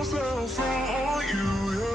myself on you, yeah.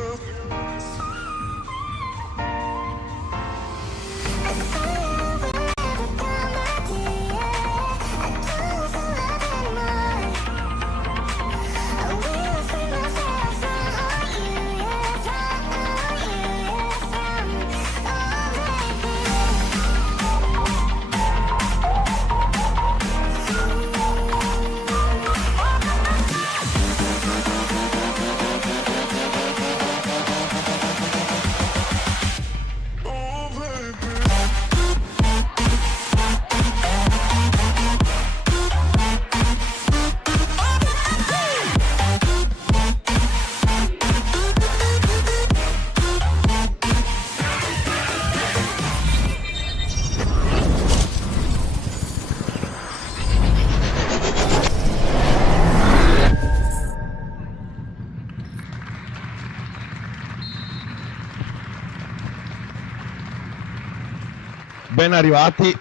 Ben arrivati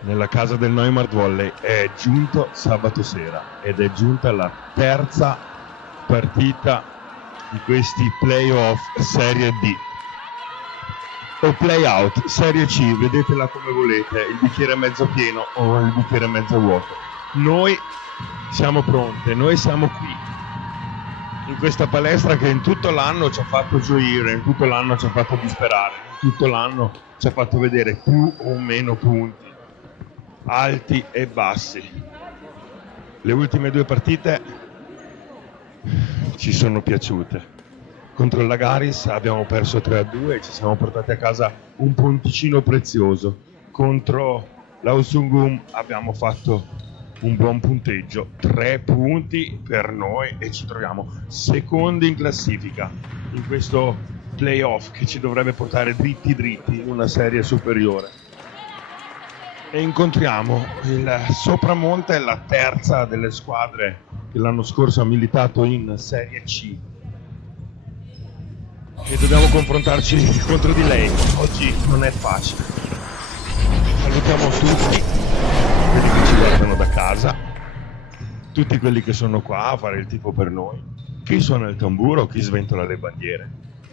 nella casa del Neumarkt Volley. È giunto sabato sera ed è giunta la terza partita di questi playoff Serie D o playout Serie C, vedetela come volete, il bicchiere mezzo pieno o il bicchiere mezzo vuoto. Noi siamo pronte, noi siamo qui in questa palestra che in tutto l'anno ci ha fatto gioire, in tutto l'anno ci ha fatto disperare, in tutto l'anno ci ha fatto vedere più o meno punti, alti e bassi. Le ultime due partite ci sono piaciute. Contro il Lagaris abbiamo perso 3-2 e ci siamo portati a casa un punticino prezioso. Contro l'Ausungum abbiamo fatto un buon punteggio, 3 punti per noi e ci troviamo secondi in classifica in questo playoff che ci dovrebbe portare dritti in una serie superiore. E incontriamo il Sopramonte, la terza delle squadre che l'anno scorso ha militato in Serie C, e dobbiamo confrontarci contro di lei. Oggi non è facile. Salutiamo tutti quelli che ci guardano da casa, tutti quelli che sono qua a fare il tifo per noi, chi suona il tamburo, chi sventola le bandiere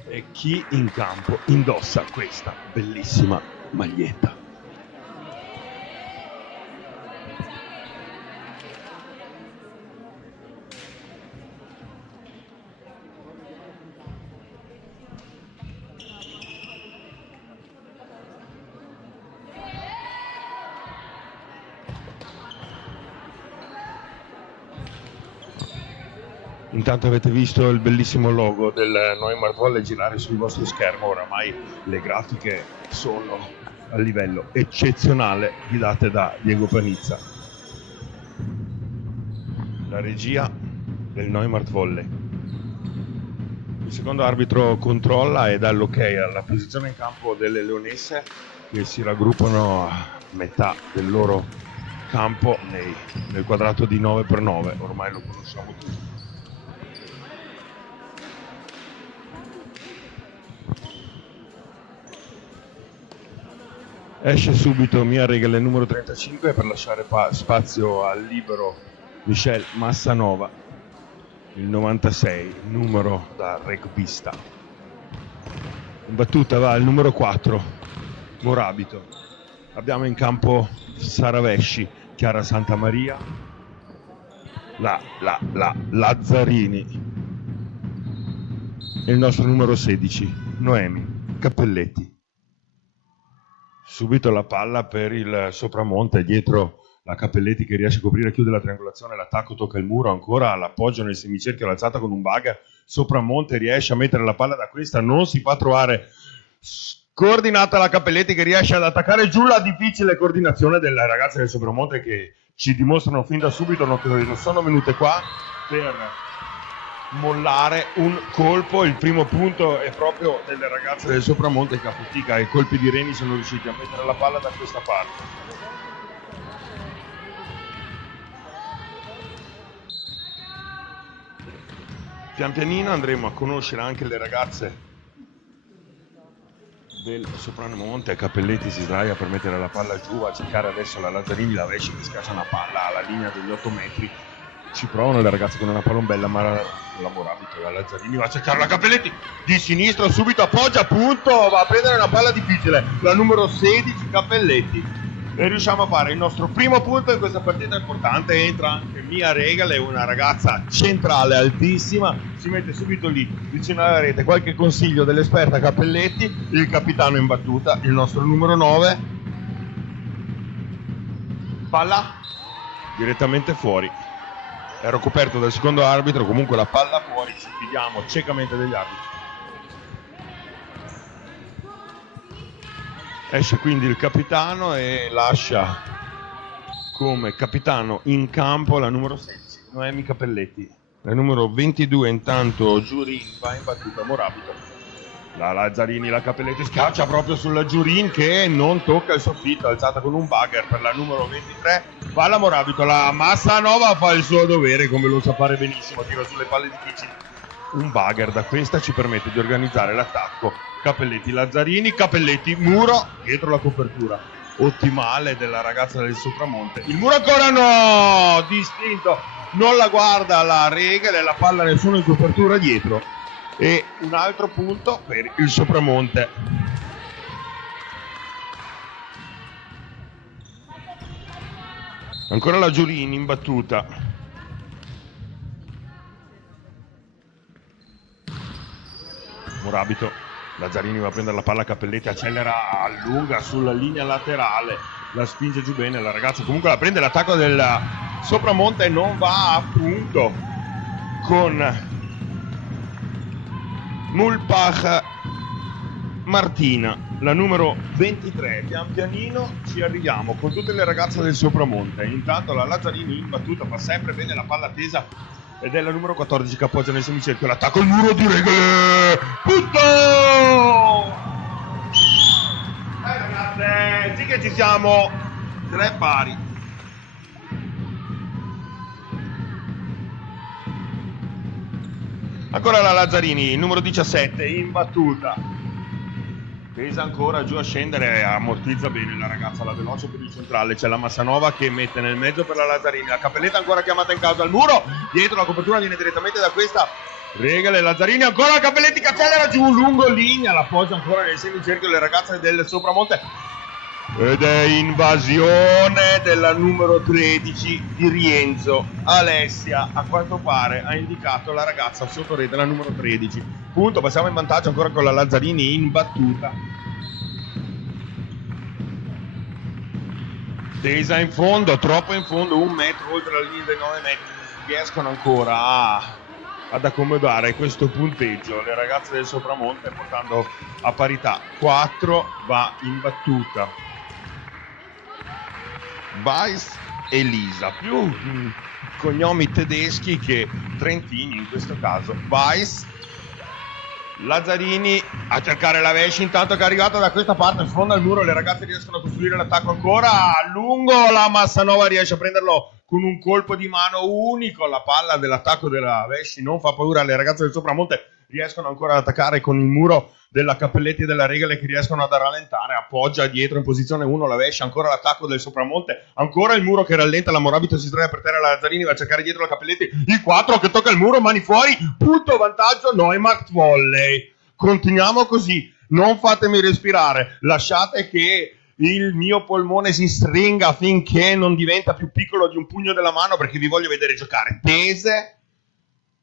e chi in campo indossa questa bellissima maglietta. Intanto avete visto il bellissimo logo del Neumarkt Volley girare sul vostro schermo. Oramai le grafiche sono a livello eccezionale, guidate da Diego Panizza. La regia del Neumarkt Volley. Il secondo arbitro controlla e dà l'ok alla posizione in campo delle leonesse, che si raggruppano a metà del loro campo nel quadrato di 9x9. Ormai lo conosciamo tutti. Esce subito Mia Regale numero 35 per lasciare spazio al libero Michel Massanova, il 96, numero da rugbista. In battuta va il numero 4, Morabito. Abbiamo in campo Saravesci, Chiara Santamaria, Lazzarini e il nostro numero 16, Noemi Cappelletti. Subito la palla per il Sopramonte, dietro la Cappelletti che riesce a coprire, chiude la triangolazione, l'attacco tocca il muro, ancora l'appoggio nel semicerchio, l'alzata con un bug, Sopramonte riesce a mettere la palla da questa, non si fa trovare, coordinata la Cappelletti che riesce ad attaccare giù, la difficile coordinazione delle ragazze del Sopramonte che ci dimostrano fin da subito che non sono venute qua per mollare un colpo. Il primo punto è proprio delle ragazze del Sopramonte che a fatica e colpi di reni sono riusciti a mettere la palla da questa parte. Pian pianino andremo a conoscere anche le ragazze del Sopramonte. Cappelletti si sdraia per mettere la palla giù, a cercare adesso la Lazzarini, la Vesci che schiaccia una palla alla linea degli 8 metri. Ci provano le ragazze con una palombella, ma la Morabito, la Lazzarini va a cercare la Cappelletti di sinistra, subito appoggia, punto, va a prendere una palla difficile, la numero 16 Cappelletti, e riusciamo a fare il nostro primo punto in questa partita importante. Entra anche Mia Regale, una ragazza centrale altissima, si mette subito lì vicino alla rete. Qualche consiglio dell'esperta Cappelletti, il capitano in battuta, il nostro numero 9, palla direttamente fuori. Ero coperto dal secondo arbitro, comunque la palla fuori, ci fidiamo ciecamente degli arbitri. Esce quindi il capitano e lascia come capitano in campo la numero 16, Noemi Cappelletti. La numero 22 intanto Giurin va in battuta Morabito. La Lazzarini, la Cappelletti schiaccia proprio sulla Giurin che non tocca il soffitto, alzata con un bugger per la numero 23. Va la Morabito, la Massanova fa il suo dovere come lo sa fare benissimo, tira sulle palle difficili. Un bugger da questa ci permette di organizzare l'attacco. Cappelletti, Lazzarini, Cappelletti, muro dietro la copertura ottimale della ragazza del Sopramonte. Il muro ancora no, distinto, non la guarda la Regale, la palla nessuno in copertura dietro, e un altro punto per il Sopramonte. Ancora la Giurini in battuta. Morabito, Lazzarini va a prendere la palla, Cappelletti accelera, allunga sulla linea laterale, la spinge giù bene, la ragazza comunque la prende, l'attacco del Sopramonte non va a punto con Mulpach Martina, la numero 23. Pian pianino ci arriviamo con tutte le ragazze del Sopramonte. Intanto la Lazzarini in battuta fa sempre bene la palla tesa ed è la numero 14 che appoggia nel semicerchio, l'attacco, il muro di Regale, punto! Ragazze, sì che ci siamo, 3 pari. Ancora la Lazzarini, il numero 17 in battuta, pesa ancora giù a scendere, ammortizza bene la ragazza, la veloce per il centrale. C'è la Massanova che mette nel mezzo per la Lazzarini, la Cappelletta ancora chiamata in causa al muro, dietro la copertura viene direttamente da questa Regale, Lazzarini, ancora la Cappelletti che accelera giù lungo linea, l'appoggia ancora nel semicerchio le ragazze del Sopramonte, ed è invasione della numero 13 di Rienzo. Alessia a quanto pare ha indicato la ragazza sotto rete, la numero 13. Punto, passiamo in vantaggio ancora con la Lazzarini in battuta. Tesa in fondo, troppo in fondo, 1 metro oltre la linea dei 9 metri. Riescono ancora ad accomodare questo punteggio le ragazze del Sopramonte, portando a parità. 4 va in battuta Weiss e Lisa, più cognomi tedeschi che trentini in questo caso. Weiss, Lazzarini a cercare la Vesci, intanto che è arrivata da questa parte, sfonda il muro, le ragazze riescono a costruire l'attacco ancora a lungo, la Massanova riesce a prenderlo con un colpo di mano unico, la palla dell'attacco della Vesci non fa paura alle ragazze del Sopramonte, riescono ancora ad attaccare con il muro della Cappelletti e della Regale che riescono ad rallentare, appoggia dietro in posizione 1 la Vesci, ancora l'attacco del Sopramonte, ancora il muro che rallenta, la Morabito si sdraia per terra, la Lazzarini va a cercare dietro la Cappelletti, il 4 che tocca il muro, mani fuori, punto, vantaggio Neumarkt Volley. Continuiamo così, non fatemi respirare, lasciate che il mio polmone si stringa finché non diventa più piccolo di un pugno della mano, perché vi voglio vedere giocare tese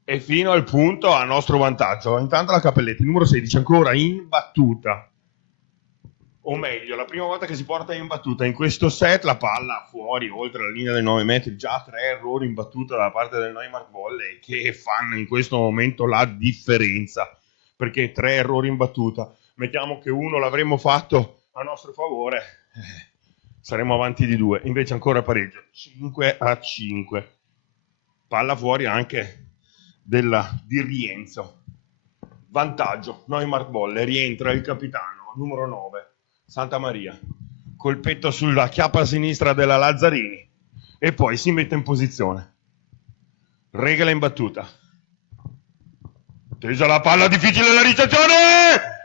e fino al punto a nostro vantaggio. Intanto la Cappelletti, numero 16, ancora in battuta, o meglio, la prima volta che si porta in battuta in questo set, la palla fuori oltre la linea dei 9 metri, già 3 errori in battuta da parte del Neumarkt Volley che fanno in questo momento la differenza, perché 3 errori in battuta, mettiamo che uno l'avremmo fatto a nostro favore, saremmo avanti di 2, invece ancora pareggio, 5-5, palla fuori anche di Rienzo, vantaggio Neumarkt Volley, rientra il capitano numero 9 Santa Maria, colpetto sulla chiappa sinistra della Lazzarini e poi si mette in posizione. Regala in battuta, tesa la palla, difficile la ricezione,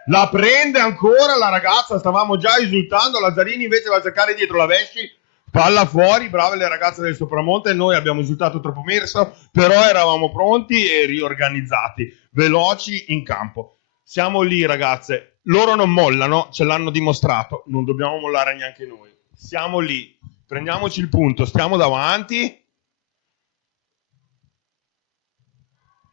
la prende ancora la ragazza, stavamo già esultando, Lazzarini invece va a cercare dietro la Vesci, Palla fuori, brave le ragazze del Sopramonte, noi abbiamo risultato troppo messo, però eravamo pronti e riorganizzati, veloci in campo. Siamo lì ragazze, loro non mollano, ce l'hanno dimostrato, non dobbiamo mollare neanche noi. Siamo lì, prendiamoci il punto, stiamo davanti.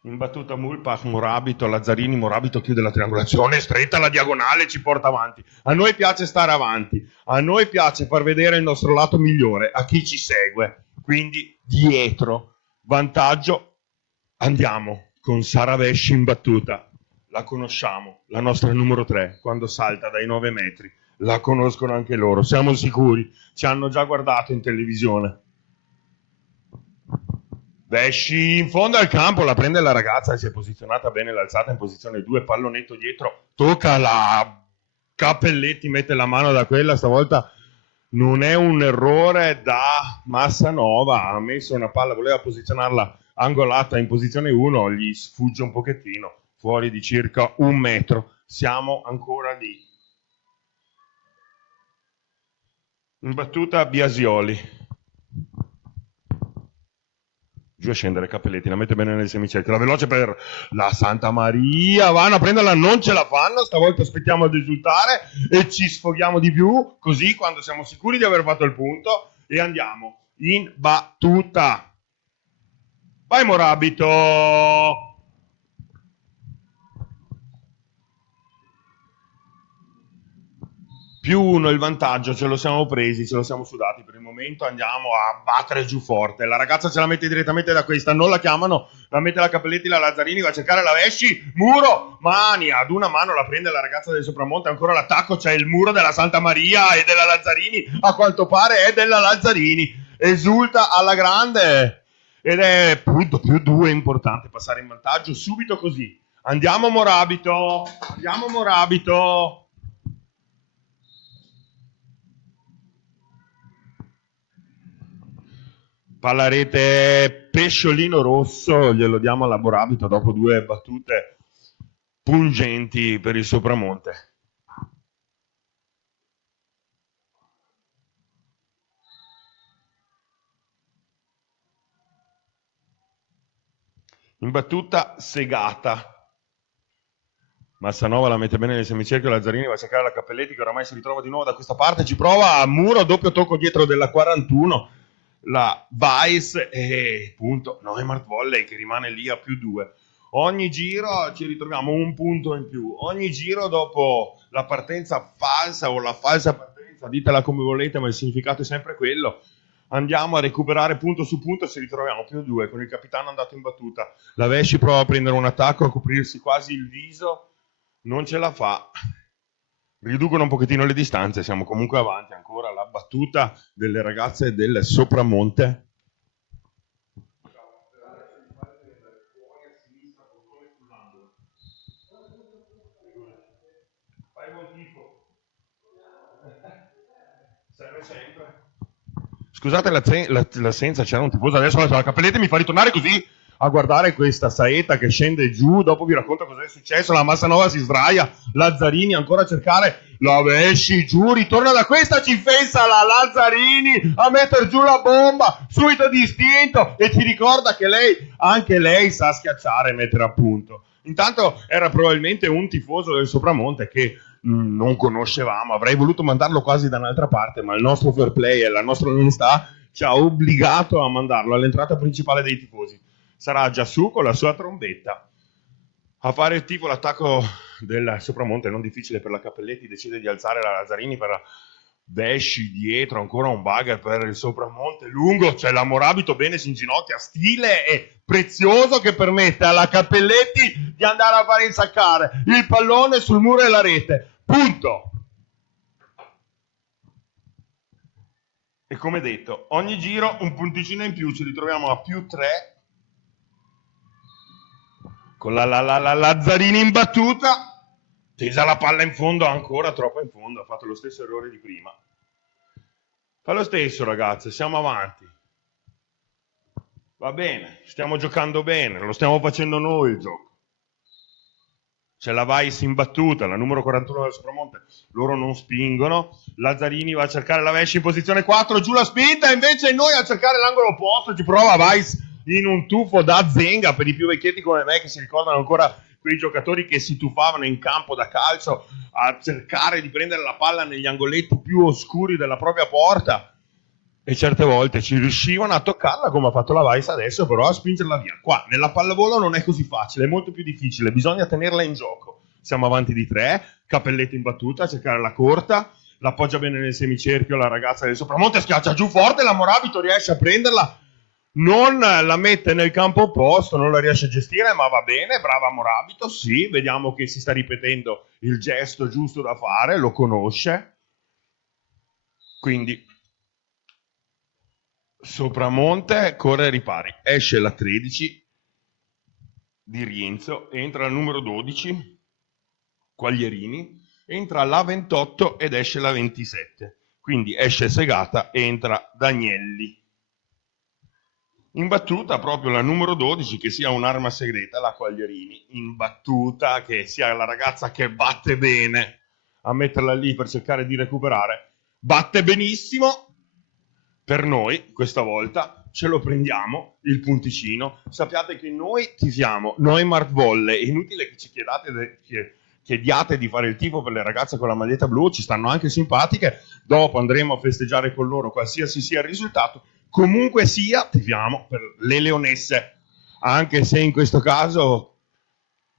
In battuta Mulpach, Morabito, Lazzarini, Morabito chiude la triangolazione, stretta la diagonale, ci porta avanti. A noi piace stare avanti, a noi piace far vedere il nostro lato migliore a chi ci segue. Quindi dietro, vantaggio, andiamo con Sara Vesci in battuta. La conosciamo, la nostra numero 3, quando salta dai 9 metri. La conoscono anche loro, siamo sicuri, ci hanno già guardato in televisione. Vesci in fondo al campo, la prende la ragazza, si è posizionata bene, l'alzata in posizione 2, pallonetto dietro, tocca la Cappelletti, mette la mano da quella, stavolta non è un errore da Massanova, ha messo una palla, voleva posizionarla angolata in posizione 1, gli sfugge un pochettino, fuori di circa 1 metro, siamo ancora lì. In battuta Biasioli. Giù a scendere Cappelletti, la mette bene nel semicerchio, la veloce per la Santa Maria, vanno a prenderla, non ce la fanno, stavolta aspettiamo ad esultare e ci sfoghiamo di più, così quando siamo sicuri di aver fatto il punto e andiamo in battuta. Vai Morabito! Più 1 il vantaggio, ce lo siamo presi, ce lo siamo sudati per il momento, andiamo a battere giù forte. La ragazza ce la mette direttamente da questa, non la chiamano, la mette la Cappelletti, la Lazzarini, va a cercare la Vesci, muro, mani, ad una mano la prende la ragazza del Sopramonte, ancora l'attacco, c'è il muro della Santa Maria e della Lazzarini, a quanto pare è della Lazzarini, esulta alla grande ed è punto più 2 importante passare in vantaggio subito così. Andiamo Morabito, andiamo Morabito. Palla rete pesciolino rosso, glielo diamo alla Morabito dopo 2 battute pungenti per il Sopramonte. In battuta Segata. Massanova la mette bene nel semicerchio, Lazzarini va a cercare la Cappelletti che oramai si ritrova di nuovo da questa parte, ci prova a muro, doppio tocco dietro della 41. La Weiss e punto Neumart Volley che rimane lì a più 2. Ogni giro ci ritroviamo un punto in più, ogni giro dopo la partenza falsa o la falsa partenza, ditela come volete, ma il significato è sempre quello. Andiamo a recuperare punto su punto e ci ritroviamo più 2 con il capitano andato in battuta. La Vesci prova a prendere un attacco, a coprirsi quasi il viso, non ce la fa. Riducono un pochettino le distanze, siamo comunque avanti, ancora la battuta delle ragazze del Sopramonte. Fai buon tifo. Serve sempre. Scusate l'assenza, c'era un tifoso, adesso la Cappelletti mi fa ritornare così a guardare questa saetta che scende giù, dopo vi racconto cosa è successo, la Massanova si sdraia, Lazzarini ancora a cercare, la Vesci giù, ritorna da questa, ci pensa la Lazzarini a mettere giù la bomba, subito distinto, e ci ricorda che lei, anche lei sa schiacciare e mettere a punto. Intanto era probabilmente un tifoso del Sopramonte che non conoscevamo, avrei voluto mandarlo quasi da un'altra parte, ma il nostro fair play e la nostra onestà ci ha obbligato a mandarlo all'entrata principale dei tifosi. Sarà già su con la sua trombetta a fare il tifo. L'attacco del Sopramonte non difficile per la Cappelletti, decide di alzare la Lazzarini per la Vesci dietro, ancora un bugger per il Sopramonte lungo, c'è la Morabito bene si inginocchia, stile e prezioso che permette alla Cappelletti di andare a fare insaccare il pallone sul muro e la rete, punto. E come detto, ogni giro un punticino in più, ci ritroviamo a più 3 con la Lazzarini in battuta, tesa la palla in fondo, ancora troppo in fondo, ha fatto lo stesso errore di prima. Fa lo stesso ragazzi, siamo avanti. Va bene, stiamo giocando bene, lo stiamo facendo noi il gioco. c'è la Weiss imbattuta, la numero 41 del Sopramonte, loro non spingono, Lazzarini va a cercare la Vesci in posizione 4, giù la spinta, invece noi a cercare l'angolo opposto, ci prova Weiss in un tuffo da Zenga, per i più vecchietti come me che si ricordano ancora quei giocatori che si tuffavano in campo da calcio a cercare di prendere la palla negli angoletti più oscuri della propria porta, e certe volte ci riuscivano a toccarla come ha fatto la Weiss adesso, però a spingerla via. Qua nella pallavolo non è così facile, è molto più difficile, bisogna tenerla in gioco. Siamo avanti di 3, Cappelletti in battuta, a cercare la corta, l'appoggia bene nel semicerchio la ragazza del Sopramonte, schiaccia giù forte, la Morabito riesce a prenderla, non la mette nel campo opposto, non la riesce a gestire, ma va bene, brava Morabito, sì, vediamo che si sta ripetendo il gesto giusto da fare, lo conosce, quindi Sopramonte corre ai ripari, esce la 13 di Rienzo, entra la numero 12 Quaglierini, entra la 28 ed esce la 27, quindi esce Segata e entra Danielli. In battuta proprio la numero 12, che sia un'arma segreta, la Quaglierini, in battuta, che sia la ragazza che batte bene, a metterla lì per cercare di recuperare, batte benissimo. Per noi, questa volta, ce lo prendiamo, il punticino. Sappiate che noi tifiamo, noi Mart Volley, è inutile che ci chiediate di fare il tifo per le ragazze con la maglietta blu, ci stanno anche simpatiche, dopo andremo a festeggiare con loro qualsiasi sia il risultato. Comunque sia, tifiamo per le leonesse, anche se in questo caso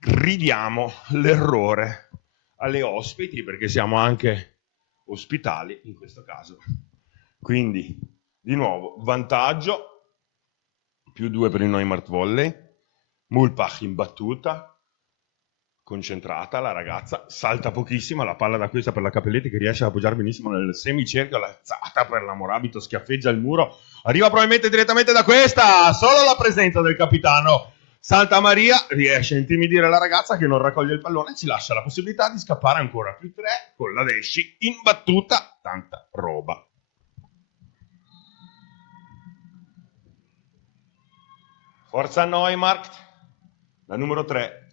ridiamo l'errore alle ospiti, perché siamo anche ospitali in questo caso. Quindi di nuovo vantaggio, +2 per il Neumart Volley, Mulpach in battuta, concentrata la ragazza, salta pochissimo, la palla da questa per la Cappelletti che riesce ad appoggiare benissimo nel semicerchio, l'alzata per la Morabito, schiaffeggia il muro, arriva probabilmente direttamente da questa, solo la presenza del capitano Santa Maria riesce a intimidire la ragazza che non raccoglie il pallone e ci lascia la possibilità di scappare ancora, +3 con la Vesci in battuta, tanta roba. Forza Neumarkt, la numero 3.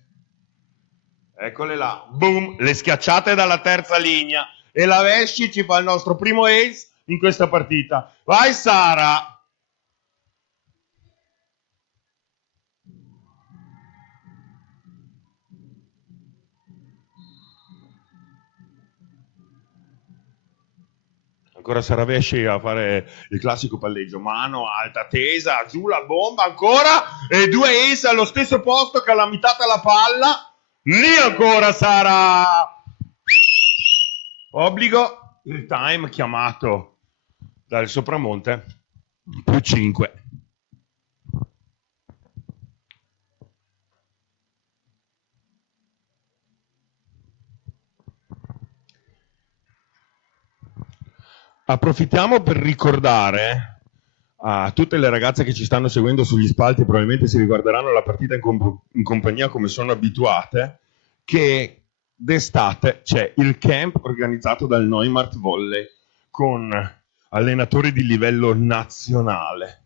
Eccole là, boom, le schiacciate dalla terza linea. E la Vesci ci fa il nostro primo ace in questa partita. Vai Sara! Ancora Sara Vesci a fare il classico palleggio, mano alta, tesa, giù la bomba ancora, e 2 ace allo stesso posto, calamitata la palla, lì ancora Sara, obbligo, il time chiamato dal Sopramonte, +5. Approfittiamo per ricordare a tutte le ragazze che ci stanno seguendo sugli spalti, probabilmente si riguarderanno la partita in compagnia come sono abituate, che d'estate c'è il camp organizzato dal Neumart Volley con allenatori di livello nazionale.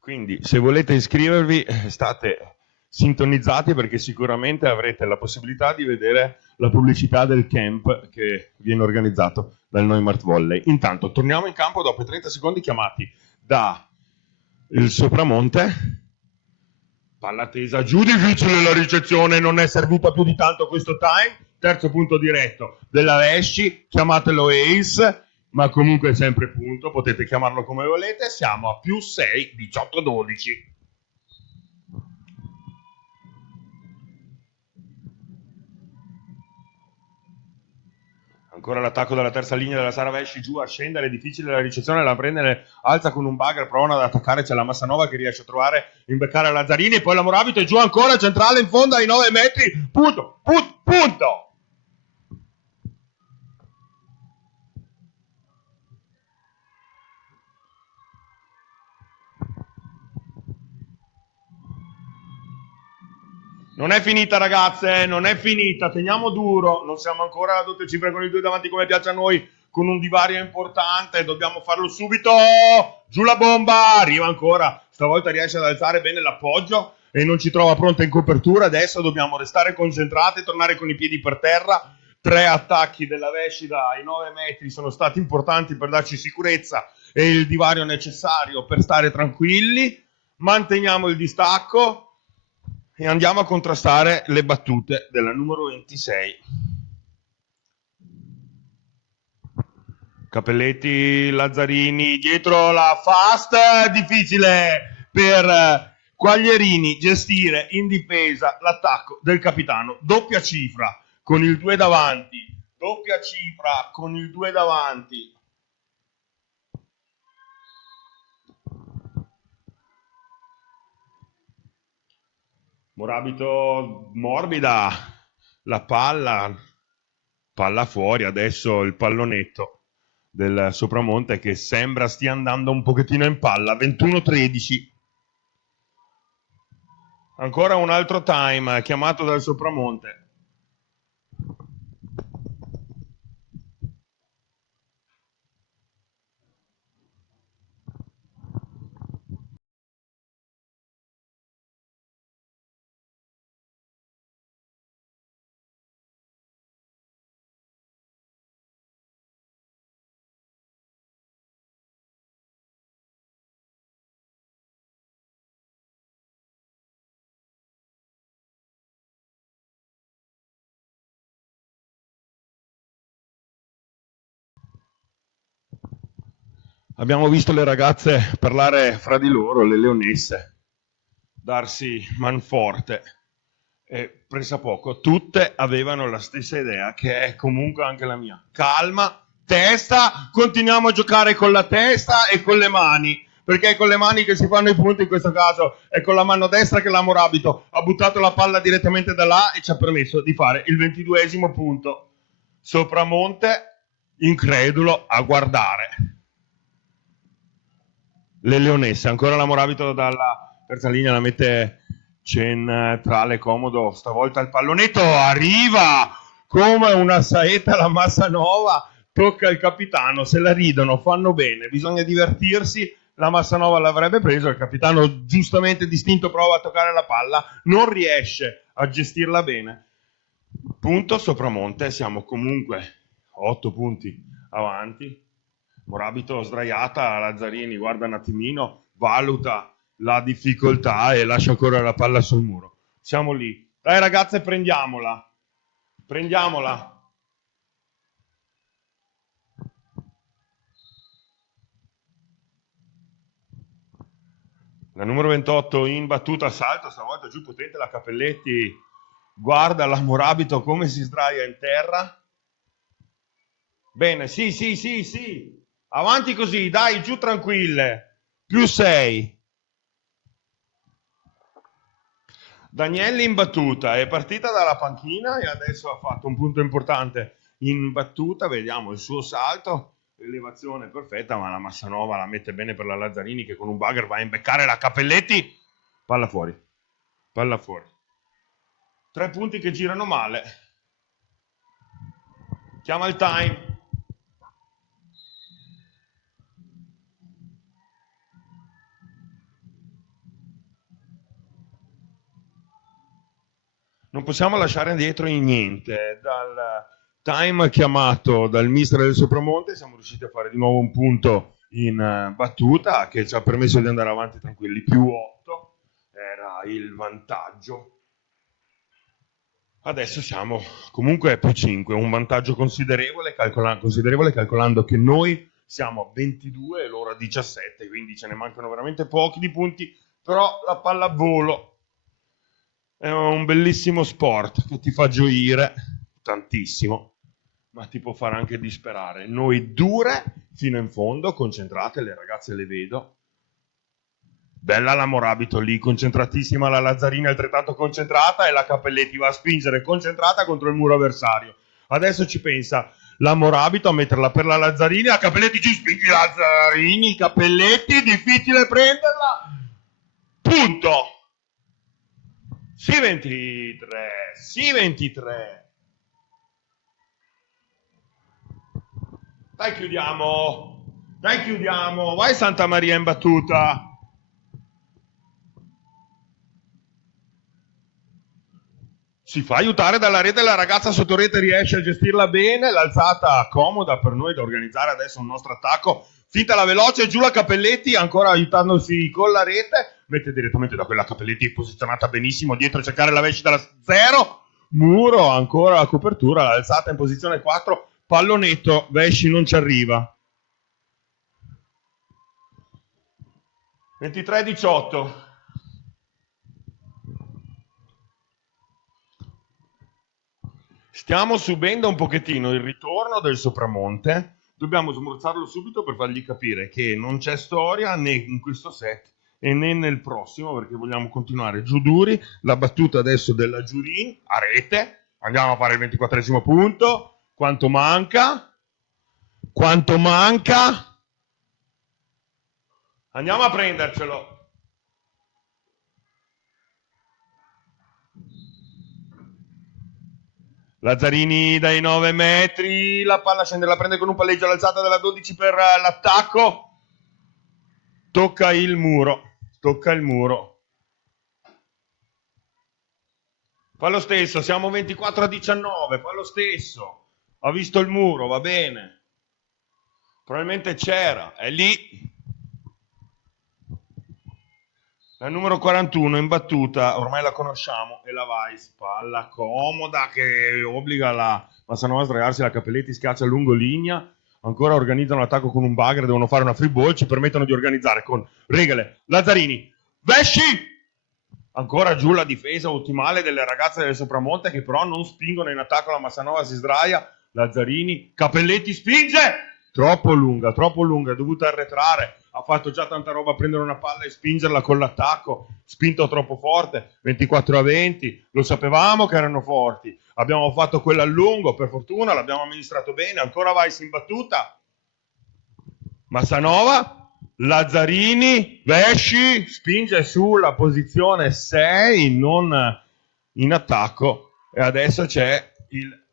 Quindi se volete iscrivervi state sintonizzati, perché sicuramente avrete la possibilità di vedere la pubblicità del camp che viene organizzato dal Neumart Volley. Intanto torniamo in campo dopo 30 secondi chiamati da il Sopramonte. Palla tesa giù, difficile la ricezione, non è servita più di tanto questo time. Terzo punto diretto della Vesci, chiamatelo ace, ma comunque è sempre punto, potete chiamarlo come volete. Siamo a +6, 18-12. Ancora l'attacco dalla terza linea della Sara Vesci, giù a scendere, difficile la ricezione, la prende, alza con un bugger, provano ad attaccare, c'è la Massanova che riesce a trovare, imbeccare Lazzarini, poi la Morabito è giù ancora, centrale in fondo ai 9 metri, punto, punto! Non è finita ragazze, non è finita, teniamo duro, non siamo ancora alla doppia cifra con i 2 davanti come piace a noi, con un divario importante, dobbiamo farlo subito, giù la bomba, arriva ancora stavolta riesce ad alzare bene l'appoggio e non ci trova pronta in copertura. Adesso dobbiamo restare concentrati, tornare con i piedi per terra. 3 attacchi della Vescida ai 9 metri sono stati importanti per darci sicurezza e il divario necessario per stare tranquilli. Manteniamo il distacco e andiamo a contrastare le battute della numero 26. Capelletti, Lazzarini, dietro la fast, difficile per Quaglierini gestire in difesa l'attacco del capitano. Doppia cifra con il 2 davanti, doppia cifra con il 2 davanti. Morabito morbida, la palla fuori, adesso il pallonetto del Sopramonte che sembra stia andando un pochettino in palla. 21-13. Ancora un altro time chiamato dal Sopramonte. Abbiamo visto le ragazze parlare fra di loro, le leonesse, darsi manforte e pressappoco tutte avevano la stessa idea, che è comunque anche la mia. Calma, testa, continuiamo a giocare con la testa e con le mani, perché è con le mani che si fanno i punti in questo caso. È con la mano destra che la Morabito ha buttato la palla direttamente da là e ci ha permesso di fare il 22esimo punto. Sopramonte, incredulo a guardare. Le leonesse, ancora la Morabito dalla terza linea, la mette centrale comodo, stavolta il pallonetto arriva come una saetta la Massanova, tocca il capitano, se la ridono, fanno bene, bisogna divertirsi. La Massanova l'avrebbe preso, il capitano giustamente distinto prova a toccare la palla, non riesce a gestirla bene. Punto Sopramonte, siamo comunque 8 punti avanti. Morabito sdraiata, Lazzarini guarda un attimino, valuta la difficoltà e lascia correre la palla sul muro. Siamo lì. Dai ragazze, prendiamola. Prendiamola. La numero 28 in battuta, salto, stavolta giù potente la Capelletti. Guarda la Morabito come si sdraia in terra. Bene, sì. Avanti così, dai, giù tranquille. +6. Danielli in battuta, è partita dalla panchina e adesso ha fatto un punto importante in battuta. Vediamo il suo salto, elevazione perfetta, ma la Massanova la mette bene per la Lazzarini che con un bugger va a imbeccare la Capelletti. Palla fuori. 3 punti che girano male. Chiama il time. Non possiamo lasciare indietro in niente. Dal time chiamato dal mister del Sopramonte siamo riusciti a fare di nuovo un punto in battuta che ci ha permesso di andare avanti tranquilli. +8 era il vantaggio. Adesso siamo comunque +5, un vantaggio considerevole calcolando che noi siamo a 22 e loro a 17, quindi ce ne mancano veramente pochi di punti, però la pallavolo è un bellissimo sport che ti fa gioire tantissimo, ma ti può fare anche disperare. Noi dure fino in fondo, concentrate, le ragazze le vedo. Bella la Morabito lì, concentratissima la Lazzarini, altrettanto concentrata, e la Capelletti va a spingere concentrata contro il muro avversario. Adesso ci pensa la Morabito a metterla per la Lazzarini, la Capelletti ci spinge Lazzarini, Capelletti, difficile prenderla. Punto. Sì 23. Dai chiudiamo, vai Santa Maria in battuta. Si fa aiutare dalla rete, la ragazza sotto rete riesce a gestirla bene, l'alzata comoda per noi da organizzare adesso un nostro attacco. Finta la veloce, giù la Cappelletti, ancora aiutandosi con la rete, mette direttamente da quella Cappelletti posizionata benissimo dietro a cercare la Vesci dalla 0. Muro, ancora la copertura, l'alzata in posizione 4, pallonetto, Vesci non ci arriva. 23-18. Stiamo subendo un pochettino il ritorno del Sopramonte. Dobbiamo smorzarlo subito per fargli capire che non c'è storia né in questo set e né nel prossimo, perché vogliamo continuare giù duri. La battuta adesso della Giurin a rete. Andiamo a fare il 24esimo punto. Quanto manca? Quanto manca? Andiamo a prendercelo. Lazzarini dai 9 metri, la palla scende, la prende con un palleggio all'alzata della 12 per l'attacco. Tocca il muro. Fa lo stesso, siamo 24-19, fa lo stesso. Ha visto il muro, va bene. Probabilmente c'era, è lì. La numero 41 in battuta, ormai la conosciamo, è la Weiss, palla comoda che obbliga la Massanova a sdraiarsi, la Cappelletti schiaccia lungo linea, ancora organizzano l'attacco con un bagger, devono fare una free ball, ci permettono di organizzare con Regale, Lazzarini, Vesci! Ancora giù la difesa ottimale delle ragazze del Sopramonte che però non spingono in attacco, la Massanova si sdraia, Lazzarini, Cappelletti spinge! Troppo lunga, è dovuta arretrare, ha fatto già tanta roba a prendere una palla e spingerla con l'attacco, spinto troppo forte, 24-20, lo sapevamo che erano forti, abbiamo fatto quella a lungo, per fortuna l'abbiamo amministrato bene, ancora Weiss in battuta, Massanova, Lazzarini, Vesci, spinge sulla posizione 6, non in attacco, e adesso c'è il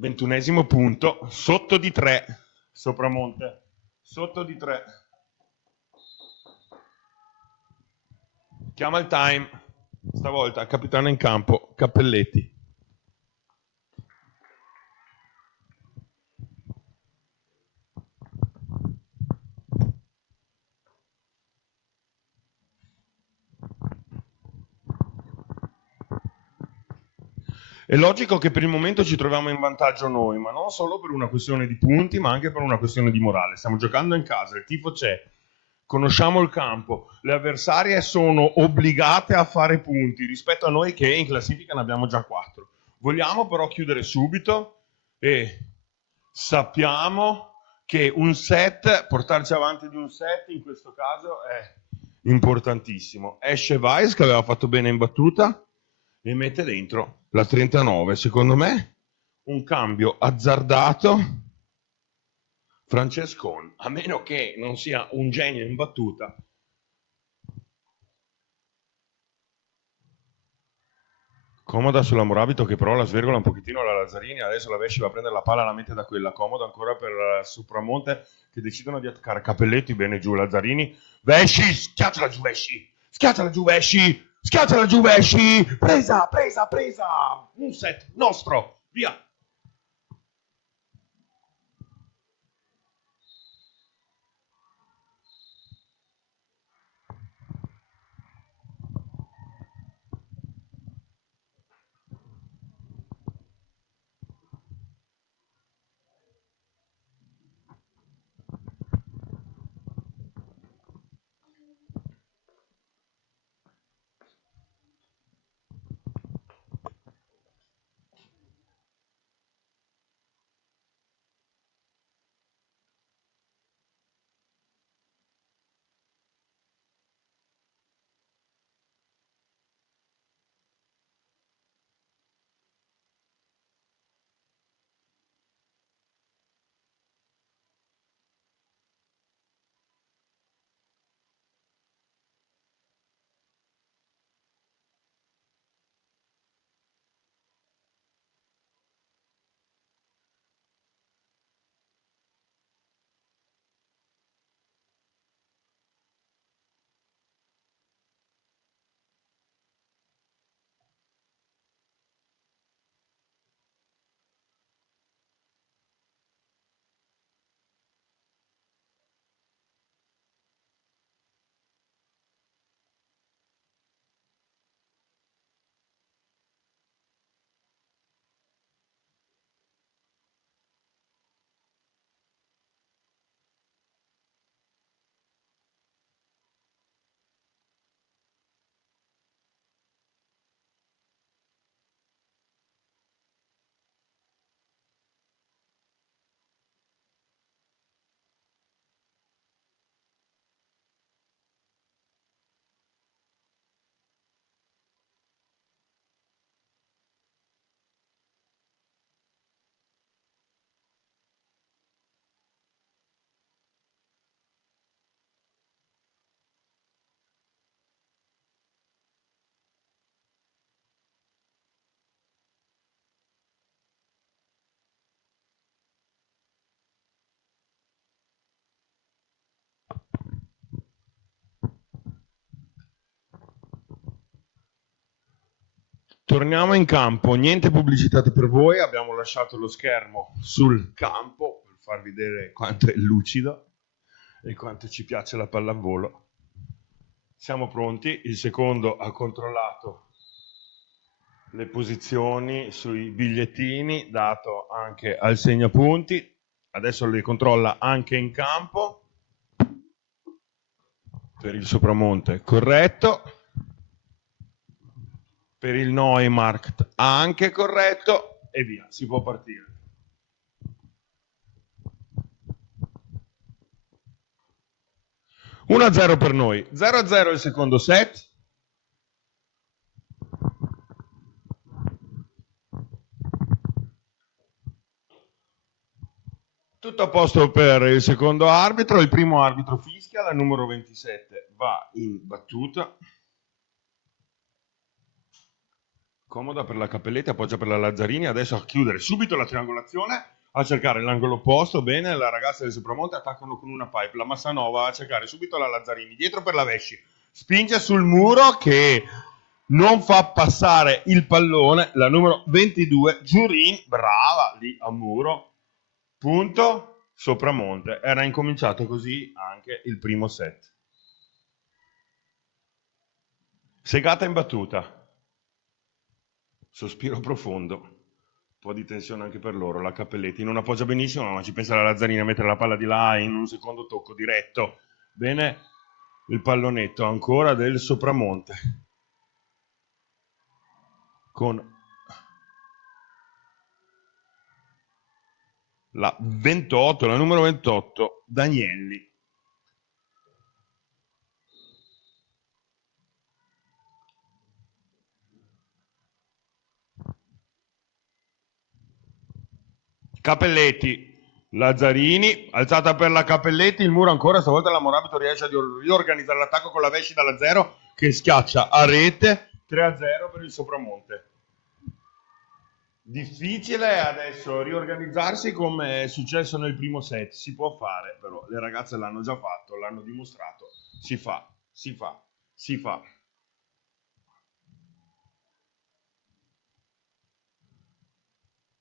21esimo punto, sotto di 3, Sopramonte, sotto di 3. Chiama il time, stavolta capitano in campo, Cappelletti. È logico che per il momento ci troviamo in vantaggio noi, ma non solo per una questione di punti, ma anche per una questione di morale. Stiamo giocando in casa, il tifo c'è, conosciamo il campo, le avversarie sono obbligate a fare punti rispetto a noi che in classifica ne abbiamo già 4. Vogliamo però chiudere subito e sappiamo che un set, portarci avanti di un set in questo caso è importantissimo. Esce Weiss che aveva fatto bene in battuta e mette dentro la 39. Secondo me un cambio azzardato Francescon, a meno che non sia un genio in battuta. Comoda sulla Morabito che però la svergola un pochettino la Lazzarini, adesso la Vesci va a prendere la palla, la mette da quella, comoda ancora per Sopramonte che decidono di attaccare Cappelletti, bene giù Lazzarini, Vesci, schiacciala giù Vesci, schiacciala giù Vesci, schiacciala giù Vesci, presa, un set nostro, via. Torniamo in campo, niente pubblicità per voi, abbiamo lasciato lo schermo sul campo per farvi vedere quanto è lucido e quanto ci piace la pallavolo. Siamo pronti, il secondo ha controllato le posizioni sui bigliettini, dato anche al segnapunti, adesso le controlla anche in campo, per il Sopramonte corretto, per il Neumarkt anche corretto e via, si può partire. Uno a 0 per noi, 0 a 0 il secondo set. Tutto a posto per il secondo arbitro, il primo arbitro fischia, la numero 27 va in battuta. Comoda per la Cappelletti, appoggia per la Lazzarini, adesso a chiudere subito la triangolazione, a cercare l'angolo opposto, bene, la ragazza del Sopramonte attaccano con una pipe, la Massanova a cercare subito la Lazzarini, dietro per la Vesci, spinge sul muro che non fa passare il pallone, la numero 22, Giurin, brava lì a muro, punto, Sopramonte, era incominciato così anche il primo set. Segata in battuta. Sospiro profondo, un po' di tensione anche per loro, la Cappelletti non appoggia benissimo, ma ci pensa la Lazzarini a mettere la palla di là in un secondo tocco diretto. Bene, il pallonetto ancora del Sopramonte. Con la 28, la numero 28, Danielli. Cappelletti, Lazzarini, alzata per la Cappelletti, il muro ancora, stavolta la Morabito riesce a riorganizzare l'attacco con la Vesci dalla 0 che schiaccia a rete, 3 a 0 per il Sopramonte. Difficile adesso riorganizzarsi come è successo nel primo set, si può fare però, le ragazze l'hanno già fatto, l'hanno dimostrato, si fa, si fa, si fa.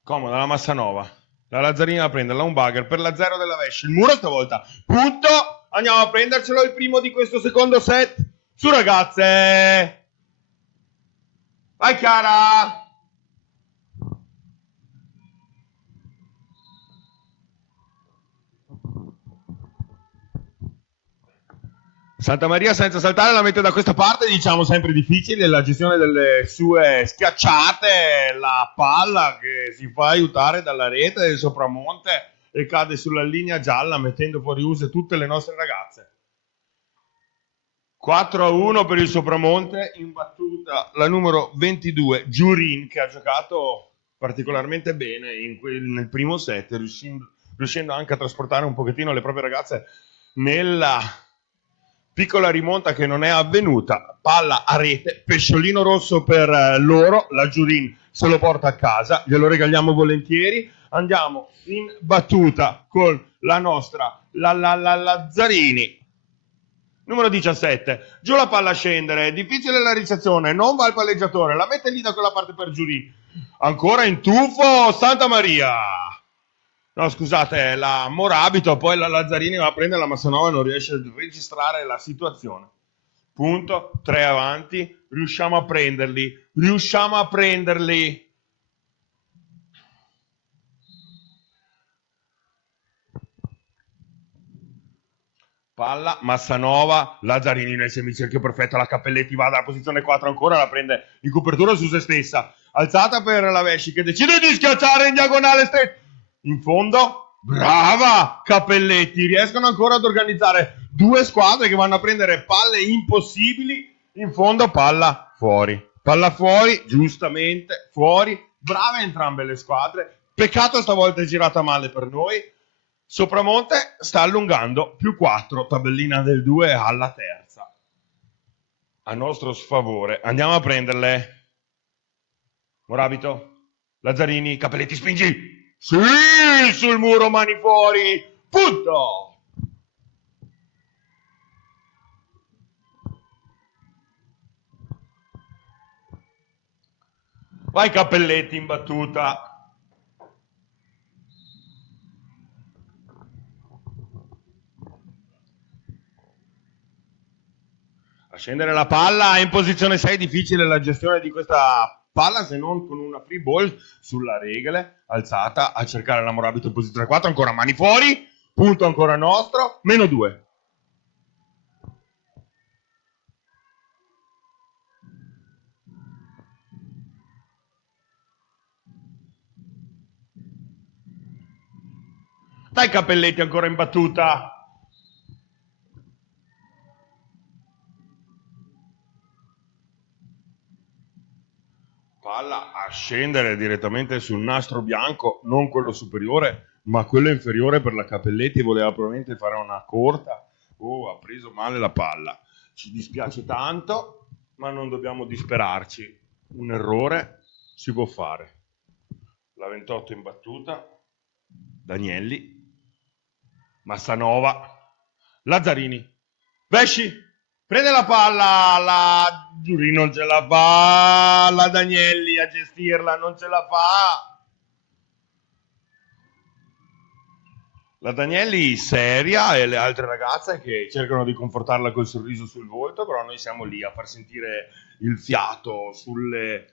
Comoda la Massanova, la Lazzarini la prende, la Unbagger per la 0 della Vesci, il muro stavolta, punto, andiamo a prendercelo il primo di questo secondo set, su ragazze, vai Chiara! Santa Maria senza saltare la mette da questa parte, diciamo sempre difficile, la gestione delle sue schiacciate, la palla che si fa aiutare dalla rete del Sopramonte e cade sulla linea gialla mettendo fuori uso tutte le nostre ragazze. 4 a 1 per il Sopramonte, in battuta la numero 22 Giurin che ha giocato particolarmente bene nel primo set, riuscendo anche a trasportare un pochettino le proprie ragazze nella piccola rimonta che non è avvenuta, palla a rete, pesciolino rosso per loro, la Giurin se lo porta a casa, glielo regaliamo volentieri, andiamo in battuta con la nostra Lazzarini, numero 17, giù la palla a scendere, difficile la ricezione, non va il palleggiatore, la mette lì da quella parte per Giurin, ancora in tuffo Santa Maria. No, scusate, la Morabito, poi la Lazzarini va a prendere la Massanova e non riesce a registrare la situazione. Punto, 3 avanti, riusciamo a prenderli. Palla, Massanova, Lazzarini nel semicerchio perfetto, la Cappelletti va dalla posizione 4 ancora, la prende in copertura su se stessa. Alzata per la Vesci che decide di schiacciare in diagonale stretta. In fondo, brava Cappelletti, riescono ancora ad organizzare due squadre che vanno a prendere palle impossibili, in fondo palla fuori, giustamente fuori, brave entrambe le squadre, peccato stavolta è girata male per noi, Sopramonte sta allungando, più 4, tabellina del 2 alla terza, a nostro sfavore, andiamo a prenderle, Morabito, Lazzarini, Cappelletti, spingi! Sì, sul muro, mani fuori, punto! Vai Cappelletti in battuta. A scendere la palla, è in posizione 6, difficile la gestione di questa palla se non con una free ball sulla regole, alzata a cercare la Morabito in posizione 4, ancora mani fuori, punto ancora nostro, -2. Dai Cappelletti ancora in battuta. Palla a scendere direttamente sul nastro bianco, non quello superiore, ma quello inferiore per la Cappelletti, voleva probabilmente fare una corta. Oh, ha preso male la palla. Ci dispiace tanto, ma non dobbiamo disperarci. Un errore si può fare. La 28 in battuta. Danielli. Massanova. Lazzarini. Vesci. Prende la palla, la Giuri non ce la fa, la Danielli a gestirla non ce la fa. La Danielli seria e le altre ragazze che cercano di confortarla col sorriso sul volto, però noi siamo lì a far sentire il fiato sulle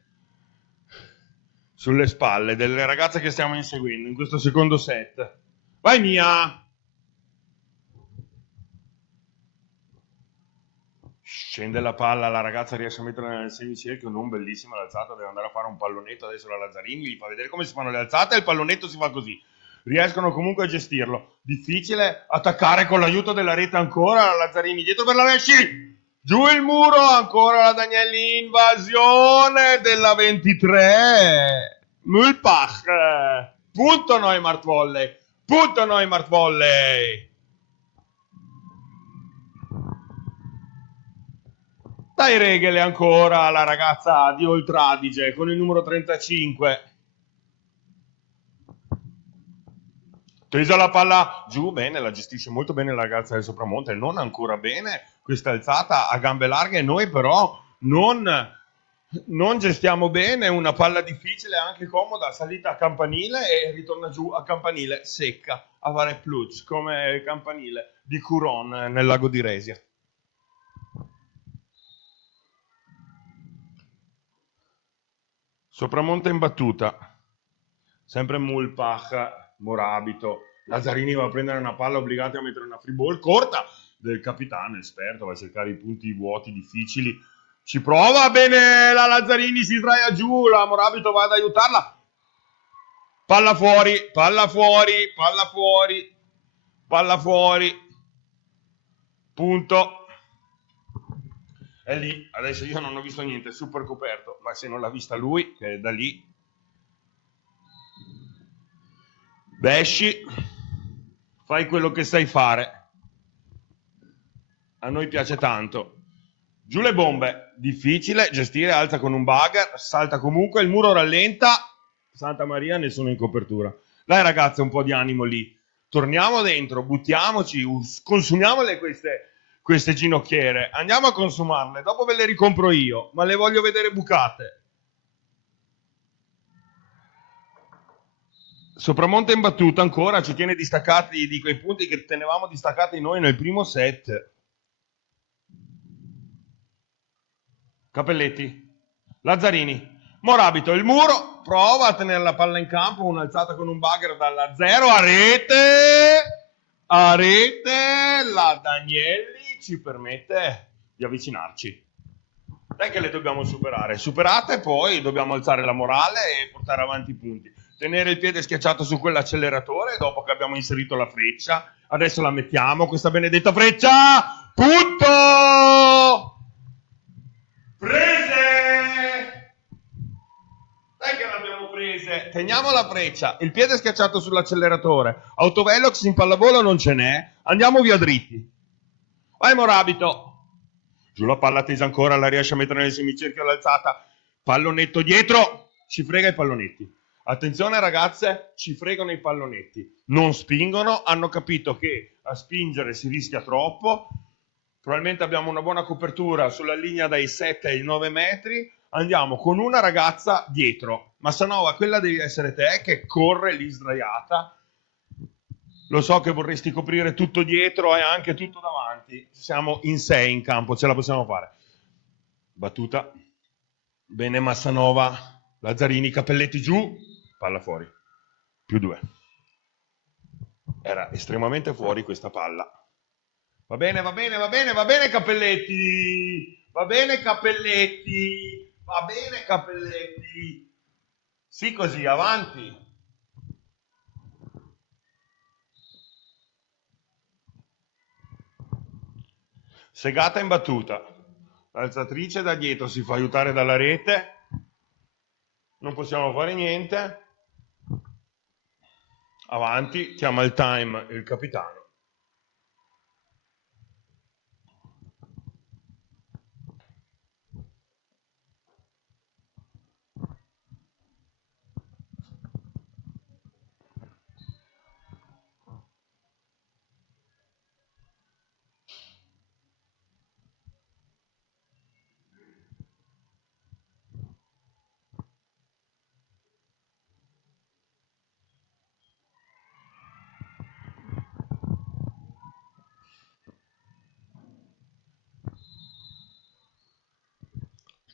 spalle delle ragazze che stiamo inseguendo in questo secondo set. Vai Mia! Scende la palla, la ragazza riesce a metterla nel semicerchio, non bellissima l'alzata, deve andare a fare un pallonetto, adesso la Lazzarini gli fa vedere come si fanno le alzate e il pallonetto si fa così. Riescono comunque a gestirlo. Difficile attaccare con l'aiuto della rete ancora, la Lazzarini dietro per la Vesci! Giù il muro, ancora la Danielli, invasione della 23. Mulpach, punto Neumart Volley, punto Neumart Volley. Dai regole ancora la ragazza di Oltradige con il numero 35. Tesa la palla giù, bene, la gestisce molto bene la ragazza del Sopramonte, non ancora bene questa alzata a gambe larghe, noi però non gestiamo bene, una palla difficile, anche comoda, salita a campanile e ritorna giù a campanile secca, a fare plutz come il campanile di Curon nel lago di Resia. Sopramonte in battuta, sempre Mulpach, Morabito, Lazzarini va a prendere una palla, obbligati a mettere una free ball corta del capitano esperto, va a cercare i punti vuoti difficili, ci prova, bene la Lazzarini, si sdraia giù, la Morabito va ad aiutarla, palla fuori, palla fuori, palla fuori, palla fuori, punto. È lì, adesso io non ho visto niente, super coperto, ma se non l'ha vista lui, che è da lì. Vesci, fai quello che sai fare. A noi piace tanto. Giù le bombe, difficile, gestire, alza con un bugger, salta comunque, il muro rallenta, Santa Maria, nessuno in copertura. Dai ragazze, un po' di animo lì. Torniamo dentro, buttiamoci, consumiamole queste ginocchiere, andiamo a consumarle, dopo ve le ricompro io, ma le voglio vedere bucate. Sopramonte in battuta ancora, ci tiene distaccati di quei punti che tenevamo distaccati noi nel primo set. Cappelletti, Lazzarini, Morabito, il muro, prova a tenere la palla in campo, un'alzata con un bugger dalla 0, a rete, la Danielli ci permette di avvicinarci. Dai che le dobbiamo superare, superate, poi dobbiamo alzare la morale e portare avanti i punti. Tenere il piede schiacciato su quell'acceleratore dopo che abbiamo inserito la freccia. Adesso la mettiamo, questa benedetta freccia! Punto! Prese! Dai che l'abbiamo prese! Teniamo la freccia, il piede schiacciato sull'acceleratore. Autovelox in pallavolo non ce n'è. Andiamo via dritti. Vai Morabito! Giù la palla tesa ancora, la riesce a mettere nel semicerchio all'alzata. Pallonetto dietro, ci frega i pallonetti. Attenzione ragazze, ci fregano i pallonetti. Non spingono, hanno capito che a spingere si rischia troppo. Probabilmente abbiamo una buona copertura sulla linea dai 7 ai 9 metri. andiamo con una ragazza dietro. Massanova, quella devi essere te che corre lì sdraiata. Lo so che vorresti coprire tutto dietro e anche tutto davanti. Siamo in 6 in campo, ce la possiamo fare. Battuta. Bene Massanova. Lazzarini, Cappelletti giù. Palla fuori. +2. Era estremamente fuori questa palla. Va bene, va bene, va bene, va bene Cappelletti. Va bene Cappelletti. Va bene Cappelletti. Sì, così, avanti. Segata in battuta. L'alzatrice da dietro si fa aiutare dalla rete. Non possiamo fare niente. Avanti, chiama il time il capitano.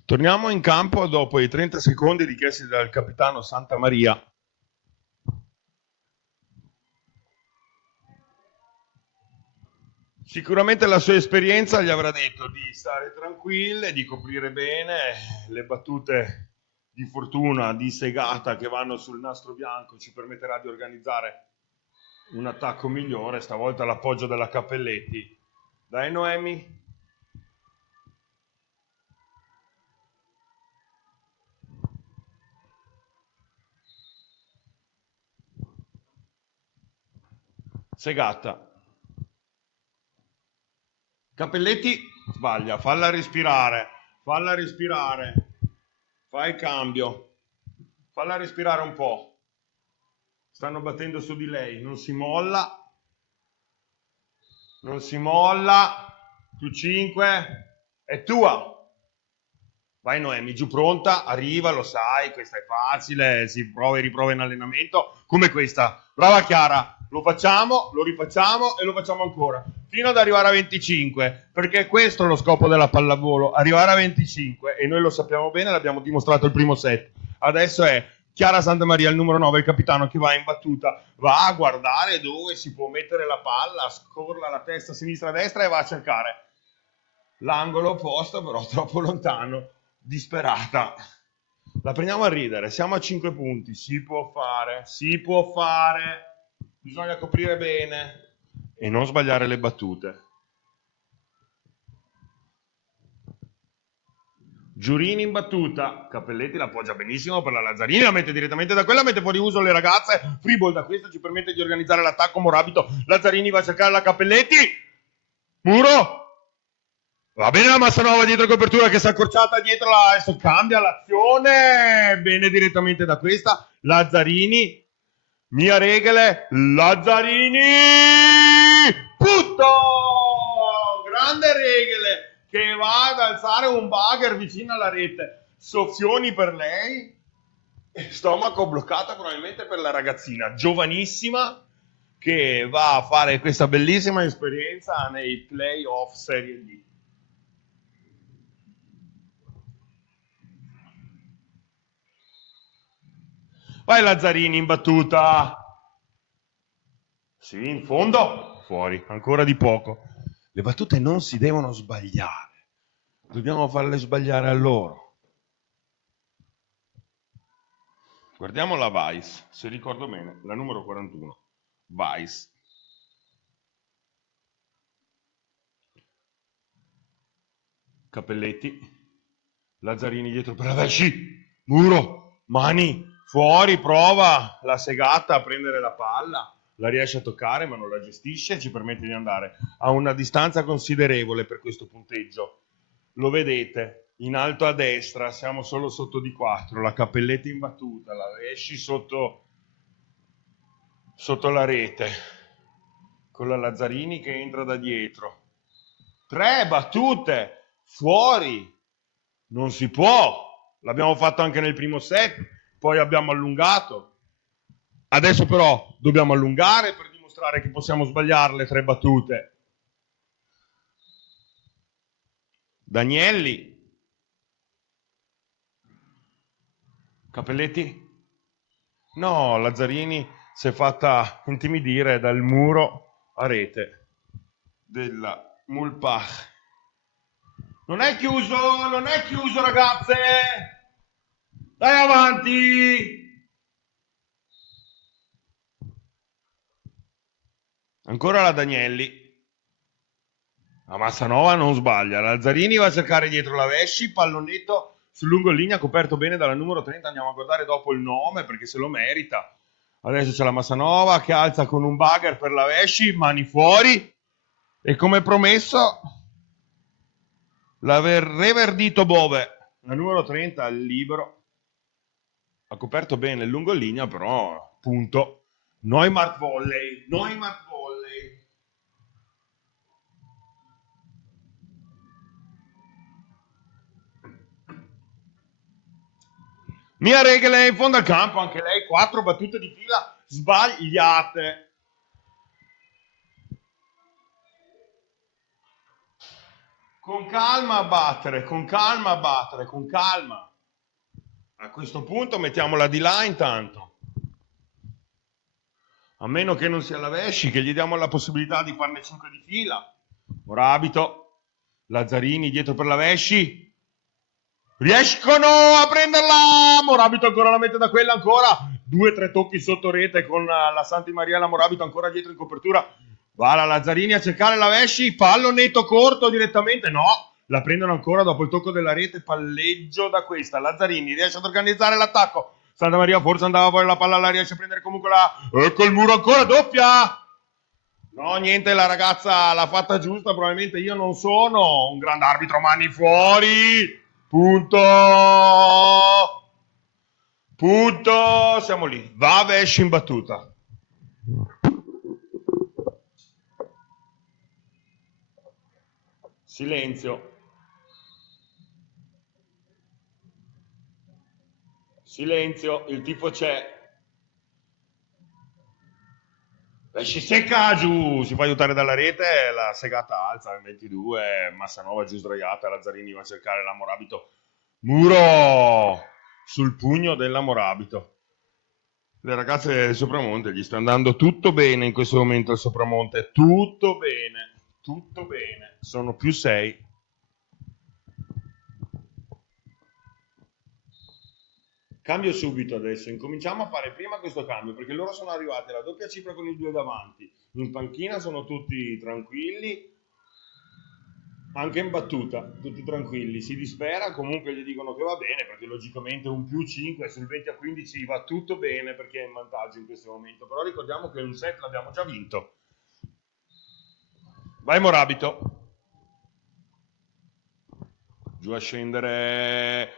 Torniamo in campo dopo i 30 secondi richiesti dal capitano Santamaria. Sicuramente la sua esperienza gli avrà detto di stare tranquille, di coprire bene le battute di fortuna, di segata che vanno sul nastro bianco, ci permetterà di organizzare un attacco migliore, stavolta l'appoggio della Cappelletti. Dai Noemi. Segata. Cappelletti sbaglia, falla respirare, fai il cambio, falla respirare un po'. Stanno battendo su di lei, non si molla, +5, è tua. Vai Noemi, giù pronta, arriva, lo sai, questa è facile, si prova e riprova in allenamento, come questa. Brava Chiara, lo facciamo, lo rifacciamo e lo facciamo ancora, fino ad arrivare a 25, perché questo è lo scopo della pallavolo, arrivare a 25, e noi lo sappiamo bene, l'abbiamo dimostrato il primo set. Adesso è Chiara Santamaria, il numero 9, il capitano, che va in battuta, va a guardare dove si può mettere la palla, scorla la testa sinistra-destra e va a cercare l'angolo opposto, però troppo lontano. Disperata, la prendiamo a ridere, siamo a 5 punti, si può fare, bisogna coprire bene e non sbagliare le battute. Giurini in battuta, Cappelletti la appoggia benissimo per la Lazzarini, la mette direttamente da quella, mette fuori uso le ragazze, free ball da questo ci permette di organizzare l'attacco morabito. Lazzarini va a cercare la Cappelletti, muro. Va bene la Massanova dietro copertura che si è accorciata dietro, adesso cambia l'azione, bene direttamente da questa, Lazzarini, Mia Regole, Lazzarini, putto, grande Regole che va ad alzare un bugger vicino alla rete, soffioni per lei, stomaco bloccato probabilmente per la ragazzina, giovanissima, che va a fare questa bellissima esperienza nei playoff Serie D. Vai Lazzarini in battuta. Sì, in fondo. Fuori, ancora di poco. Le battute non si devono sbagliare. Dobbiamo farle sbagliare a loro. Guardiamo la Vice, se ricordo bene, la numero 41. Vice. Cappelletti. Lazzarini dietro per Avesci. Muro. Mani. Fuori, prova la segata a prendere la palla, la riesce a toccare ma non la gestisce, ci permette di andare a una distanza considerevole per questo punteggio. Lo vedete, in alto a destra, siamo solo sotto di 4, la Cappelletti in battuta, la Avesci sotto la rete, con la Lazzarini che entra da dietro. 3 battute, fuori, non si può. L'abbiamo fatto anche nel primo set, poi abbiamo allungato. Adesso però dobbiamo allungare per dimostrare che possiamo sbagliare le 3 battute. Danielli. Capelletti? No, Lazzarini si è fatta intimidire dal muro a rete della Mulpach. Non è chiuso ragazze! Dai avanti! Ancora la Danielli. La Massanova non sbaglia. Lazzarini va a cercare dietro la Vesci, pallonetto sul lungolinea coperto bene dalla numero 30. Andiamo a guardare dopo il nome perché se lo merita. Adesso c'è la Massanova che alza con un bugger per la Vesci, mani fuori. E come promesso, l'aver reverdito Bove, la numero 30 al libero. Ha coperto bene il lungolinea, però punto. Neumart volley. Mia Regole in fondo al campo, anche lei 4 battute di fila sbagliate. Con calma a battere. A questo punto mettiamola di là intanto. A meno che non sia la Vesci, che gli diamo la possibilità di farne 5 di fila. Morabito, Lazzarini dietro per la Vesci. Riescono a prenderla. Morabito ancora la mette da quella, ancora 2-3 tocchi sotto rete con la Santi Mariella. Morabito ancora dietro in copertura. Va la Lazzarini a cercare la Vesci, fallo netto corto direttamente, no, la prendono ancora dopo il tocco della rete, palleggio da questa. Lazzarini riesce ad organizzare l'attacco. Santa Maria forse andava fuori la palla, la riesce a prendere comunque ecco il muro ancora, doppia. No, niente, la ragazza l'ha fatta giusta, probabilmente io non sono un grande arbitro, mani fuori. Punto, siamo lì. Va Vesci in battuta. Silenzio, il tifo c'è. Vesci secca giù, si fa aiutare dalla rete, la segata alza in 22, Massanova giù sdraiata, Lazzarini va a cercare la Morabito. Muro sul pugno della Morabito. Le ragazze del Sopramonte gli sta andando tutto bene in questo momento al Sopramonte, tutto bene. Sono più 6. Cambio subito adesso, incominciamo a fare prima questo cambio perché loro sono arrivati alla doppia cifra con i 2 davanti, in panchina sono tutti tranquilli, anche in battuta, tutti tranquilli, si dispera, comunque gli dicono che va bene perché logicamente un più 5 sul 20-15 va tutto bene perché è in vantaggio in questo momento, però ricordiamo che un set l'abbiamo già vinto. Vai Morabito, giù a scendere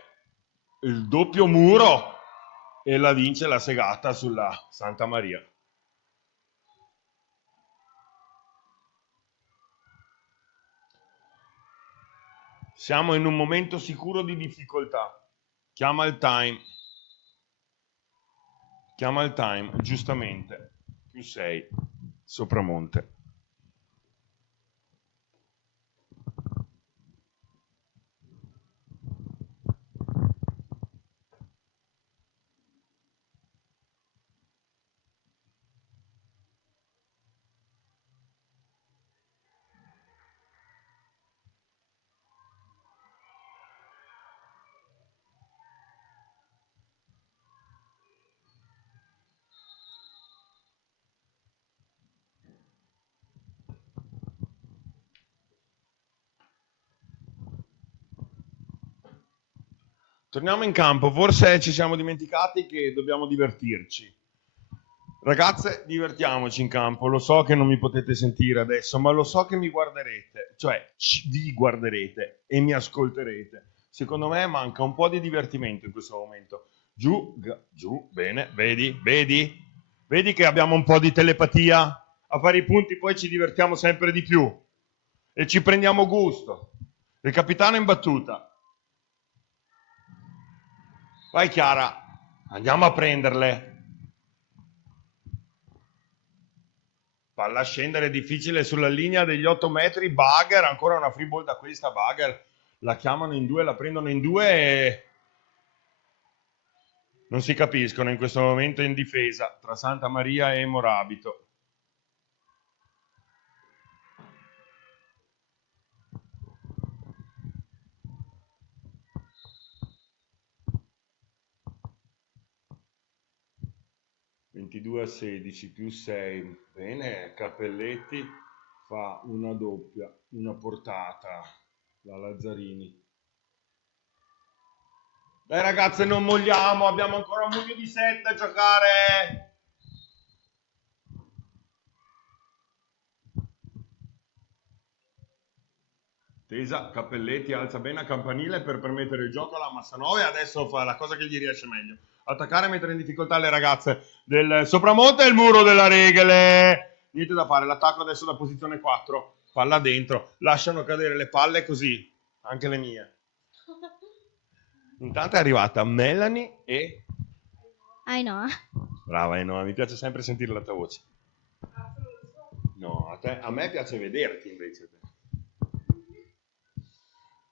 il doppio muro e la vince la segata sulla Santa Maria. Siamo in un momento sicuro di difficoltà. Chiama il time, giustamente. Più 6, Sopramonte. Torniamo in campo, forse ci siamo dimenticati che dobbiamo divertirci. Ragazze, divertiamoci in campo, lo so che non mi potete sentire adesso, ma lo so che mi guarderete, cioè vi guarderete e mi ascolterete. Secondo me manca un po' di divertimento in questo momento. Giù, bene, vedi che abbiamo un po' di telepatia? A fare i punti poi ci divertiamo sempre di più e ci prendiamo gusto. Il capitano in battuta. Vai Chiara, andiamo a prenderle. Palla a scendere, difficile sulla linea degli 8 metri. Bagger, ancora una free ball da questa. Bagger la chiamano in due, la prendono in due e non si capiscono in questo momento in difesa tra Santa Maria e Morabito. (22-16 più 6). Bene, Cappelletti fa una doppia, una portata. La Lazzarini. Dai ragazze, non molliamo, abbiamo ancora un mucchio di 7 a giocare. Tesa, Cappelletti alza bene a campanile per permettere il gioco alla Massa 9. Adesso fa la cosa che gli riesce meglio: attaccare e mettere in difficoltà le ragazze del Sopramonte e il muro della Regole. Niente da fare, l'attacco adesso da posizione 4. Palla dentro, lasciano cadere le palle così, anche le mie. Intanto è arrivata Melanie e Ainoa. Brava Ainoa, mi piace sempre sentire la tua voce. No, a me piace vederti invece.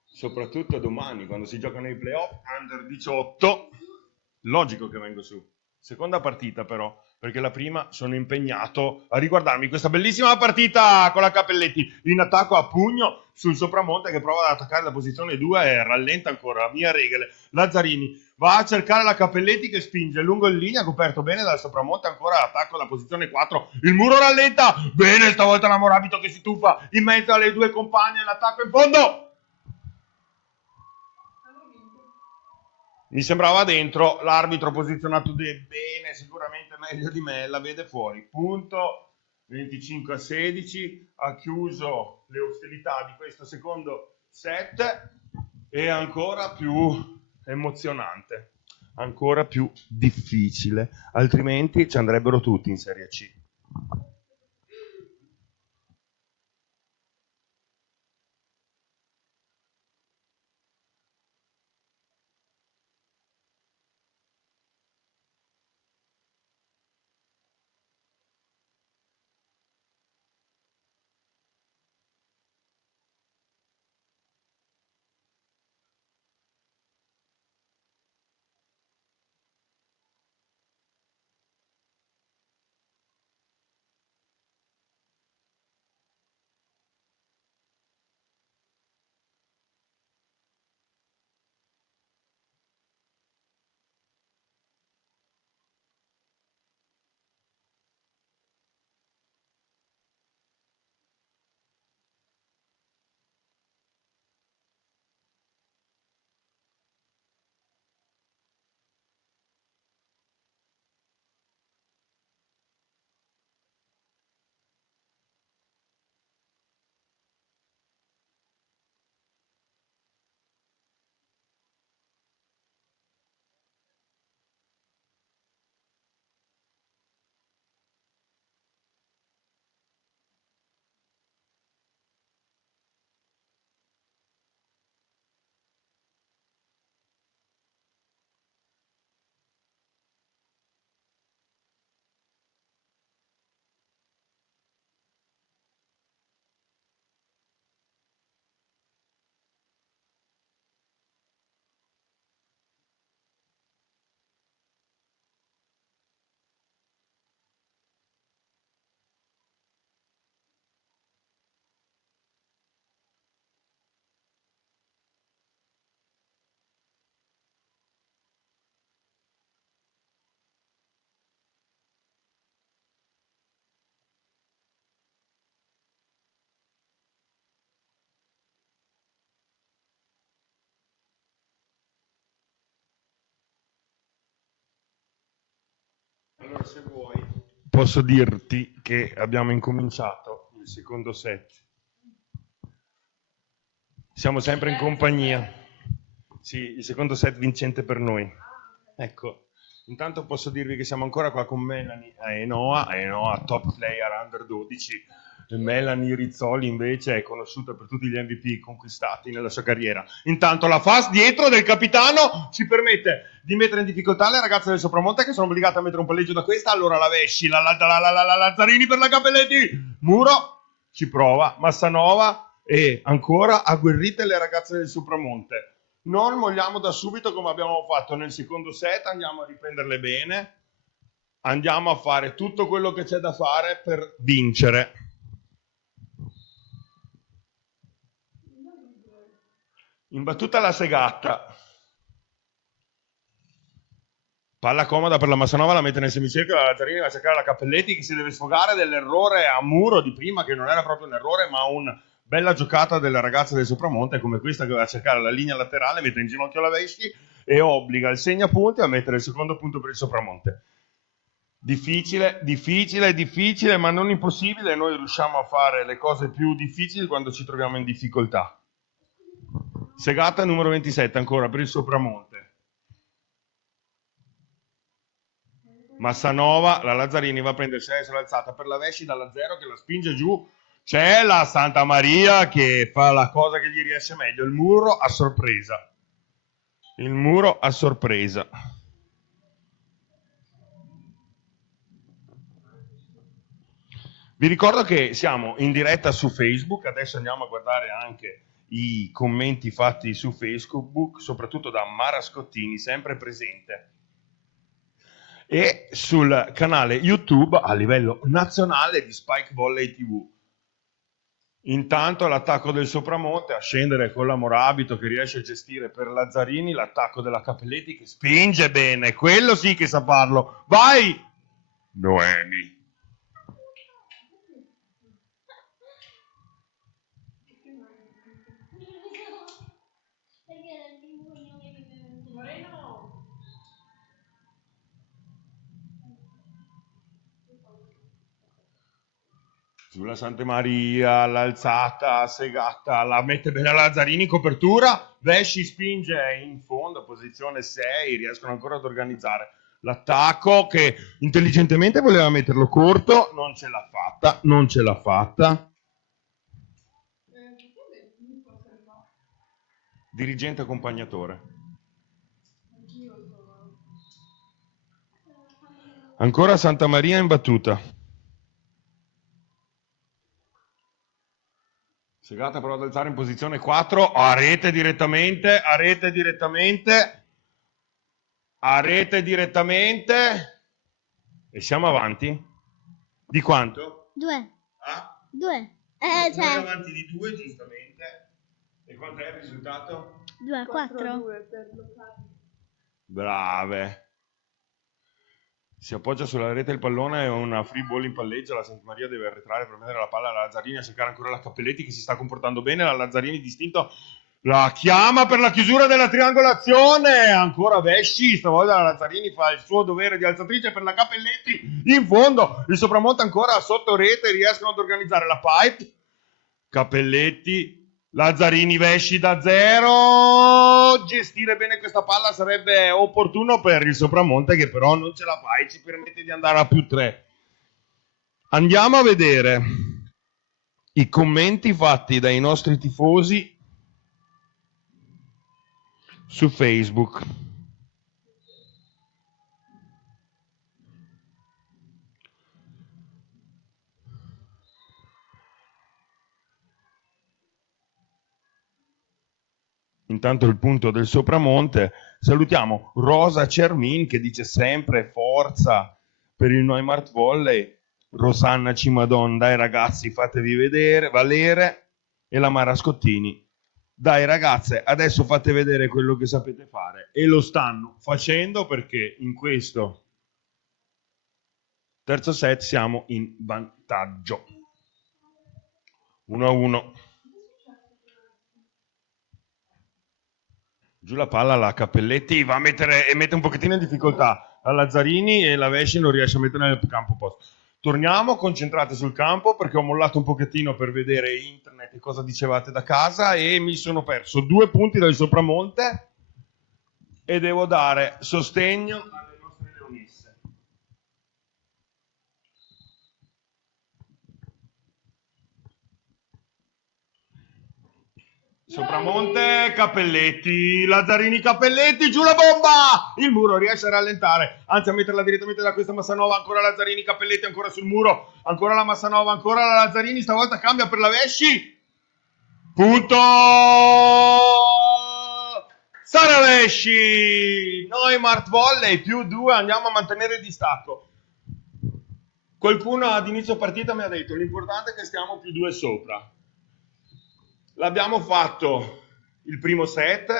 Soprattutto domani, quando si giocano i playoff under 18, logico che vengo su. Seconda partita però, perché la prima sono impegnato a riguardarmi questa bellissima partita con la Cappelletti in attacco a pugno sul Sopramonte, che prova ad attaccare la posizione 2 e rallenta ancora. Mia Regole, Lazzarini va a cercare la Cappelletti che spinge lungo in linea, coperto bene dal Sopramonte, ancora attacco alla posizione 4, il muro rallenta, bene stavolta la Morabito che si tuffa in mezzo alle due compagne, l'attacco in fondo. Mi sembrava dentro, l'arbitro posizionato bene, sicuramente meglio di me, la vede fuori. Punto 25-16, ha chiuso le ostilità di questo secondo set e ancora più emozionante, ancora più difficile, altrimenti ci andrebbero tutti in Serie C. Allora, se vuoi, posso dirti che abbiamo incominciato il secondo set. Siamo sempre in compagnia. Sì, il secondo set vincente per noi. Ecco, intanto posso dirvi che siamo ancora qua con Melanie Ainoa, top player under 12, Melanie Rizzoli invece è conosciuta per tutti gli MVP conquistati nella sua carriera. Intanto la fast dietro del capitano ci permette di mettere in difficoltà le ragazze del Sopramonte, che sono obbligate a mettere un palleggio da questa. Allora la Vesci, la Lazzarini per la Cappelletti, Muro ci prova, Massanova e ancora agguerrite le ragazze del Sopramonte. Non molliamo da subito come abbiamo fatto nel secondo set, andiamo a riprenderle bene, andiamo a fare tutto quello che c'è da fare per vincere. Imbattuta la Segatta, palla comoda per la Massanova, la mette nel semicerchio, la Lazzarini va a cercare la Cappelletti che si deve sfogare dell'errore a Muro di prima, che non era proprio un errore ma una bella giocata delle ragazze del Sopramonte, come questa che va a cercare la linea laterale, mette in ginocchio la Vesci e obbliga il segnapunti a mettere il secondo punto per il Sopramonte. Difficile, ma non impossibile. Noi riusciamo a fare le cose più difficili quando ci troviamo in difficoltà. Segatta numero 27 ancora per il Sopramonte. Massanova, la Lazzarini va a prendersi l'alzata per la Vesci dalla 0 che la spinge giù. C'è la Santa Maria che fa la cosa che gli riesce meglio, il muro a sorpresa. Il muro a sorpresa. Vi ricordo che siamo in diretta su Facebook, adesso andiamo a guardare anche i commenti fatti su Facebook, soprattutto da Mara Scottini, sempre presente, e sul canale YouTube a livello nazionale di Spike Volley TV. Intanto l'attacco del Sopramonte a scendere con la Morabito che riesce a gestire per Lazzarini, l'attacco della Cappelletti che spinge bene, quello sì che sa farlo. Vai! Noemi. Sulla Santa Maria, l'alzata, Segatta, la mette bene la Lazzarini, copertura, Vesci spinge in fondo, posizione 6, riescono ancora ad organizzare l'attacco che intelligentemente voleva metterlo corto, non ce l'ha fatta. Dirigente accompagnatore. Ancora Santa Maria in battuta. Segatta però ad alzare in posizione 4, a rete direttamente, e siamo avanti. Di quanto? 2. Ah? 2. Siamo avanti di 2 giustamente. E quanto è il risultato? 2-4. Brave. Si appoggia sulla rete il pallone e una free ball in palleggio. La Santa Maria deve arretrare per prendere la palla alla Lazzarini, a cercare ancora la Cappelletti che si sta comportando bene. La Lazzarini distinto la chiama per la chiusura della triangolazione. Ancora Vesci, stavolta la Lazzarini fa il suo dovere di alzatrice per la Cappelletti. In fondo il Sopramonte ancora sotto rete, riescono ad organizzare la pipe. Cappelletti, Lazzarini, Vesci da 0. Gestire bene questa palla sarebbe opportuno per il Sopramonte che però non ce la fa e ci permette di andare a più 3. Andiamo a vedere i commenti fatti dai nostri tifosi su Facebook. Intanto il punto del Sopramonte. Salutiamo Rosa Cermin che dice sempre forza per il Neumart Volley. Rosanna Cimadon, dai ragazzi fatevi vedere, valere. E la Mara Scottini, dai ragazze adesso fate vedere quello che sapete fare. E lo stanno facendo perché in questo terzo set siamo in vantaggio. 1-1. Giù la palla la Cappelletti, va a mettere e mette un pochettino in difficoltà la Lazzarini e la Vesci non riesce a mettere nel campo opposto. Torniamo concentrate sul campo perché ho mollato un pochettino per vedere internet e cosa dicevate da casa e mi sono perso 2 punti dal Sopramonte e devo dare sostegno alle nostre leonesse. Sopramonte, Cappelletti, Lazzarini, Cappelletti, giù la bomba! Il muro riesce a rallentare, anzi a metterla direttamente da questa Massanova, ancora Lazzarini, Cappelletti, ancora sul muro, ancora la Massanova, ancora la Lazzarini, stavolta cambia per la Vesci. Punto! Sara Vesci! Neumart volley, +2, andiamo a mantenere il distacco. Qualcuno ad inizio partita mi ha detto l'importante è che stiamo +2 sopra. L'abbiamo fatto il primo set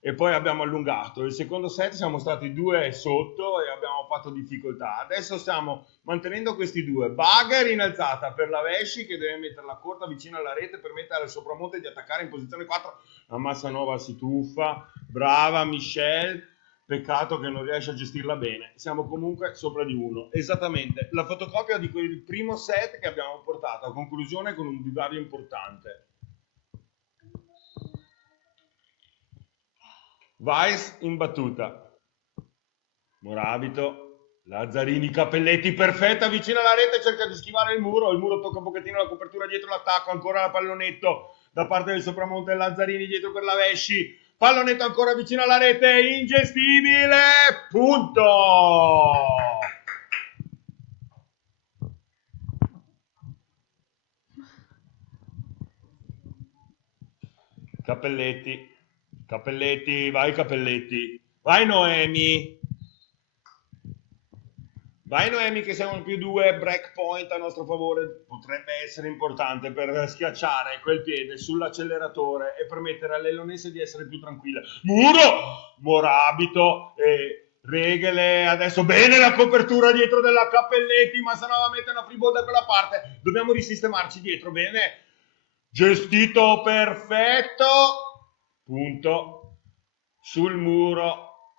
e poi abbiamo allungato. Il secondo set siamo stati 2 sotto e abbiamo fatto difficoltà. Adesso stiamo mantenendo questi due. Bagher in alzata per la Vesci che deve metterla corta vicino alla rete per mettere al Sopramonte di attaccare in posizione 4. La Massanova si tuffa. Brava Michelle. Peccato che non riesce a gestirla bene. Siamo comunque sopra di 1. Esattamente la fotocopia di quel primo set che abbiamo portato a conclusione con un divario importante. Weiss in battuta, Morabito, Lazzarini, Cappelletti, perfetta vicino alla rete, cerca di schivare il muro tocca un pochettino la copertura dietro l'attacco, ancora la pallonetto da parte del Sopramonte, Lazzarini dietro per la Vesci, pallonetto ancora vicino alla rete, ingestibile, punto! Cappelletti. Cappelletti, vai Cappelletti, vai Noemi che siamo +2, break point a nostro favore, potrebbe essere importante per schiacciare quel piede sull'acceleratore e permettere all'Ellonese di essere più tranquilla. Muro, Morabito e Regele, adesso bene la copertura dietro della Cappelletti, ma se no va a mettere una free ball da quella parte, dobbiamo risistemarci dietro, bene, gestito perfetto. Punto sul muro,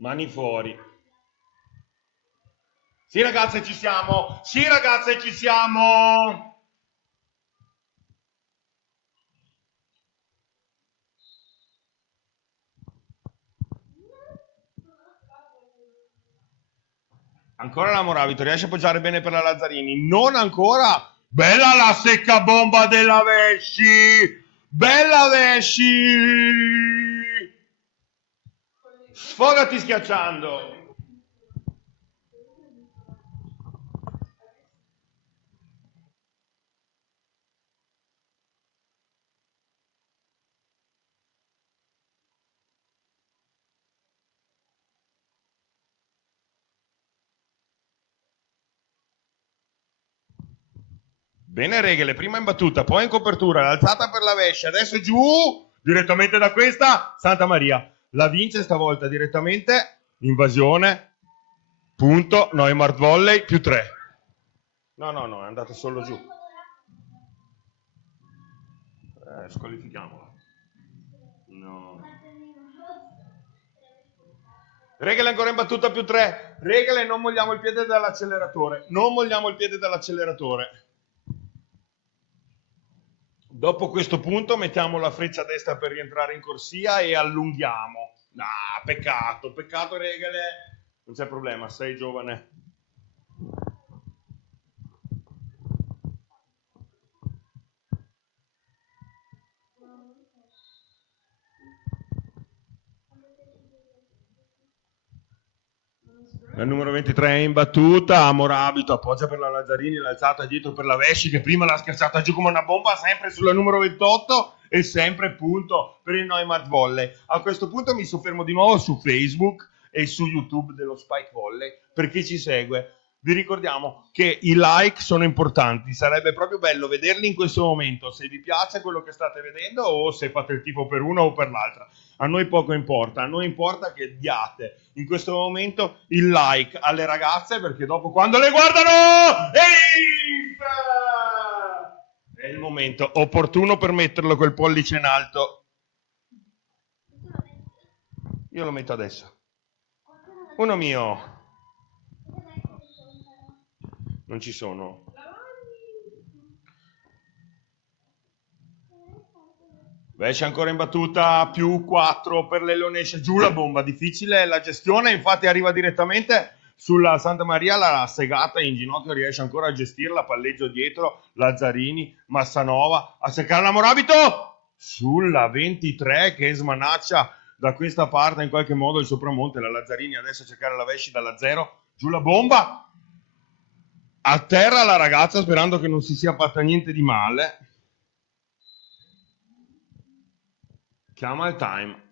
mani fuori. Sì ragazze ci siamo, sì ragazze ci siamo. Ancora la Moravito, riesce a appoggiare bene per la Lazzarini, non ancora. Bella la secca bomba della Vesci. Bella Vesci! Sfogati schiacciando! Bene Regele, prima in battuta, poi in copertura, l'alzata per la Vesci, adesso giù, direttamente da questa, Santa Maria. La vince stavolta direttamente, invasione, punto, Neumart volley, +3. No, è andata solo giù. Squalifichiamola. No. Regele ancora in battuta +3. Regele, non molliamo il piede dall'acceleratore. Non molliamo il piede dall'acceleratore. Dopo questo punto mettiamo la freccia destra per rientrare in corsia e allunghiamo. Ah, peccato Regele. Non c'è problema, sei giovane. Il numero 23 è in battuta, Morabito appoggia per la Lazzarini, l'alzata dietro per la Vesci che prima l'ha schiacciata giù come una bomba, sempre sulla numero 28 e sempre punto per il Neumart volley. A questo punto mi soffermo di nuovo su Facebook e su YouTube dello Spike Volley per chi ci segue. Vi ricordiamo che i like sono importanti, sarebbe proprio bello vederli in questo momento, se vi piace quello che state vedendo o se fate il tifo per una o per l'altra. A noi poco importa, a noi importa che diate in questo momento il like alle ragazze perché dopo quando le guardano è il momento opportuno per metterlo quel pollice in alto. Io lo metto adesso. Uno mio. Non ci sono. Vesce ancora in battuta, +4 per l'Ellonese, giù la bomba, difficile la gestione, infatti arriva direttamente sulla Santa Maria la segata in ginocchio riesce ancora a gestirla, palleggio dietro, Lazzarini, Massanova a cercare la Morabito sulla 23 che smanaccia da questa parte in qualche modo il Sopramonte, la Lazzarini adesso a cercare la Vesci dalla 0, giù la bomba, a terra la ragazza sperando che non si sia fatta niente di male, chiama il time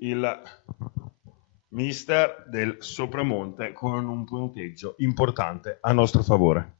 il mister del Sopramonte con un punteggio importante a nostro favore.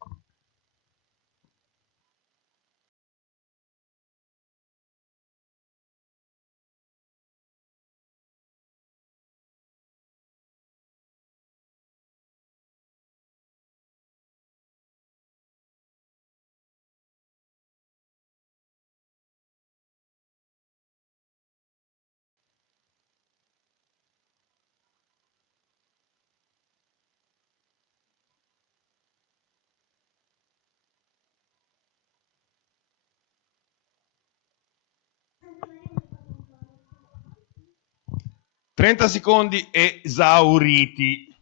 «30 secondi esauriti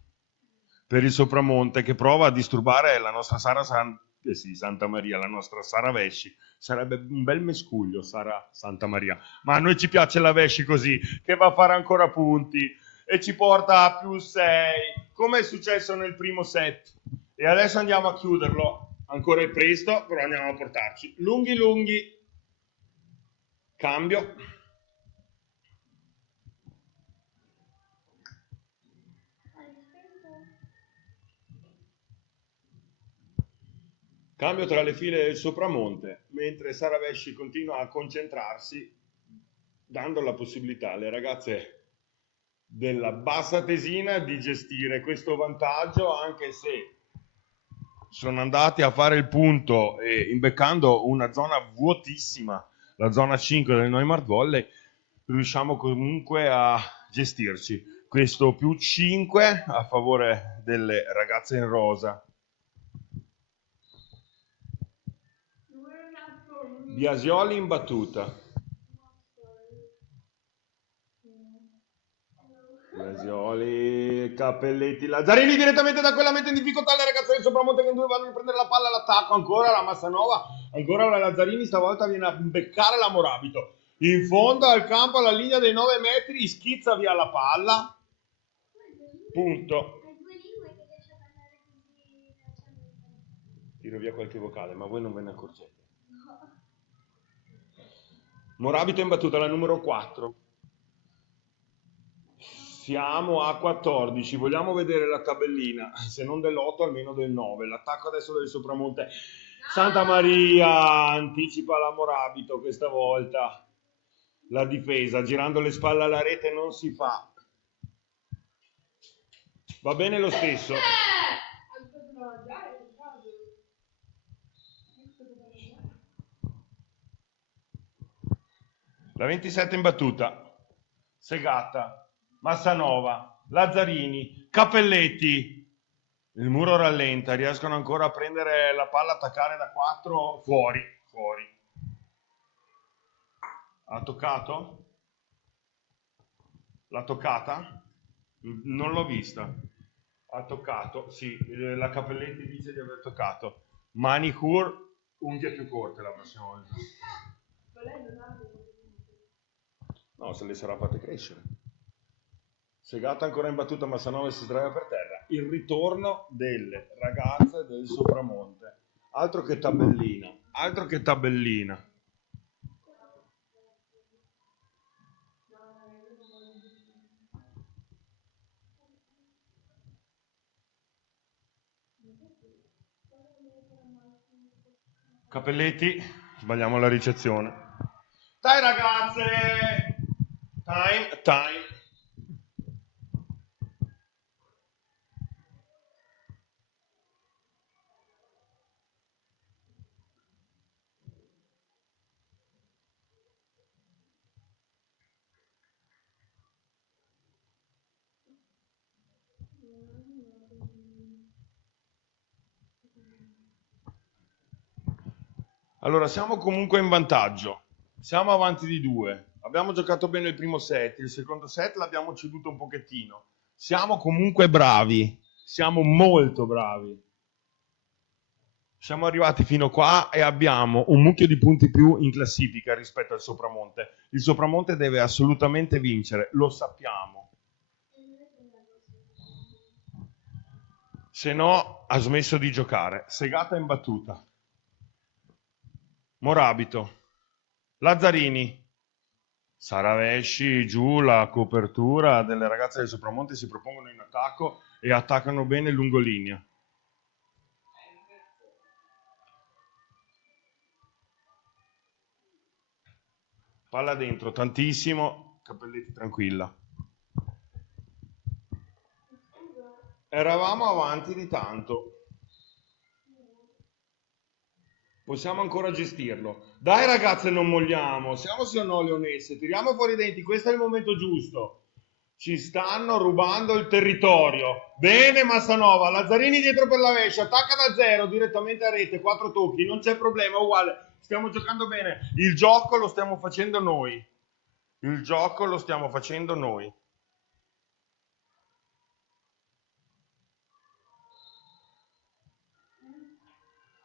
per il Sopramonte che prova a disturbare la nostra Santa Maria, la nostra Sara Vesci. Sarebbe un bel mescuglio Sara Santa Maria, ma a noi ci piace la Vesci così, che va a fare ancora punti e ci porta a +6, come è successo nel primo set. E adesso andiamo a chiuderlo, ancora è presto, però andiamo a portarci. Lunghi, cambio. Cambio tra le file del Sopramonte, mentre Sara Vesci continua a concentrarsi, dando la possibilità alle ragazze della Bassa Tesina di gestire questo vantaggio, anche se sono andati a fare il punto e imbeccando una zona vuotissima, la zona 5 del Neumart Volley, riusciamo comunque a gestirci. Questo +5 a favore delle ragazze in rosa. Biasioli in battuta. Biasioli, Cappelletti, Lazzarini direttamente da quella mette in difficoltà le ragazze del Sopramonte che due vanno a prendere la palla all'attacco, ancora la Massanova, ancora la Lazzarini, stavolta viene a beccare la Morabito. In fondo al campo alla linea dei 9 metri, schizza via la palla. Punto. Tiro via qualche vocale, ma voi non ve ne accorgete. Morabito in battuta, la numero 4. Siamo a 14, vogliamo vedere la tabellina, se non dell'8 almeno del 9. L'attacco adesso del Sopramonte. Santa Maria anticipa la Morabito questa volta. La difesa, girando le spalle alla rete non si fa. Va bene lo stesso. La 27 in battuta, Segata, Massanova, Lazzarini, Cappelletti, il muro rallenta, riescono ancora a prendere la palla, attaccare da 4, fuori. Ha toccato? L'ha toccata? Non l'ho vista. Ha toccato, sì, la Cappelletti dice di aver toccato. Manicure, unghie più corte la prossima volta. No, se le sarà fatte crescere. Segata ancora in battuta, Massanova si sdraia per terra. Il ritorno delle ragazze del Sopramonte. Altro che tabellina. Cappelletti, sbagliamo la ricezione. Dai ragazze! Time. Allora, siamo comunque in vantaggio. Siamo avanti di 2. Abbiamo giocato bene il primo set, il secondo set l'abbiamo ceduto un pochettino. Siamo comunque bravi. Siamo molto bravi. Siamo arrivati fino qua e abbiamo un mucchio di punti più in classifica rispetto al Sopramonte. Il Sopramonte deve assolutamente vincere, lo sappiamo. Se no ha smesso di giocare. Segata imbattuta. Morabito. Lazzarini. Saravesci, giù la copertura delle ragazze del Sopramonte si propongono in attacco e attaccano bene lungolinea. Palla dentro, tantissimo, Cappelletti tranquilla. Eravamo avanti di tanto. Possiamo ancora gestirlo. Dai ragazze, non molliamo, siamo sì o no leonesse, tiriamo fuori i denti, questo è il momento giusto. Ci stanno rubando il territorio. Bene Massanova, Lazzarini dietro per la Vescia, attacca da zero direttamente a rete, 4 tocchi, non c'è problema, uguale. Stiamo giocando bene. Il gioco lo stiamo facendo noi. Il gioco lo stiamo facendo noi.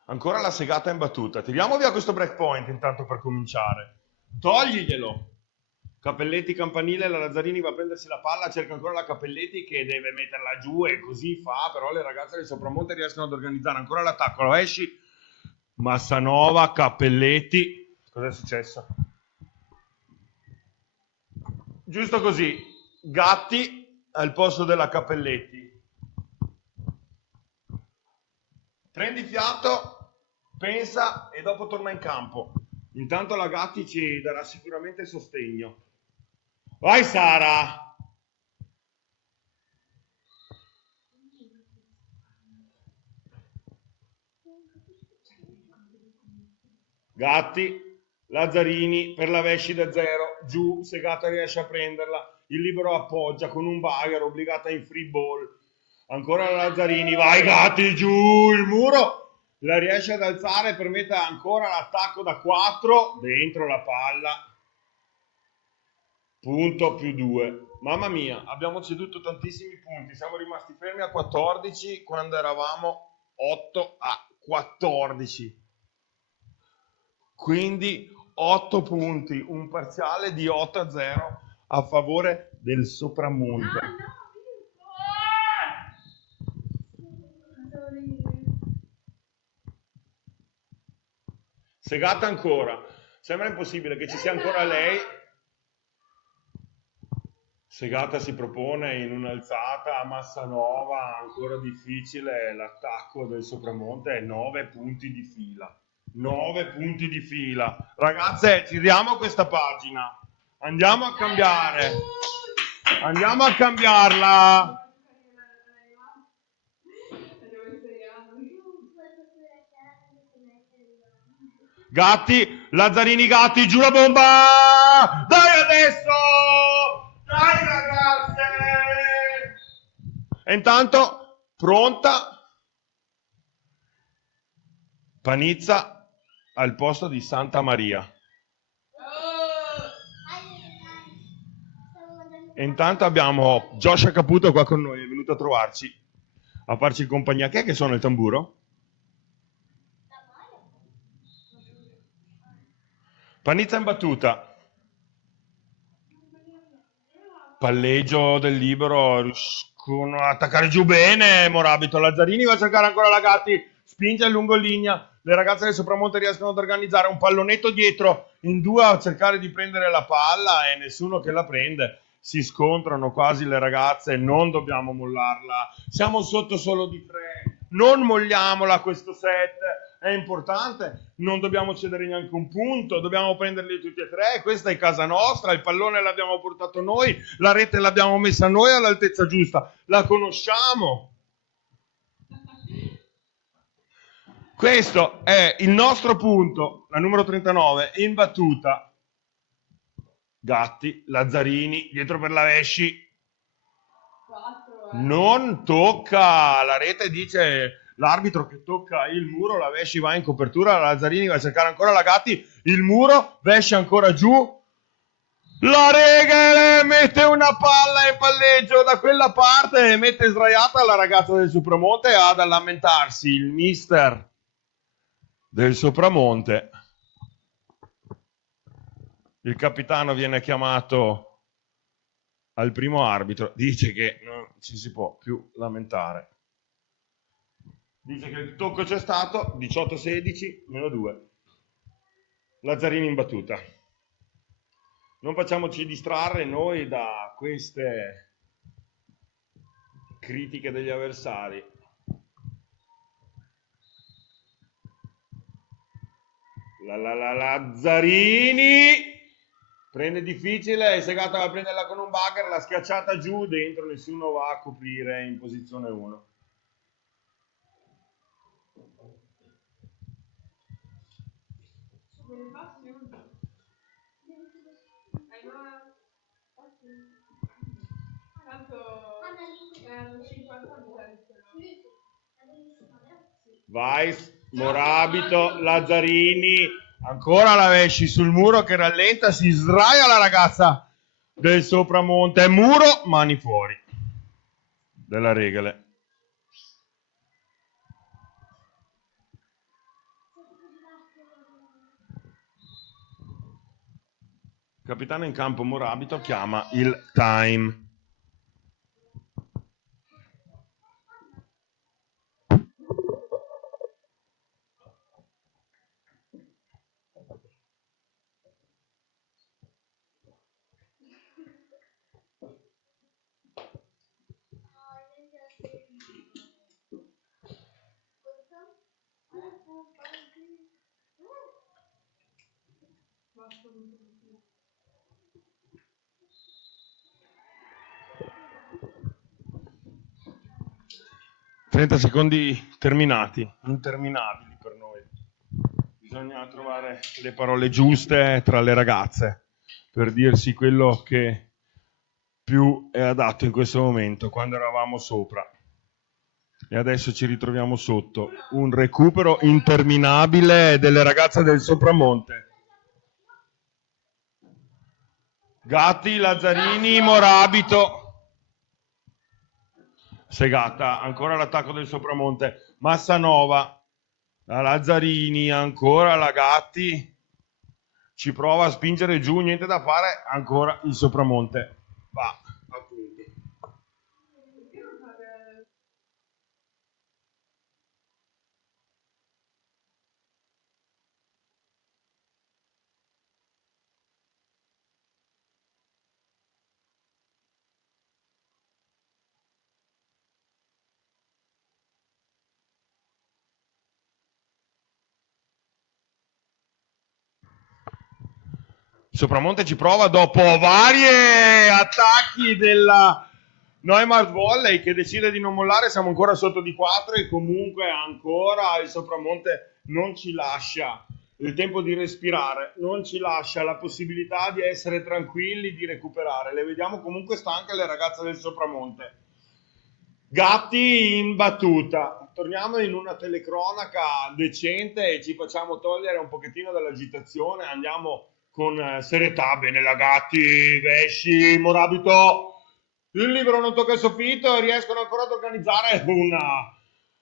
Ancora la segata imbattuta. Tiriamo via questo breakpoint intanto per cominciare. Togliglielo. Cappelletti campanile, la Lazzarini va a prendersi la palla, cerca ancora la Cappelletti che deve metterla giù e così fa, però le ragazze del Sopramonte riescono ad organizzare ancora l'attacco. La esci, Massanova, Cappelletti. Cos'è successo? Giusto così. Gatti al posto della Cappelletti. Prendi fiato, pensa e dopo torna in campo. Intanto la Gatti ci darà sicuramente sostegno. Vai Sara! Gatti, Lazzarini per la Vesci da zero, giù, Segata riesce a prenderla, il libero appoggia con un bagger, obbligata in free ball. Ancora la Lazzarini, vai Gatti, giù, il muro, la riesce ad alzare, permette ancora l'attacco da 4, dentro la palla. Punto più 2. Mamma mia, abbiamo ceduto tantissimi punti, siamo rimasti fermi a 14 quando eravamo 8 a 14. Quindi 8 punti, un parziale di 8 a 0 a favore del Sopramonte. Segata ancora, sembra impossibile che ci sia ancora lei. Segata si propone in un'alzata a Massanova, ancora difficile l'attacco del Sopramonte, 9 punti di fila. 9 punti di fila. Ragazze, giriamo questa pagina. Andiamo a cambiare. Andiamo a cambiarla. Gatti, Lazzarini Gatti, giù la bomba! Dai adesso! Dai ragazze! E intanto, pronta, Panizza al posto di Santa Maria. E intanto abbiamo Joshua Caputo qua con noi, è venuto a trovarci, a farci compagnia. Chi è che suona il tamburo? Panizza in battuta. Palleggio del libero, riescono a attaccare giù bene. Morabito, Lazzarini va a cercare ancora la Gatti, spinge a lungolinea. Le ragazze del Sopramonte riescono ad organizzare un pallonetto dietro in due a cercare di prendere la palla e nessuno che la prende. Si scontrano quasi le ragazze, non dobbiamo mollarla. Siamo sotto solo di 3. Non molliamola questo set. È importante, non dobbiamo cedere neanche un punto, dobbiamo prenderli tutti e 3, questa è casa nostra, il pallone l'abbiamo portato noi, la rete l'abbiamo messa noi all'altezza giusta, la conosciamo. Questo è il nostro punto, la numero 39, in battuta. Gatti, Lazzarini, dietro per la Vesci. Non tocca, la rete dice... L'arbitro che tocca il muro, la Vesci va in copertura, la Lazzarini va a cercare ancora la Gatti, il muro, Vesci ancora giù, La Regale mette una palla in palleggio da quella parte e mette sdraiata la ragazza del Sopramonte ad lamentarsi il mister del Sopramonte. Il capitano viene chiamato al primo arbitro, dice che non ci si può più lamentare. Dice che il tocco c'è stato, 18-16, meno 2. Lazzarini in battuta. Non facciamoci distrarre noi da queste critiche degli avversari. La Lazzarini prende difficile, è segata a prenderla con un bugger, l'ha schiacciata giù, dentro nessuno va a coprire in posizione 1. Weiss, Morabito, Lazzarini, ancora la Vesci sul muro che rallenta, si sdraia la ragazza del Sopramonte, muro, mani fuori della Regale. Capitano in campo Morabito chiama il time. ...30 secondi terminati, interminabili per noi. Bisogna trovare le parole giuste tra le ragazze per dirsi quello che più è adatto in questo momento, quando eravamo sopra e adesso ci ritroviamo sotto. Un recupero interminabile delle ragazze del Sopramonte. Gatti, Lazzarini, Morabito. Segata, ancora l'attacco del Sopramonte. Massanova, la Lazzarini, ancora la Gatti. Ci prova a spingere giù, niente da fare, ancora il Sopramonte. Va, appunto. Sopramonte ci prova dopo vari attacchi della Neumarkt Volley che decide di non mollare. Siamo ancora sotto di 4 e comunque ancora il Sopramonte non ci lascia il tempo di respirare, non ci lascia la possibilità di essere tranquilli, di recuperare. Le vediamo comunque stanche le ragazze del Sopramonte. Gatti in battuta. Torniamo in una telecronaca decente e ci facciamo togliere un pochettino dall'agitazione. Andiamo con serietà. Bene la Gatti, Vesci, Morabito. Il libero non tocca il soffitto e riescono ancora ad organizzare una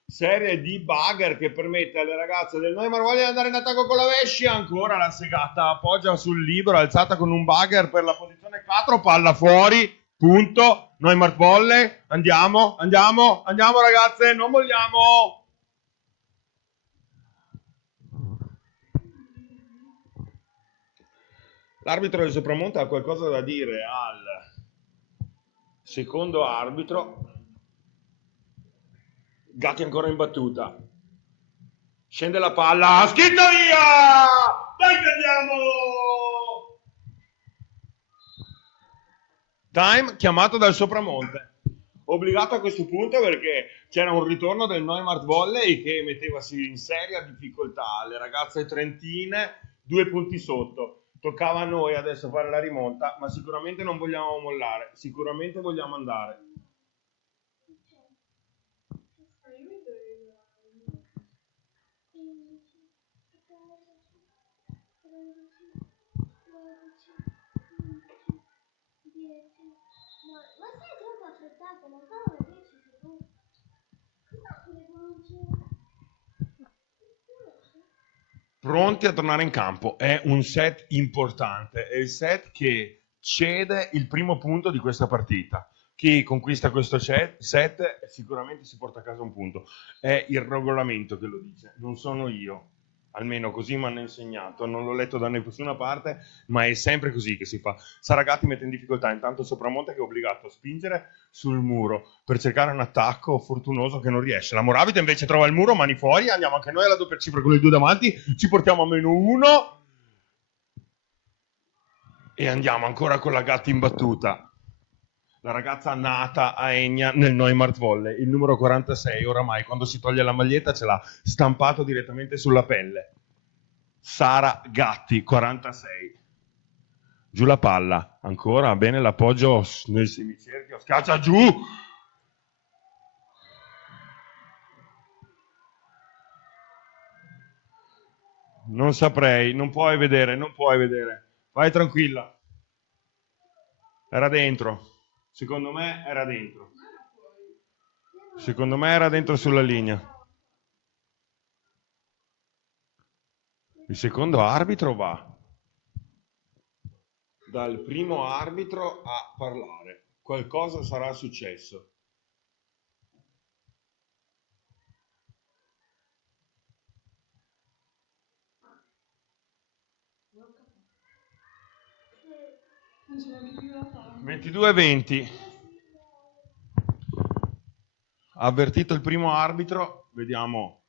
serie di bugger che permette alle ragazze del Neumarkt Volley di andare in attacco con la Vesci. Ancora la segata appoggia sul libero, alzata con un bugger per la posizione 4, palla fuori. Punto, Neumarkt Volley, andiamo ragazze, non molliamo. L'arbitro del Sopramonte ha qualcosa da dire al secondo arbitro. Gatti ancora in battuta. Scende la palla, schitta via! Dai che andiamo! Time chiamato dal Sopramonte. Obbligato a questo punto perché c'era un ritorno del Neumarkt Volley che metteva in seria difficoltà le ragazze trentine, 2 punti sotto. Toccava a noi adesso fare la rimonta, ma sicuramente non vogliamo mollare, sicuramente vogliamo andare. Pronti a tornare in campo. È un set importante, è il set che cede il primo punto di questa partita. Chi conquista questo set sicuramente si porta a casa un punto. È il regolamento che lo dice, non sono io. Almeno così mi hanno insegnato, non l'ho letto da nessuna parte, ma è sempre così che si fa. Saragatti mette in difficoltà intanto Sopramonte, che è obbligato a spingere sul muro per cercare un attacco fortunoso che non riesce. La Moravita invece trova il muro, mani fuori, andiamo anche noi alla doppia cifra con i due davanti, ci portiamo a -1 e andiamo ancora con la Gatti in battuta. La ragazza nata a Egna nel Neumart Volley, il numero 46, oramai quando si toglie la maglietta ce l'ha stampato direttamente sulla pelle. Sara Gatti, 46. Giù la palla, ancora bene l'appoggio nel semicerchio, scaccia giù. Non saprei, non puoi vedere, non puoi vedere. Vai tranquilla. Era dentro. Secondo me era dentro. Secondo me era dentro sulla linea. Il secondo arbitro va dal primo arbitro a parlare. Qualcosa sarà successo. Non 22-20. Avvertito il primo arbitro, vediamo.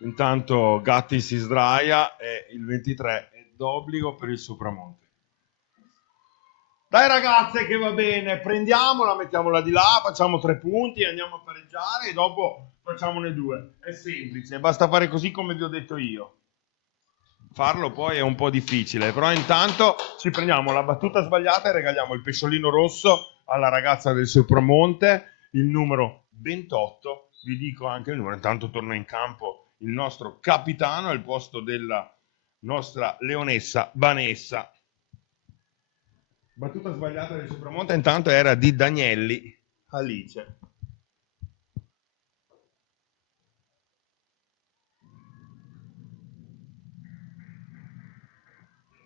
Intanto Gatti si sdraia e il 23 è d'obbligo per il Sopramonte. Dai ragazze che va bene, prendiamola, mettiamola di là, facciamo 3 punti, andiamo a pareggiare e dopo facciamone 2. È semplice, basta fare così come vi ho detto io. Farlo poi è un po' difficile, però intanto ci prendiamo la battuta sbagliata e regaliamo il pesciolino rosso alla ragazza del Sopramonte, il numero 28. Vi dico anche il numero, intanto torna in campo il nostro capitano al posto della nostra leonessa Vanessa. Battuta sbagliata del Sopramonte intanto era di Danielli Alice.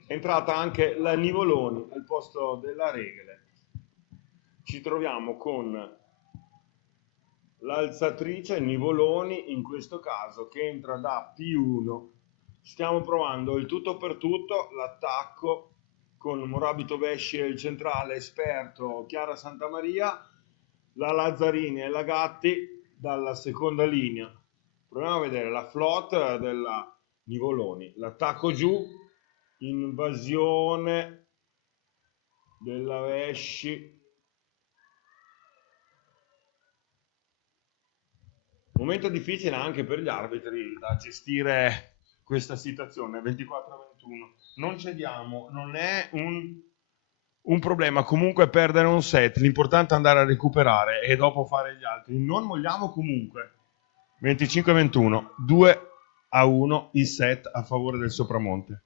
È entrata anche la Nivoloni al posto della Regole. Ci troviamo con l'alzatrice Nivoloni in questo caso che entra da P1. Stiamo provando il tutto per tutto, l'attacco con Morabito Vesci e il centrale esperto Chiara Santamaria, la Lazzarini e la Gatti dalla seconda linea. Proviamo a vedere la float della Nivoloni, l'attacco giù, invasione della Vesci. Momento difficile anche per gli arbitri da gestire questa situazione, 24-21. Non cediamo, non è un problema comunque perdere un set, l'importante è andare a recuperare e dopo fare gli altri. Non molliamo comunque. 25-21, 2-1 il set a favore del Sopramonte.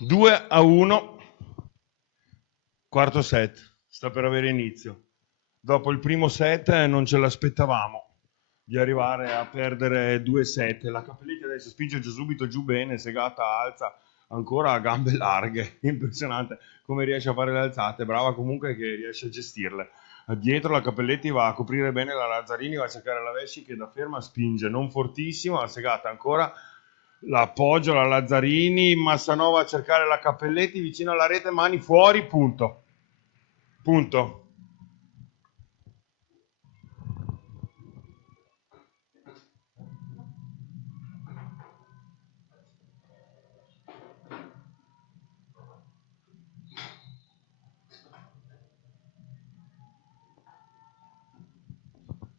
2-1, quarto set, sta per avere inizio. Dopo il primo set non ce l'aspettavamo di arrivare a perdere 2 set. La Cappelletti adesso spinge già subito giù bene, Segata alza ancora a gambe larghe, impressionante come riesce a fare le alzate, brava comunque che riesce a gestirle. Dietro la Cappelletti va a coprire bene la Lazzarini, va a cercare la Vesci che da ferma spinge, non fortissimo, la Segata ancora l'appoggio, la Lazzarini, Massanova a cercare la Cappelletti vicino alla rete, mani fuori, punto.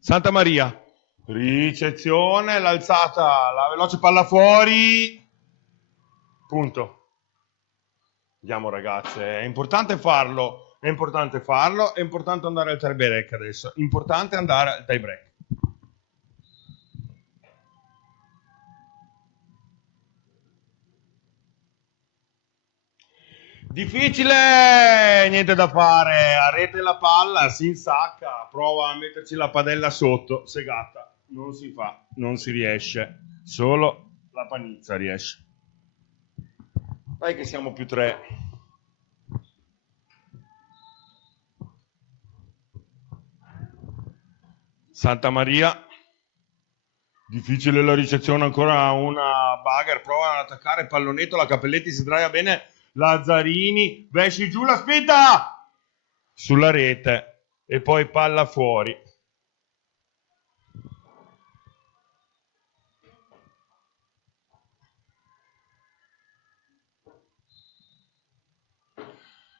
Santa Maria, ricezione, l'alzata, la veloce palla fuori, punto. Andiamo ragazze, è importante farlo, è importante andare al tie break adesso, importante andare al tie break. Difficile, niente da fare, a rete la palla, si insacca, prova a metterci la padella sotto, Segata, non si fa, non si riesce, solo la Panizza riesce. Dai che siamo più 3. Santa Maria, difficile la ricezione, ancora una Bagher, prova ad attaccare pallonetto, la Cappelletti si sdraia bene, Lazzarini, Vesci giù la spinta sulla rete e poi palla fuori.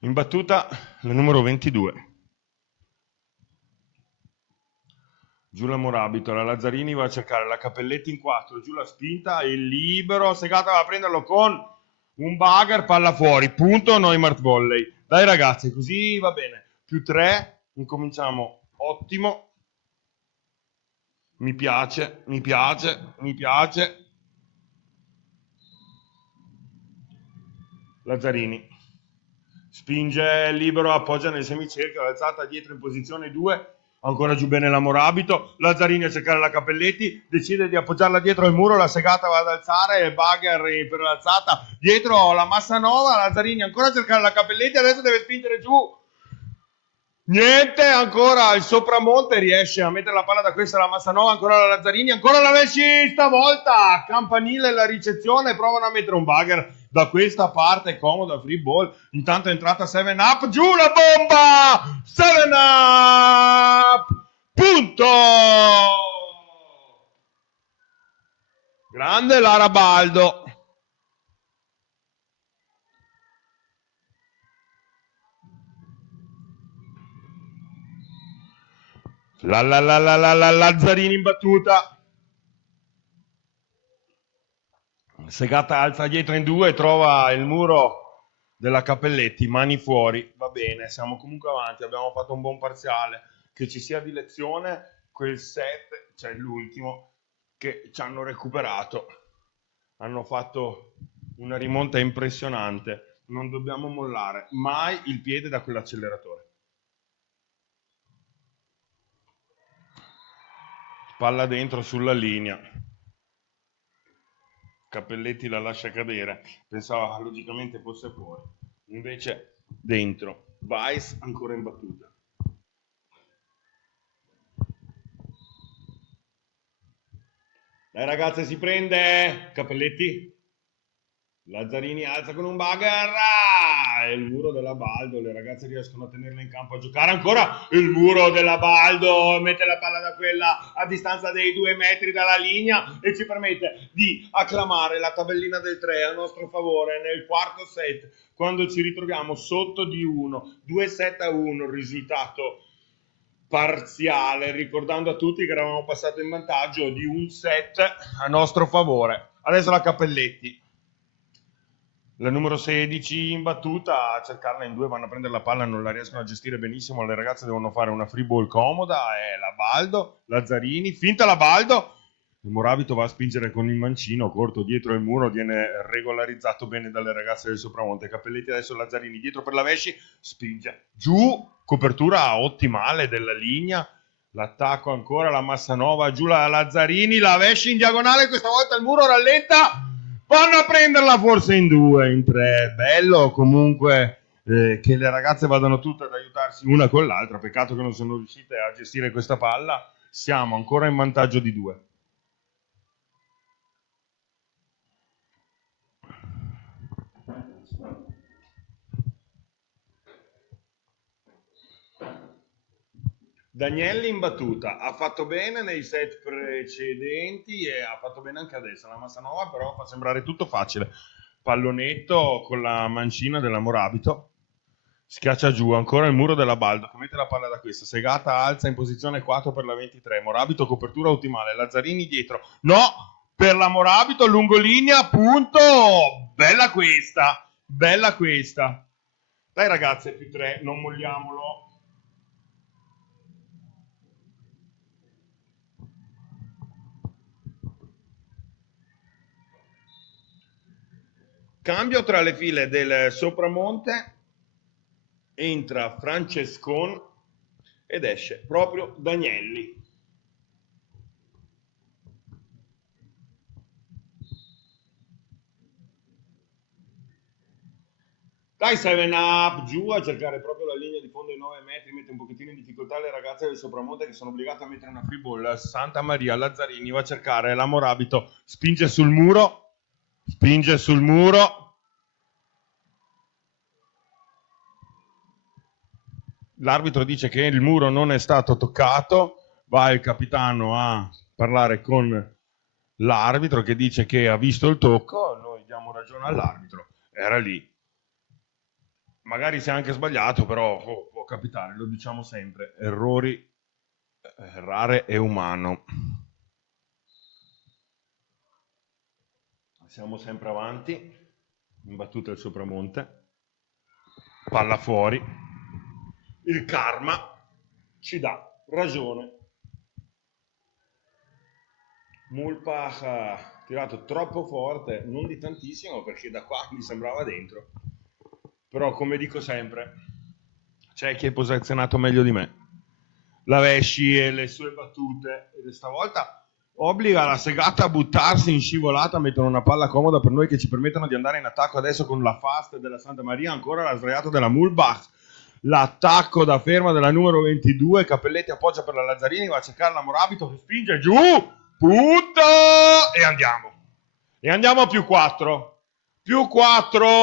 In battuta la numero 22. Giù la Morabito, la Lazzarini va a cercare la Cappelletti in 4, giù la spinta, il libero, Segata va a prenderlo con un Bagher, palla fuori, punto Neumart volley. Dai ragazzi, così va bene, più 3, incominciamo, ottimo, mi piace. Lazzarini, spinge libero, appoggia nel semicerchio, alzata dietro in posizione 2, ancora giù bene la Morabito, Lazzarini a cercare la Cappelletti, decide di appoggiarla dietro al muro, la Segata va ad alzare, Bagher per l'alzata, dietro la Massanova, Lazzarini ancora a cercare la Cappelletti, adesso deve spingere giù, niente, ancora il Sopramonte riesce a mettere la palla da questa la Massanova, ancora la Lazzarini, ancora la Vesci, stavolta campanile la ricezione, provano a mettere un Bagher da questa parte, comoda, free ball, intanto è entrata 7-up, giù la bomba, 7-up, punto, grande Lara Baldo. La Lazzarini in battuta, Segata alza dietro in 2, trova il muro della Cappelletti, mani fuori, va bene, siamo comunque avanti, abbiamo fatto un buon parziale, che ci sia di lezione, quel set, cioè l'ultimo, che ci hanno recuperato, hanno fatto una rimonta impressionante, non dobbiamo mollare mai il piede da quell'acceleratore. Palla dentro sulla linea, Cappelletti la lascia cadere, pensava logicamente fosse fuori, invece dentro, Weiss ancora in battuta. Dai ragazze, si prende, Cappelletti, Lazzarini alza con un Bagher, il muro della Baldo, le ragazze riescono a tenerla in campo a giocare, ancora il muro della Baldo, mette la palla da quella a distanza dei 2 metri dalla linea e ci permette di acclamare la tabellina del 3 a nostro favore nel quarto set, quando ci ritroviamo sotto di 1, 2-7-1 il risultato parziale, ricordando a tutti che eravamo passati in vantaggio di un set a nostro favore. Adesso la Cappelletti, la numero 16 in battuta, a cercarla in 2, vanno a prendere la palla, non la riescono a gestire benissimo, le ragazze devono fare una free ball comoda, è la Baldo, Lazzarini, finta la Baldo, Il Morabito va a spingere con il mancino corto dietro il muro, viene regolarizzato bene dalle ragazze del Sopramonte. Cappelletti adesso Lazzarini dietro per la Vesci, spinge giù, copertura ottimale della linea. L'attacco ancora, la Massanova, giù la Lazzarini, la Vesci in diagonale, questa volta il muro rallenta, vanno a prenderla forse in 2, in 3. Bello comunque che le ragazze vadano tutte ad aiutarsi una con l'altra, peccato che non sono riuscite a gestire questa palla. Siamo ancora in vantaggio di 2. Danielli in battuta, ha fatto bene nei set precedenti e ha fatto bene anche adesso. La Massanova però fa sembrare tutto facile. Pallonetto con la mancina della Morabito, schiaccia giù ancora il muro della Baldo che mette la palla da questa. Segata alza in posizione 4 per la 23. Morabito copertura ottimale. Lazzarini dietro. No! Per la Morabito lungolinea, punto! Bella questa! Bella questa! Dai ragazze, più 3, non molliamolo. Cambio tra le file del Sopramonte, entra Francescon ed esce proprio Danielli. Dai 7 up, giù a cercare proprio la linea di fondo ai 9 metri, mette un pochettino in difficoltà le ragazze del Sopramonte che sono obbligate a mettere una free ball. Santa Maria, Lazzarini va a cercare la Morabito, spinge sul muro, l'arbitro dice che il muro non è stato toccato, va il capitano a parlare con l'arbitro che dice che ha visto il tocco, noi diamo ragione all'arbitro, era lì. Magari si è anche sbagliato, però può capitare, lo diciamo sempre, errare è umano. Siamo sempre avanti, in battuta il Sopramonte, palla fuori, il karma ci dà ragione. Mulpach ha tirato troppo forte, non di tantissimo perché da qua mi sembrava dentro, però come dico sempre c'è chi è posizionato meglio di me. La Vesci e le sue battute, e stavolta obbliga la Segata a buttarsi in scivolata, mettono una palla comoda per noi che ci permettono di andare in attacco adesso con la fast della Santa Maria, ancora la sdraiata della Mulbach, l'attacco da ferma della numero 22, Cappelletti appoggia per la Lazzarini, va a cercare la Morabito che spinge giù, punto, e andiamo a più 4, più 4.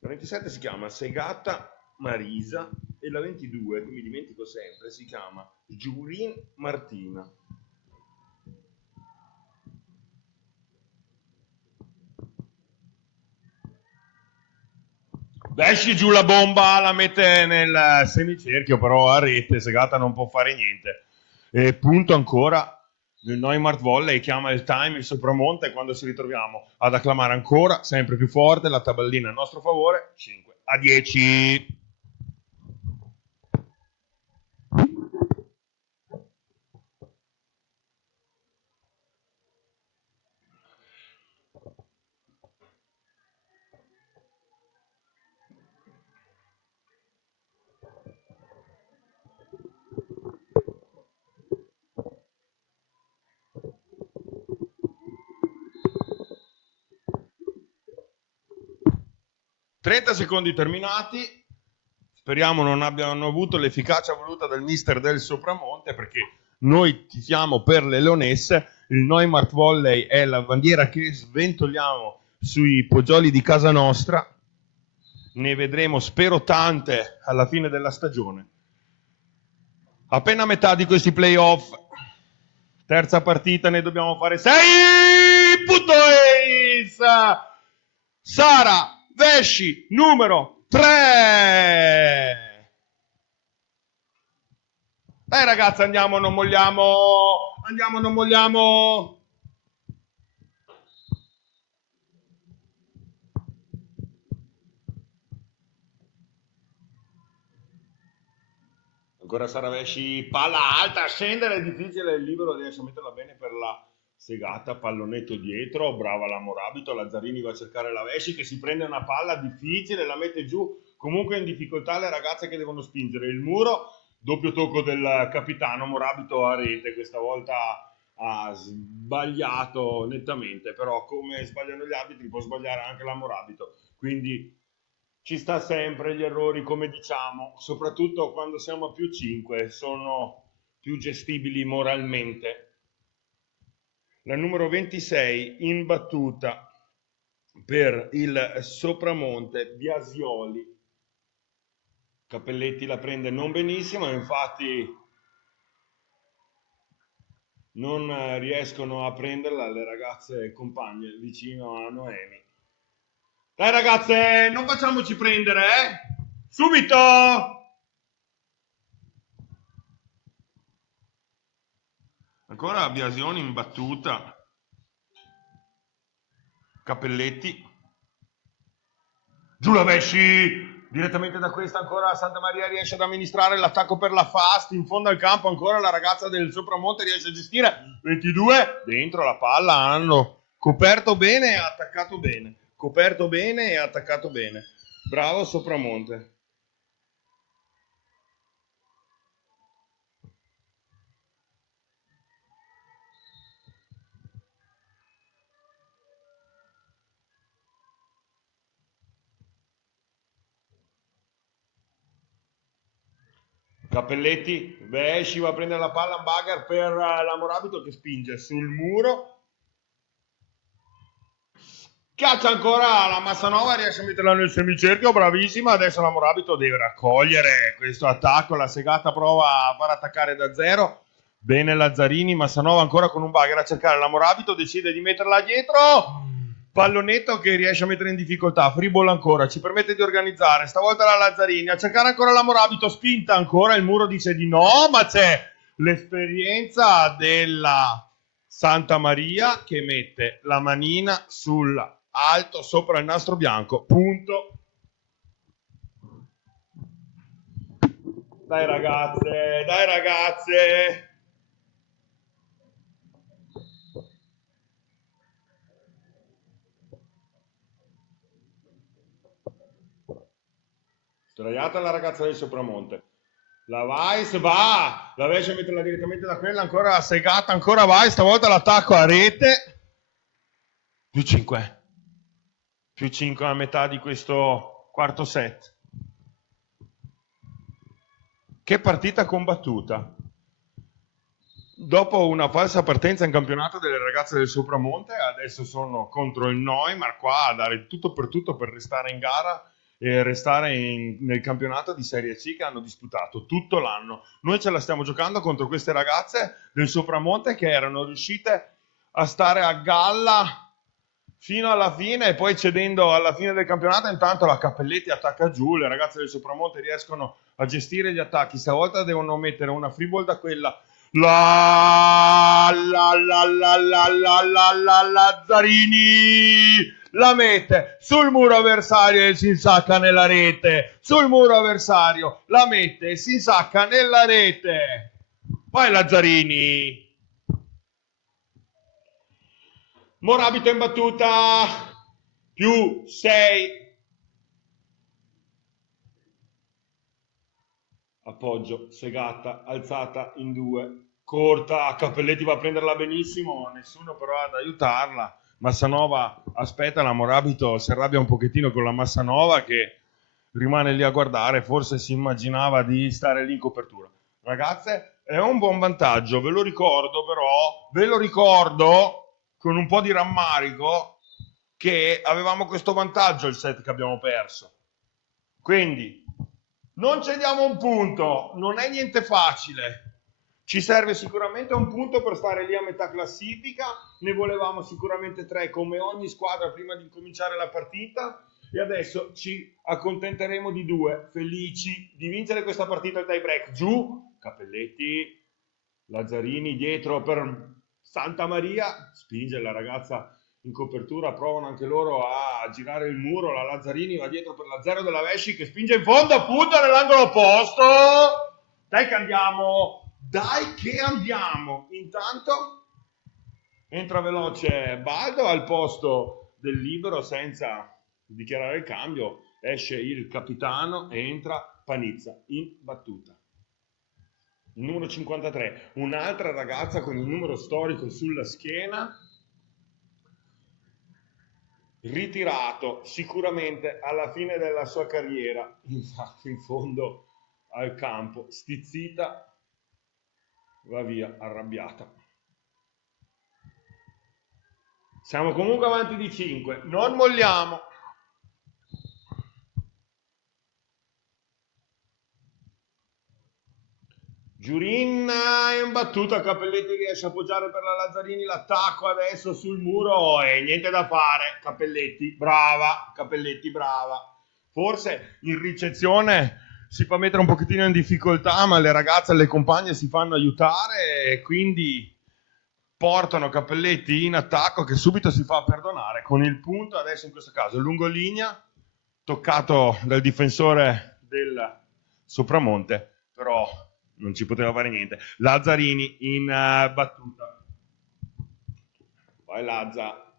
La 27 si chiama Segata Marisa e la 22, che mi dimentico sempre, si chiama Giurin Martina. Esci giù la bomba, la mette nel semicerchio, però a rete Segata non può fare niente. E punto ancora nel Neumart Volley, chiama il time, il Sopramonte, quando ci ritroviamo ad acclamare ancora, sempre più forte, la tabellina a nostro favore, 5-10. ...30 secondi terminati, speriamo non abbiano avuto l'efficacia voluta del mister del Sopramonte, perché noi tifiamo per le leonesse, il Neumart Volley è la bandiera che sventoliamo sui poggioli di casa nostra, ne vedremo spero tante alla fine della stagione. Appena a metà di questi playoff, terza partita, ne dobbiamo fare 6, punto ace, Sara Vesci numero 3. Dai ragazzi, andiamo, non molliamo, andiamo, non molliamo. Ancora Saravesci, palla alta, a scendere è difficile, il libero riesce a metterla bene per la segata, pallonetto dietro, brava la Morabito, Lazzarini va a cercare la Vesci che si prende una palla difficile, la mette giù, comunque in difficoltà le ragazze che devono spingere il muro, doppio tocco del capitano, Morabito a rete, questa volta ha sbagliato nettamente, però come sbagliano gli arbitri può sbagliare anche la Morabito, quindi ci sta sempre gli errori, come diciamo, soprattutto quando siamo a più 5, sono più gestibili moralmente. La numero 26 in battuta per il Sopramonte, Biasioli. Cappelletti la prende non benissimo, infatti non riescono a prenderla le ragazze compagne vicino a Noemi. Dai ragazze, non facciamoci prendere, Subito! Ancora Biasioni in battuta. Cappelletti. Giù la Vesci! Direttamente da questa ancora Santa Maria riesce ad amministrare l'attacco per la Fast. In fondo al campo ancora la ragazza del Sopramonte riesce a gestire. 22. Dentro la palla hanno coperto bene e attaccato bene. Coperto bene e attaccato bene. Bravo Sopramonte. Cappelletti, Vesci va a prendere la palla, Bagger per la Morabito che spinge sul muro. Caccia ancora la Massanova, riesce a metterla nel semicerchio, bravissima. Adesso la Morabito deve raccogliere questo attacco. La Segata prova a far attaccare da zero. Bene Lazzarini, Massanova ancora con un Bagger a cercare la Morabito, decide di metterla dietro. Pallonetto che riesce a mettere in difficoltà. Freeball ancora, ci permette di organizzare. Stavolta la Lazzarini a cercare ancora la Morabito, spinta ancora. Il muro dice di no, ma c'è l'esperienza della Santa Maria che mette la manina sulla alto sopra il nastro bianco, punto. Dai ragazze, dai ragazze. Sdraiata la ragazza del Sopramonte. La Weiss va, la Vesce a metterla direttamente da quella, ancora Segata, ancora Weiss, stavolta l'attacco a rete. Più 5. Più 5 a metà di questo quarto set. Che partita combattuta. Dopo una falsa partenza in campionato delle ragazze del Sopramonte, adesso sono contro il Neumar qua a dare tutto per restare in gara e restare nel campionato di Serie C che hanno disputato tutto l'anno. Noi ce la stiamo giocando contro queste ragazze del Sopramonte che erano riuscite a stare a galla fino alla fine e poi cedendo alla fine del campionato. Intanto la Cappelletti attacca giù, le ragazze del Sopramonte riescono a gestire gli attacchi, stavolta devono mettere una free ball da quella Lazzarini la mette sul muro avversario e si insacca nella rete, sul muro avversario la mette e si insacca nella rete. Vai Lazzarini. Morabito in battuta, più 6. Appoggio, Segata, alzata in 2. Corta, Cappelletti va a prenderla benissimo, nessuno però ad aiutarla. Massanova aspetta, la Morabito si arrabbia un pochettino con la Massanova che rimane lì a guardare, forse si immaginava di stare lì in copertura. Ragazze, è un buon vantaggio, ve lo ricordo però, con un po' di rammarico che avevamo questo vantaggio il set che abbiamo perso. Quindi non cediamo un punto, non è niente facile. Ci serve sicuramente un punto per stare lì a metà classifica, ne volevamo sicuramente 3 come ogni squadra prima di cominciare la partita e adesso ci accontenteremo di 2, felici di vincere questa partita al tie break. Giù, Cappelletti, Lazzarini dietro per Santa Maria, spinge la ragazza in copertura, provano anche loro a girare il muro, la Lazzarini va dietro per la 0 della Vesci che spinge in fondo appunto nell'angolo opposto. Dai che andiamo! Dai che andiamo! Intanto entra veloce Baldo al posto del libero senza dichiarare il cambio. Esce il capitano e entra Panizza in battuta. Il numero 53, un'altra ragazza con il numero storico sulla schiena, ritirato sicuramente alla fine della sua carriera, infatti in fondo al campo, stizzita, va via arrabbiata. Siamo comunque avanti di 5, non molliamo. Giurin in battuta, Cappelletti riesce a appoggiare per la Lazzarini l'attacco adesso sul muro e niente da fare. Cappelletti, brava, Cappelletti, brava. Forse in ricezione si fa mettere un pochettino in difficoltà, ma le ragazze e le compagne si fanno aiutare e quindi portano Cappelletti in attacco che subito si fa perdonare con il punto, adesso in questo caso lungolinea, toccato dal difensore del Sopramonte, però non ci poteva fare niente. Lazzarini in battuta. Vai Lazza.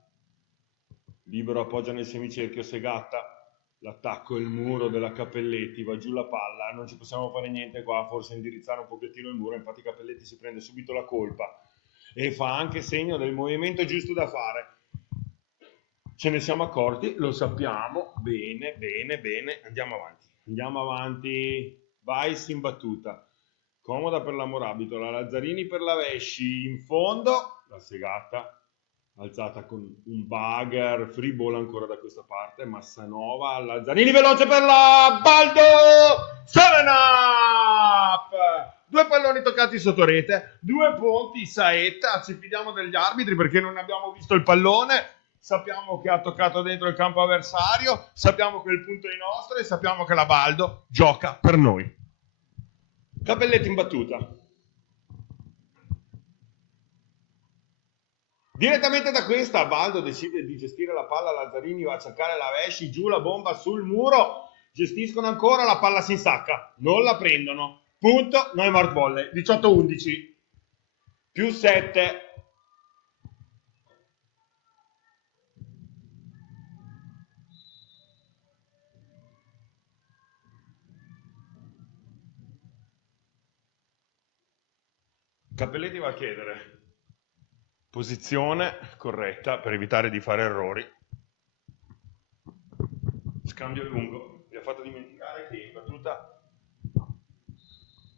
Libero appoggia nel semicerchio Segatta. L'attacco e il muro della Cappelletti, va giù la palla, non ci possiamo fare niente qua, forse indirizzare un pochettino il muro, infatti Cappelletti si prende subito la colpa e fa anche segno del movimento giusto da fare. Ce ne siamo accorti, lo sappiamo, bene, bene, bene, andiamo avanti, vai in battuta. Comoda per la Morabito, la Lazzarini per la Vesci, in fondo la Segatta alzata con un bugger, free ball ancora da questa parte, Massanova, Lazzarini veloce per la Baldo, 7-up! 2 palloni toccati sotto rete, 2 punti, saetta, ci fidiamo degli arbitri perché non abbiamo visto il pallone, sappiamo che ha toccato dentro il campo avversario, sappiamo che il punto è nostro e sappiamo che la Baldo gioca per noi. Cappelletti in battuta. Direttamente da questa Baldo decide di gestire la palla, Lazzarini va a cercare la Vesci, giù la bomba sul muro, gestiscono ancora, la palla si insacca, non la prendono, punto, Neumart volley, 18-11, più 7. Cappelletti va a chiedere posizione corretta per evitare di fare errori. Scambio lungo, vi ha fatto dimenticare che in battuta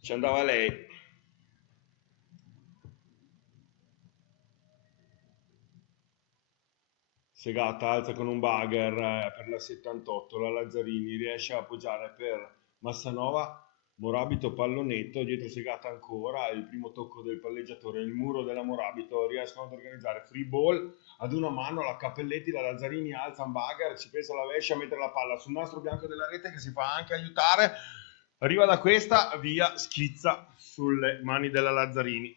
ci andava lei. Segatta alza con un bugger per la 78, la Lazzarini riesce a appoggiare per Massanova, Morabito pallonetto, dietro Segatta ancora, il primo tocco del palleggiatore, il muro della Morabito, riescono ad organizzare free ball, ad una mano la Cappelletti, la Lazzarini alza un bugger, ci pensa la Vescia a mettere la palla sul nastro bianco della rete che si fa anche aiutare, arriva da questa, via, schizza sulle mani della Lazzarini.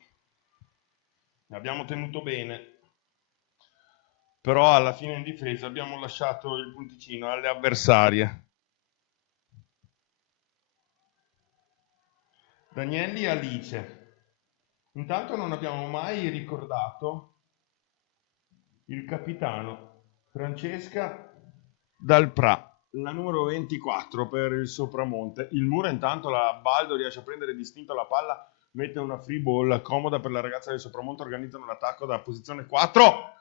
Abbiamo tenuto bene. Però alla fine in difesa abbiamo lasciato il punticino alle avversarie. Danielli e Alice. Intanto non abbiamo mai ricordato il capitano Francesca Dalprà, la numero 24 per il Sopramonte. Il muro intanto la Baldo riesce a prendere distinto la palla, mette una free ball comoda per la ragazza del Sopramonte, organizzano l'attacco da posizione 4.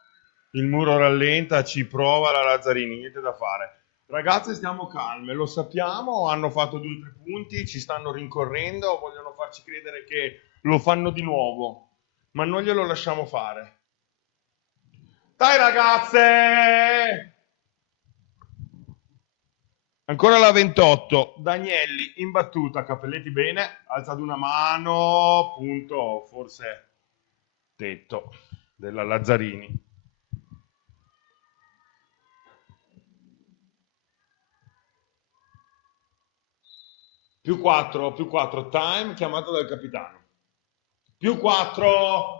Il muro rallenta, ci prova la Lazzarini, niente da fare. Ragazze, stiamo calme, lo sappiamo, hanno fatto 2 o 3 punti, ci stanno rincorrendo, vogliono farci credere che lo fanno di nuovo, ma non glielo lasciamo fare. Dai ragazze! Ancora la 28, Danielli in battuta, Cappelletti bene, alza ad una mano, punto, forse tetto della Lazzarini. Più 4, time chiamato dal capitano. Più 4.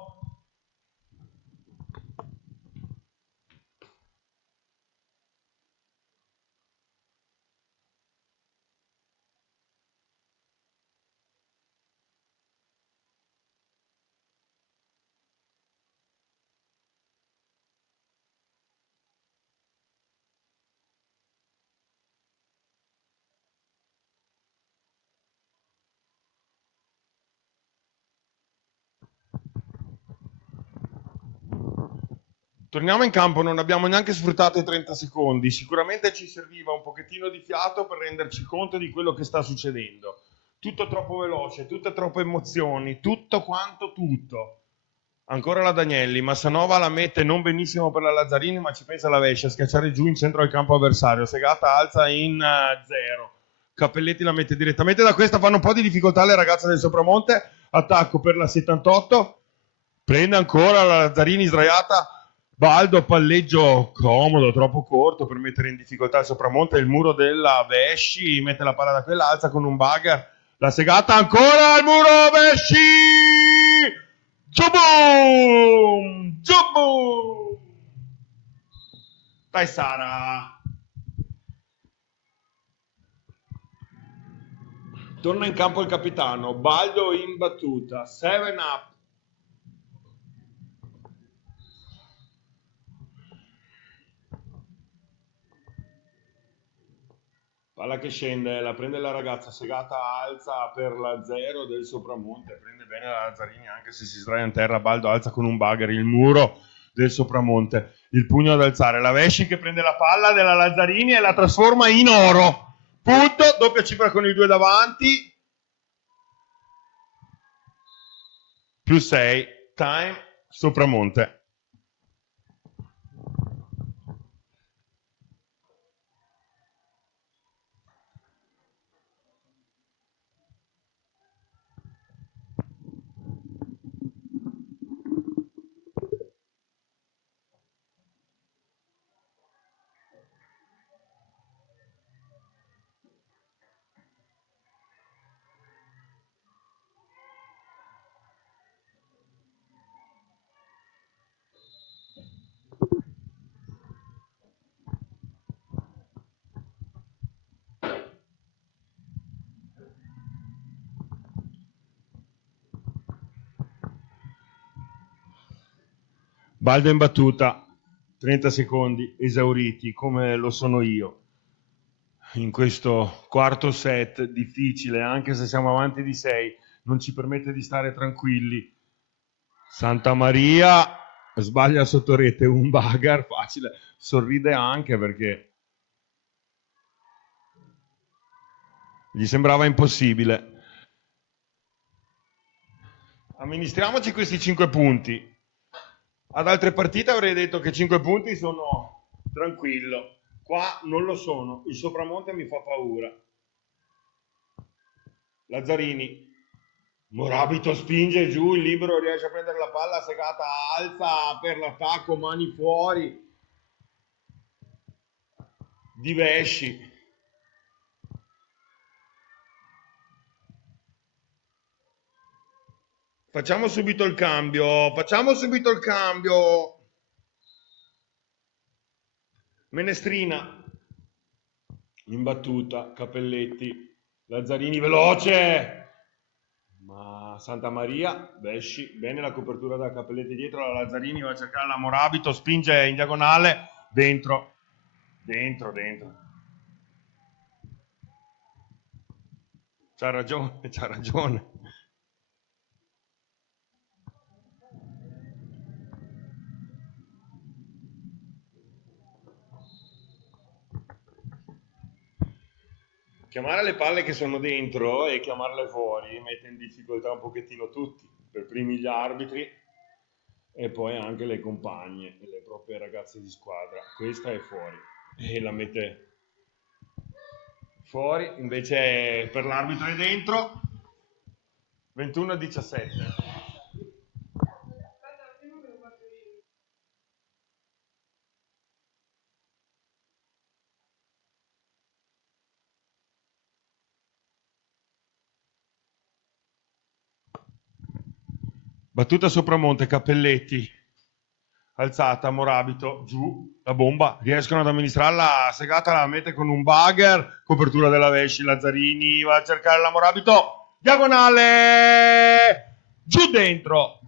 Torniamo in campo, non abbiamo neanche sfruttato i 30 secondi, sicuramente ci serviva un pochettino di fiato per renderci conto di quello che sta succedendo. Tutto troppo veloce, tutte troppe emozioni, tutto quanto tutto. Ancora la Danielli, Massanova la mette non benissimo per la Lazzarini, ma ci pensa la Vescia a schiacciare giù in centro al campo avversario. Segata alza in 0. Cappelletti la mette direttamente da questa, fanno un po' di difficoltà le ragazze del Sopramonte. Attacco per la 78, prende ancora la Lazzarini sdraiata. Baldo, palleggio comodo, troppo corto per mettere in difficoltà il Sopramonte. Il muro della Vesci, mette la palla da quella, alza con un bugger. La Segata ancora al muro, Vesci! Giubum! Giubum! Dai Sara! Torna in campo il capitano, Baldo in battuta, 7 up. Palla che scende, la prende la ragazza, Segata alza per la 0 del Sopramonte, prende bene la Lazzarini anche se si sdraia in terra, Baldo alza con un bugger il muro del Sopramonte, il pugno ad alzare, la Vesci che prende la palla della Lazzarini e la trasforma in oro, punto, doppia cifra con i due davanti, più 6, time, Sopramonte. Baldo in battuta, 30 secondi esauriti come lo sono io in questo quarto set difficile, anche se siamo avanti di 6, non ci permette di stare tranquilli. Santa Maria sbaglia sotto rete un bugger facile, sorride anche perché gli sembrava impossibile. Amministriamoci questi 5 punti. Ad altre partite avrei detto che 5 punti sono tranquillo. Qua non lo sono. Il Sopramonte mi fa paura. Lazzarini. Morabito spinge giù, il libero riesce a prendere la palla, Segata alza per l'attacco, mani fuori. Di Vesci. Facciamo subito il cambio. Menestrina in battuta, Cappelletti, Lazzarini veloce, ma Santa Maria, Vesci, bene la copertura da Cappelletti dietro, la Lazzarini va a cercare la Morabito, spinge in diagonale, dentro. C'ha ragione. Chiamare le palle che sono dentro e chiamarle fuori mette in difficoltà un pochettino tutti, per primi gli arbitri e poi anche le compagne e le proprie ragazze di squadra. Questa è fuori e la mette fuori, invece per l'arbitro è dentro. 21-17. Battuta Sopramonte, Cappelletti, alzata, Morabito, giù, la bomba, riescono ad amministrarla, Segata la mette con un bugger, copertura della Vesci, Lazzarini va a cercare la Morabito, diagonale, giù dentro.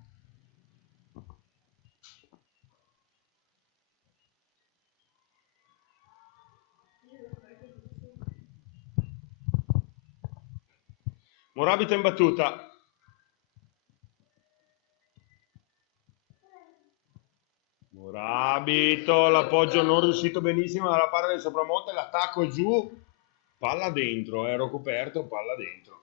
Morabito in battuta. Morabito, l'appoggio non riuscito benissimo dalla parte del Sopramonte, l'attacco è giù, palla dentro, ero coperto, palla dentro.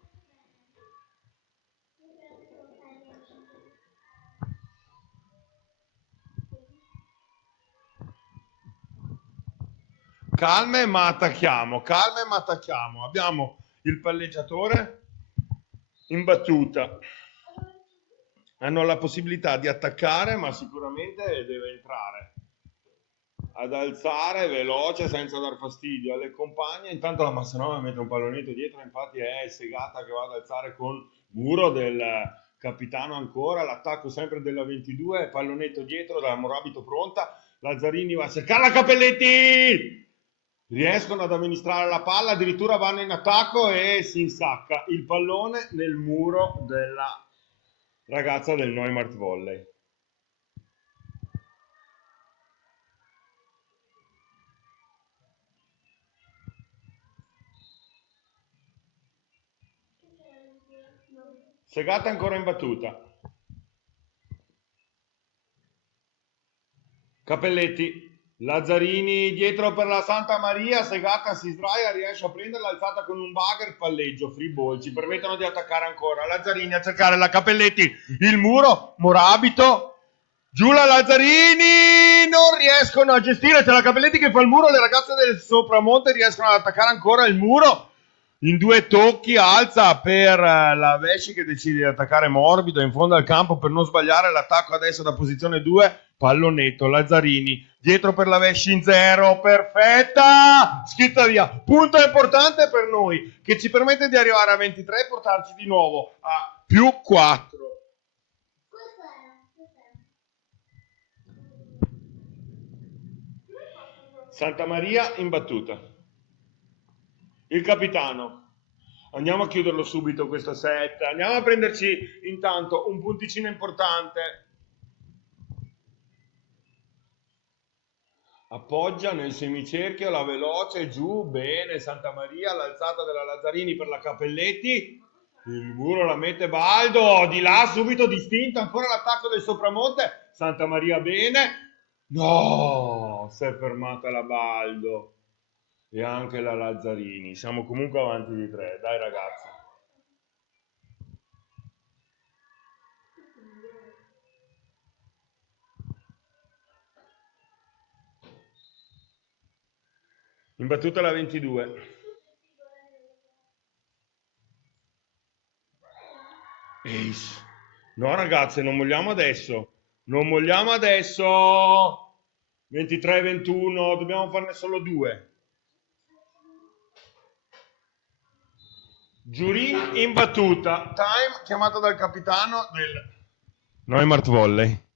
Calme ma attacchiamo, calme ma attacchiamo. Abbiamo il palleggiatore in battuta. Hanno la possibilità di attaccare, ma sicuramente deve entrare ad alzare veloce senza dar fastidio alle compagne. Intanto la Massanova mette un pallonetto dietro, infatti è Segata che va ad alzare con Muro del capitano ancora, l'attacco sempre della 22, pallonetto dietro da Morabito pronta, Lazzarini va a cercare la Capelletti! Riescono ad amministrare la palla, addirittura vanno in attacco e si insacca il pallone nel muro della ragazza del Neumarkt Volley. Segata ancora in battuta. Capelletti, Lazzarini dietro per la Santa Maria, Segata si sdraia, riesce a prenderla, alzata con un bugger, palleggio, free ball, ci permettono di attaccare ancora. Lazzarini a cercare la Capelletti, il muro, Morabito, giù la Lazzarini, non riescono a gestire, c'è la Capelletti che fa il muro, le ragazze del Sopramonte riescono ad attaccare ancora il muro. In due tocchi alza per la Vesci che decide di attaccare morbido in fondo al campo per non sbagliare l'attacco adesso da posizione 2, pallonetto, Lazzarini dietro per la Vesci in 0, perfetta, schitta via, punto importante per noi che ci permette di arrivare a 23 e portarci di nuovo a più 4. Santa Maria in battuta. Il capitano, andiamo a chiuderlo subito questo set, andiamo a prenderci intanto un punticino importante. Appoggia nel semicerchio, la veloce, giù, bene, Santa Maria, l'alzata della Lazzarini per la Capelletti, il muro la mette Baldo, di là subito distinto, ancora l'attacco del Sopramonte, Santa Maria bene, no, si è fermata la Baldo. E anche la Lazzarini, siamo comunque avanti di 3, dai ragazzi. In battuta la 22. Ace. No ragazze, non molliamo adesso. Non molliamo adesso. 23-21, dobbiamo farne solo 2. Giurin in battuta, time chiamato dal capitano del Neumarkt Volley.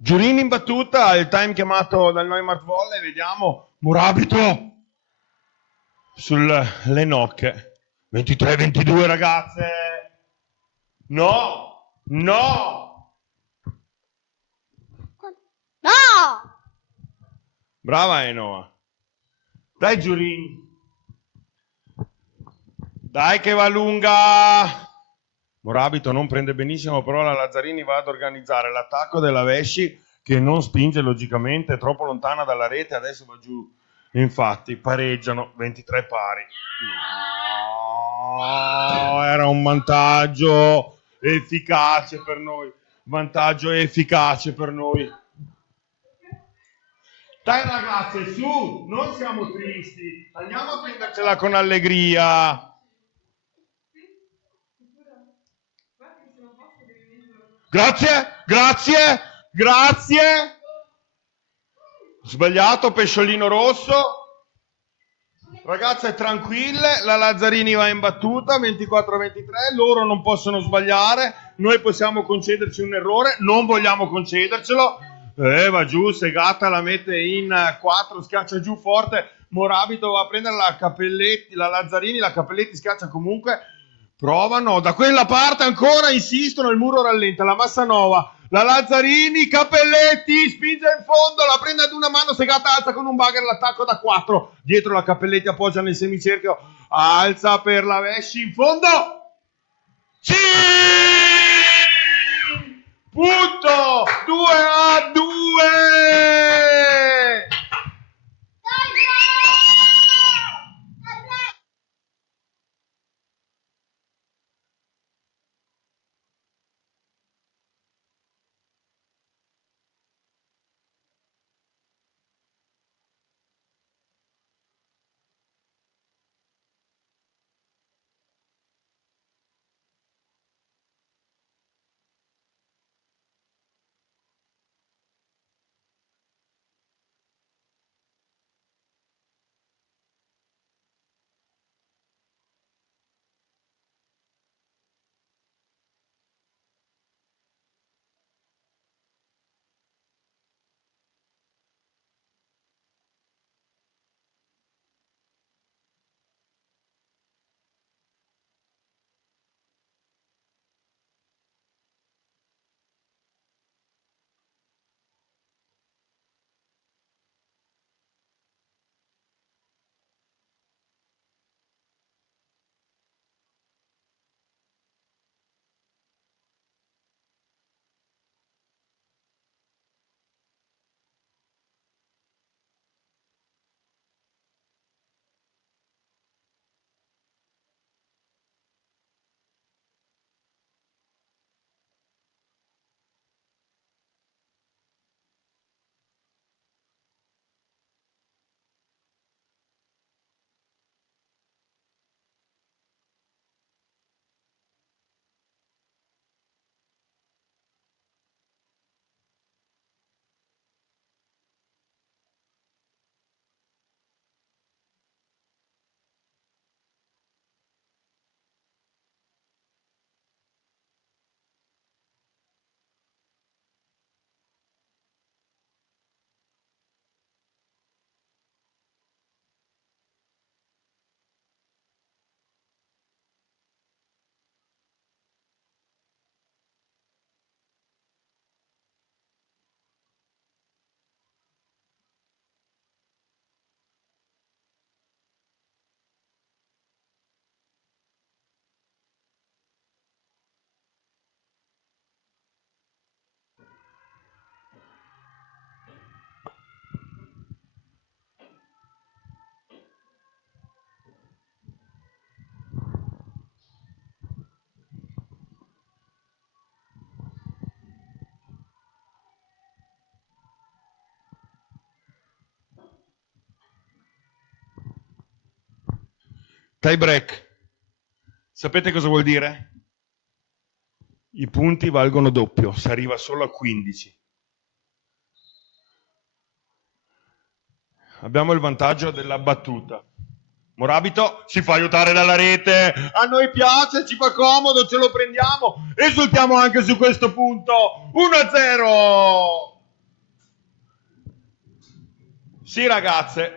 Giurini in battuta, il time chiamato dal Neumarkt Volley, vediamo, Morabito sulle nocche, 23-22 ragazze, no, no, No! brava Enoa, dai Giurini, dai che va lunga. Morabito non prende benissimo, però la Lazzarini va ad organizzare l'attacco della Vesci che non spinge logicamente, è troppo lontana dalla rete, adesso va giù. Infatti pareggiano 23 pari. No, era un vantaggio efficace per noi. Vantaggio efficace per noi. Dai ragazze, su, non siamo tristi, andiamo a prendercela con allegria. Grazie, grazie, grazie. Sbagliato, pesciolino rosso. Ragazze tranquille, la Lazzarini va in battuta, 24-23, loro non possono sbagliare, noi possiamo concederci un errore, non vogliamo concedercelo. Va giù, Segata la mette in 4, schiaccia giù forte, Morabito va a prendere la Cappelletti, la Lazzarini, la Cappelletti schiaccia comunque, provano, da quella parte ancora insistono, il muro rallenta, la Massanova, la Lazzarini, Cappelletti, spinge in fondo, la prende ad una mano, Segata alza con un bagger l'attacco da 4, dietro la Cappelletti appoggia nel semicerchio, alza per la Vesci in fondo, sì! Punto! 2-2! Tie break. Sapete cosa vuol dire? I punti valgono doppio, si arriva solo a 15. Abbiamo il vantaggio della battuta. Morabito si fa aiutare dalla rete, a noi piace, ci fa comodo, ce lo prendiamo, esultiamo anche su questo punto. 1-0. Sì ragazze,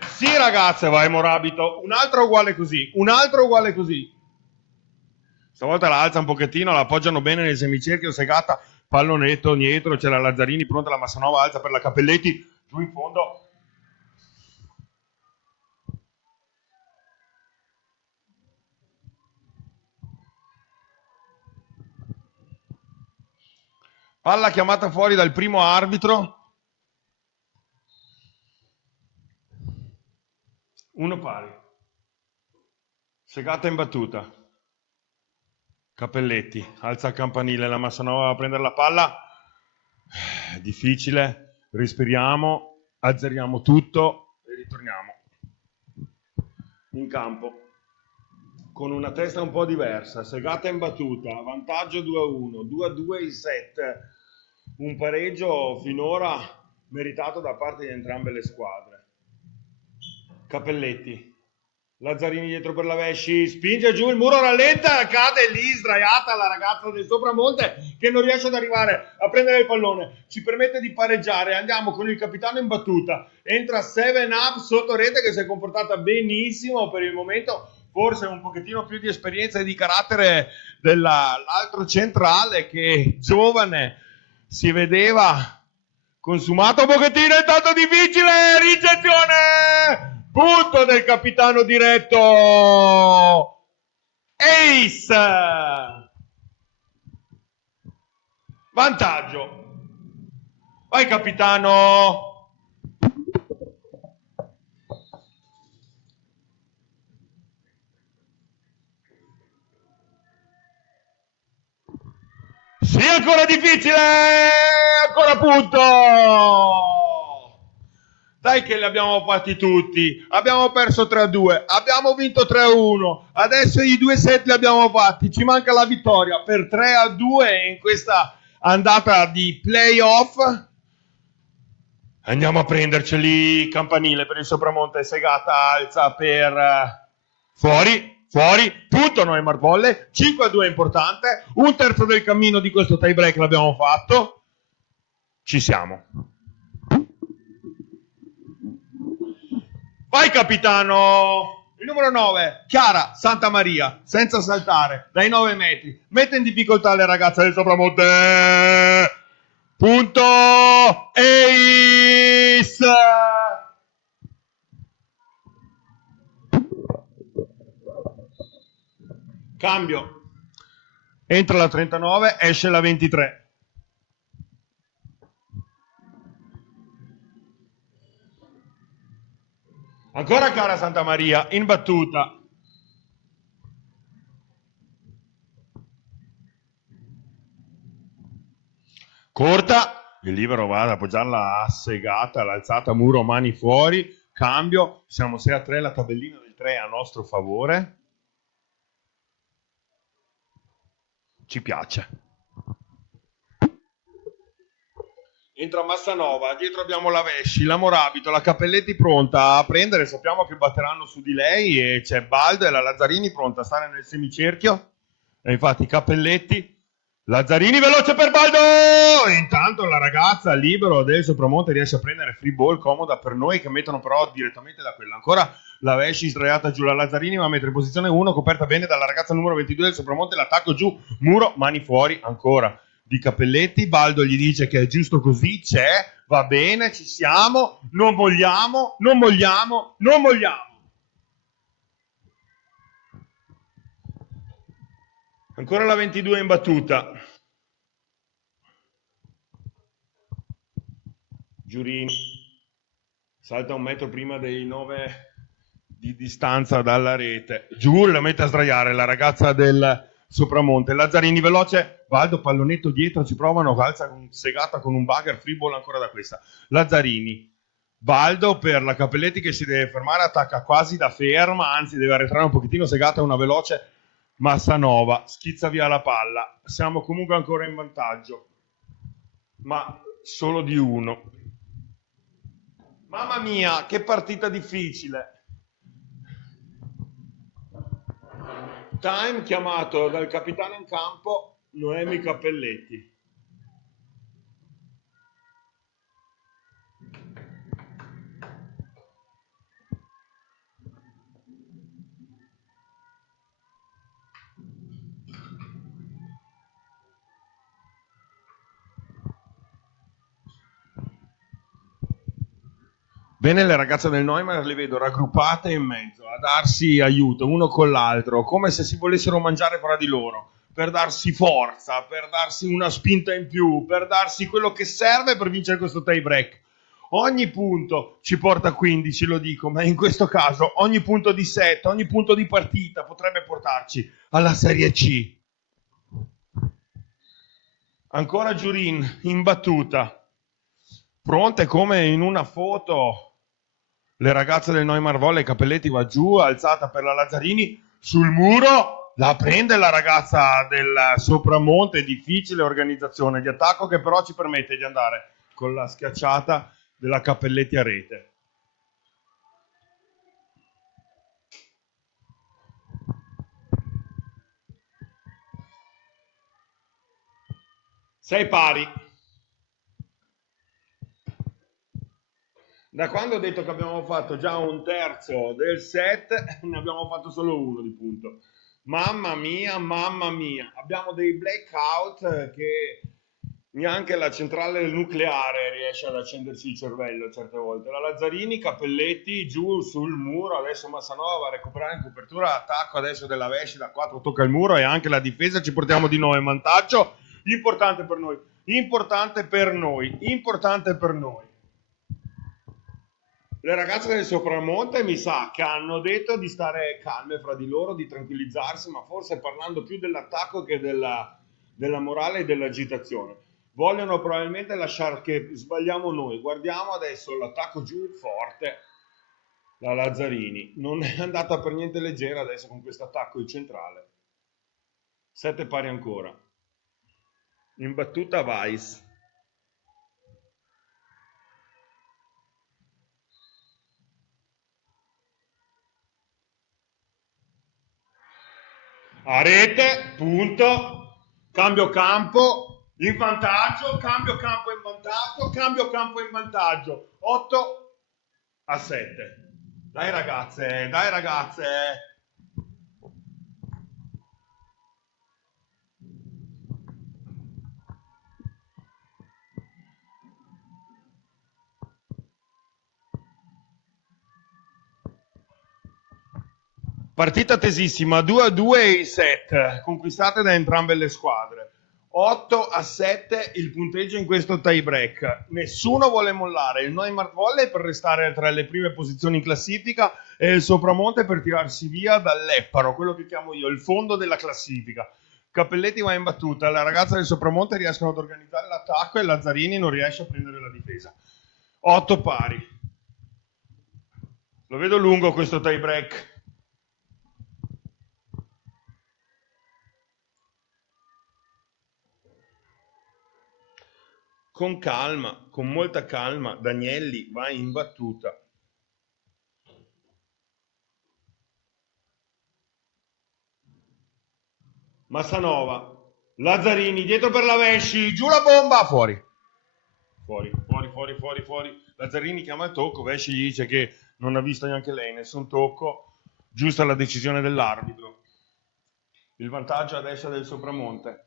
vai Morabito, un altro uguale così, Stavolta la alza un pochettino, la appoggiano bene nel semicerchio, Segata, pallonetto dietro, c'è la Lazzarini pronta, la Massanova alza per la Cappelletti, giù in fondo. Palla chiamata fuori dal primo arbitro. 1 pari. Segata in battuta. Cappelletti, alza il campanile, la Massanova va a prendere la palla. Difficile, respiriamo, azzeriamo tutto e ritorniamo in campo con una testa un po' diversa. Segata in battuta, vantaggio 2-1, 2-2 in set, un pareggio finora meritato da parte di entrambe le squadre. Cappelletti, Lazzarini dietro per la Vesci, spinge giù il muro, rallenta, cade lì sdraiata la ragazza del Sopramonte che non riesce ad arrivare a prendere il pallone, ci permette di pareggiare. Andiamo con il capitano in battuta, entra 7up sotto rete che si è comportata benissimo per il momento, forse un pochettino più di esperienza e di carattere dell'altro centrale che giovane si vedeva consumato un pochettino, è tanto difficile, ricezione, punto del capitano diretto, ace, vantaggio, vai capitano. Sì, ancora difficile, ancora punto. Dai che li abbiamo fatti tutti, abbiamo perso 3-2, abbiamo vinto 3-1, adesso i 2 set li abbiamo fatti, ci manca la vittoria per 3-2 in questa andata di playoff. Andiamo a prenderceli, campanile per il Sopramonte, Segata alza per fuori, punto Neumar volley, 5-2 è importante, un terzo del cammino di questo tie break l'abbiamo fatto, ci siamo. Vai capitano, il numero 9, Chiara Santamaria, senza saltare, dai 9 metri, mette in difficoltà le ragazze del Sopramonte, punto, ace! Cambio, entra la 39, esce la 23. Ancora Chiara Santamaria in battuta. Corta, il libero va ad appoggiarla a Segata, l'alzata muro, mani fuori, cambio, siamo 6-3, la tabellina del 3 è a nostro favore. Ci piace. Entra Massanova, dietro abbiamo la Vesci, la Morabito, la Cappelletti pronta a prendere, sappiamo che batteranno su di lei e c'è Baldo e la Lazzarini pronta a stare nel semicerchio, e infatti Cappelletti, Lazzarini veloce per Baldo, e intanto la ragazza libero del Sopramonte riesce a prendere free ball comoda per noi che mettono però direttamente da quella. Ancora la Vesci sdraiata giù, la Lazzarini va a mettere in posizione 1, coperta bene dalla ragazza numero 22 del Sopramonte, l'attacco giù, muro, mani fuori ancora di Cappelletti. Baldo gli dice che è giusto così, c'è, va bene, ci siamo, non vogliamo. Ancora la 22 in battuta. Giurini salta un metro prima dei 9 di distanza dalla rete. Giù la mette a sdraiare la ragazza del Sopramonte. Lazzarini veloce, Baldo pallonetto dietro, ci provano, calza Segata con un bugger, free ball ancora da questa. Lazzarini, Baldo per la Cappelletti che si deve fermare, attacca quasi da ferma, anzi deve arretrare un pochettino, Segata una veloce Massanova, schizza via la palla. Siamo comunque ancora in vantaggio, ma solo di 1. Mamma mia, che partita difficile. Time chiamato dal capitano in campo Noemi Cappelletti. Bene, le ragazze del Neumann le vedo raggruppate in mezzo a darsi aiuto uno con l'altro, come se si volessero mangiare fra di loro, per darsi forza, per darsi una spinta in più, per darsi quello che serve per vincere questo tie break. Ogni punto ci porta a 15, lo dico, ma in questo caso ogni punto di set, ogni punto di partita potrebbe portarci alla Serie C. Ancora Giurin in battuta, pronte come in una foto. Le ragazze del Neumar volley, Cappelletti va giù, alzata per la Lazzarini, sul muro, la prende la ragazza del Sopramonte, difficile organizzazione di attacco che però ci permette di andare con la schiacciata della Cappelletti a rete. Sei pari. Da quando ho detto che abbiamo fatto già un terzo del set, ne abbiamo fatto solo uno di punto. Mamma mia, mamma mia. Abbiamo dei blackout che neanche la centrale nucleare riesce ad accendersi il cervello certe volte. La Lazzarini, Cappelletti giù sul muro, adesso Massanova va a recuperare in copertura, attacco adesso della Vesci da 4 tocca il muro e anche la difesa, ci portiamo di nuovo in vantaggio. Importante per noi, importante per noi, importante per noi. Le ragazze del Sopramonte mi sa che hanno detto di stare calme fra di loro, di tranquillizzarsi, ma forse parlando più dell'attacco che della morale e dell'agitazione. Vogliono probabilmente lasciare che sbagliamo noi. Guardiamo adesso l'attacco giù forte, la Lazzarini. Non è andata per niente leggera adesso con questo attacco in centrale. 7 pari ancora. In battuta Weiss. A rete, punto, cambio campo, in vantaggio, cambio campo in vantaggio, cambio campo in vantaggio, 8 a 7. Dai ragazze, dai ragazze. Partita tesissima, 2-2 i set, conquistate da entrambe le squadre. 8 a 7 il punteggio in questo tie break. Nessuno vuole mollare. Il Neumart Volley per restare tra le prime posizioni in classifica e il Sopramonte per tirarsi via dall'Epparo, quello che chiamo io il fondo della classifica. Cappelletti va in battuta, la ragazza del Sopramonte riescono ad organizzare l'attacco e Lazzarini non riesce a prendere la difesa. 8 pari. Lo vedo lungo questo tie break. Con calma, con molta calma, Danielli va in battuta. Massanova, Lazzarini dietro per la Vesci, giù la bomba, fuori. Fuori. Lazzarini chiama il tocco, Vesci gli dice che non ha visto neanche lei nessun tocco, giusta la decisione dell'arbitro. Il vantaggio adesso è del Sopramonte.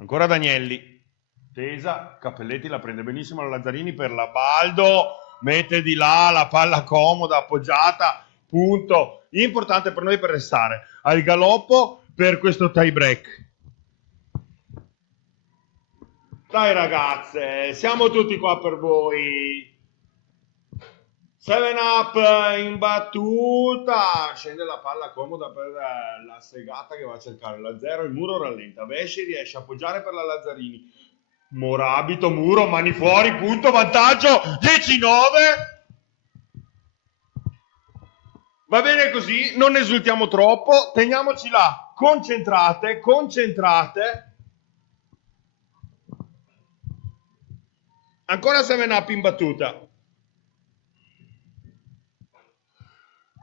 Ancora Danielli, tesa, Cappelletti la prende benissimo la Lazzarini per la Baldo, mette di là la palla comoda, appoggiata, punto. Importante per noi per restare al galoppo per questo tie break. Dai ragazze, siamo tutti qua per voi. 7 up in battuta, scende la palla comoda per la segata che va a cercare la 0, il muro rallenta, Vesci riesce a appoggiare per la Lazzarini, Morabito, muro, mani fuori, punto, vantaggio, 10-9, va bene così, non esultiamo troppo, teniamoci là, concentrate, ancora 7 up in battuta.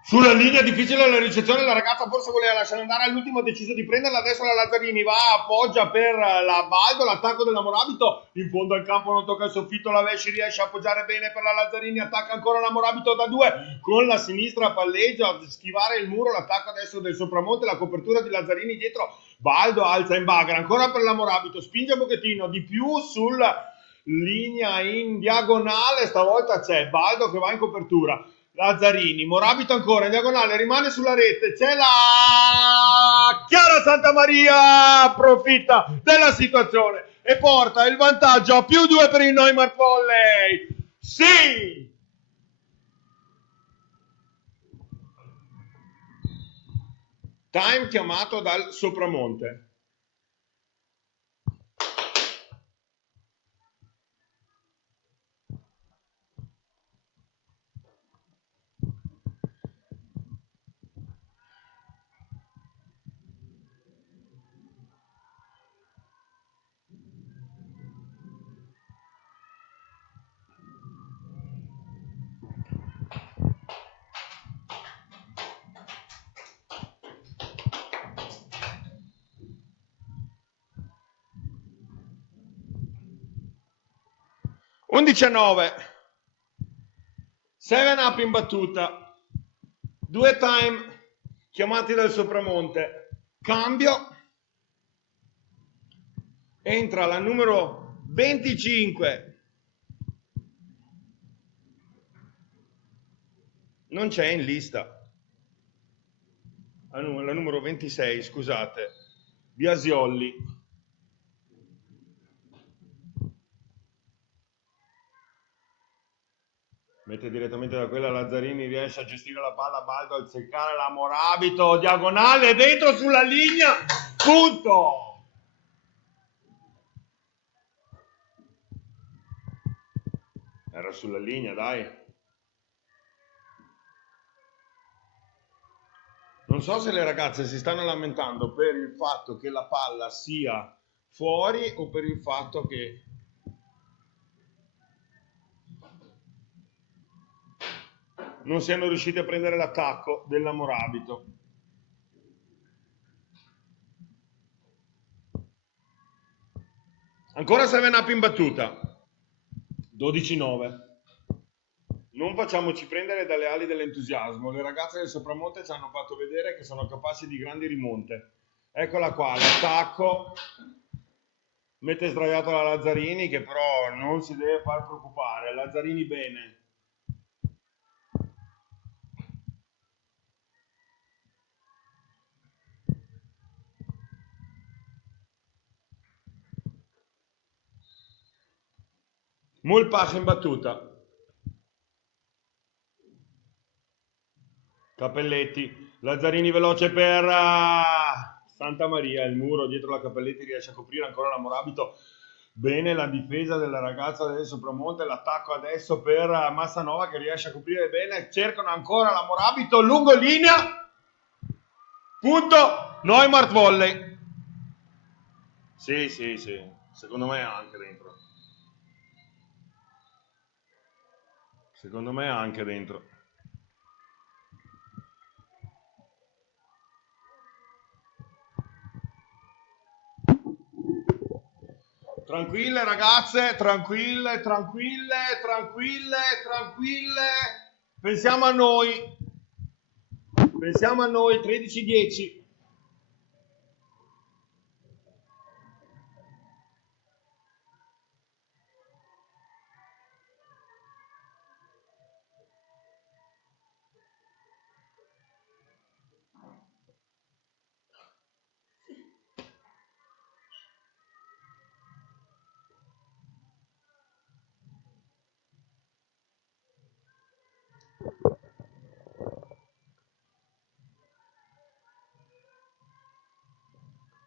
Sulla linea difficile la ricezione, la ragazza forse voleva lasciare andare all'ultimo, ha deciso di prenderla, adesso la Lazzarini va, appoggia per la Baldo, l'attacco della Morabito, in fondo al campo non tocca il soffitto, la Vesci riesce a appoggiare bene per la Lazzarini, attacca ancora la Morabito da 2, con la sinistra palleggia, a schivare il muro, l'attacco adesso del Sopramonte, la copertura di Lazzarini dietro, Baldo alza in bagra, ancora per la Morabito, spinge un pochettino di più sulla linea in diagonale, stavolta c'è Baldo che va in copertura, Lazzarini, Morabito ancora in diagonale, rimane sulla rete, c'è la Chiara Santamaria, approfitta della situazione e porta il vantaggio a +2 per il Neumart Volley. Sì! Time chiamato dal Sopramonte. 11-9. 7 up in battuta. 2 time chiamati dal Sopramonte. Cambio. Entra la numero 25. Non c'è in lista. La numero 26, scusate. Biasiolli. Mette direttamente da quella Lazzarini, riesce a gestire la palla, Baldo al seccare la Morabito, diagonale, dentro sulla linea, punto! Era sulla linea, dai. Non so se le ragazze si stanno lamentando per il fatto che la palla sia fuori o per il fatto che non siano riusciti a prendere l'attacco della Morabito. Ancora 7 up in battuta. 12-9. Non facciamoci prendere dalle ali dell'entusiasmo. Le ragazze del Sopramonte ci hanno fatto vedere che sono capaci di grandi rimonte. Eccola qua, l'attacco. Mette sdraiato la Lazzarini, che però non si deve far preoccupare. Lazzarini bene. Mul passa in battuta. Cappelletti, Lazzarini veloce per Santa Maria, il muro dietro la Cappelletti riesce a coprire ancora la Morabito. Bene la difesa della ragazza del Sopramonte, l'attacco adesso per Massanova che riesce a coprire bene, cercano ancora la Morabito, lungo linea, punto, Neumart volley. Sì, secondo me anche dentro. Secondo me anche dentro. Tranquille ragazze, tranquille. Pensiamo a noi, 13-10.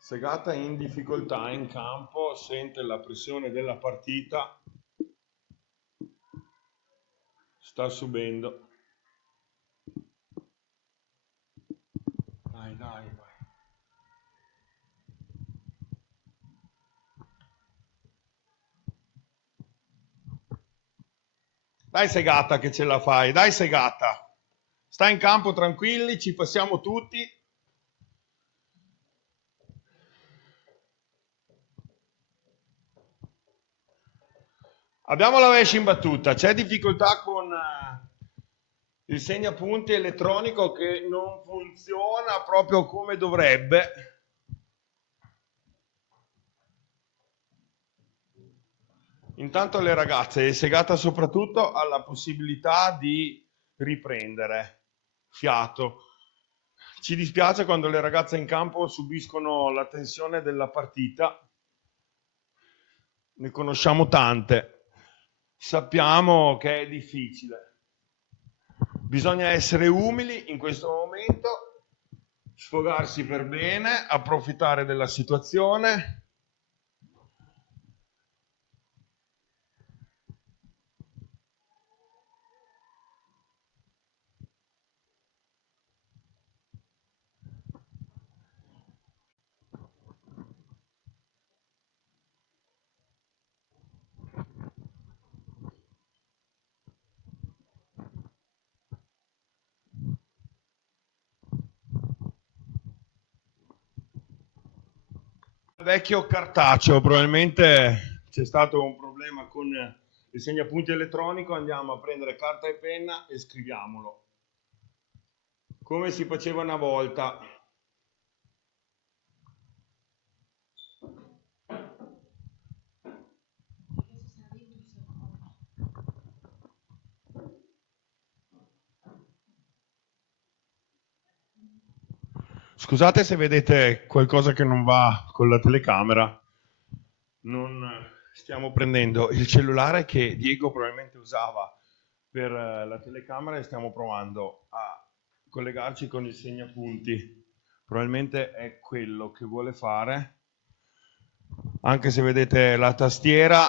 Segata in difficoltà in campo, sente la pressione della partita, sta subendo. Dai. Dai Segata che ce la fai, dai Segata. Sta in campo tranquilli, ci passiamo tutti. Abbiamo la Vesh in battuta, c'è difficoltà con il segnapunti elettronico che non funziona proprio come dovrebbe. Intanto le ragazze, e Segata soprattutto, ha la possibilità di riprendere fiato. Ci dispiace quando le ragazze in campo subiscono la tensione della partita. Ne conosciamo tante. Sappiamo che è difficile. Bisogna essere umili in questo momento, sfogarsi per bene, approfittare della situazione. Vecchio cartaceo, probabilmente c'è stato un problema con il segnapunti elettronico, andiamo a prendere carta e penna e scriviamolo. Come si faceva una volta. Scusate se vedete qualcosa che non va con la telecamera. Non stiamo prendendo il cellulare che Diego probabilmente usava per la telecamera e stiamo provando a collegarci con il segnapunti. Probabilmente è quello che vuole fare. Anche se vedete la tastiera,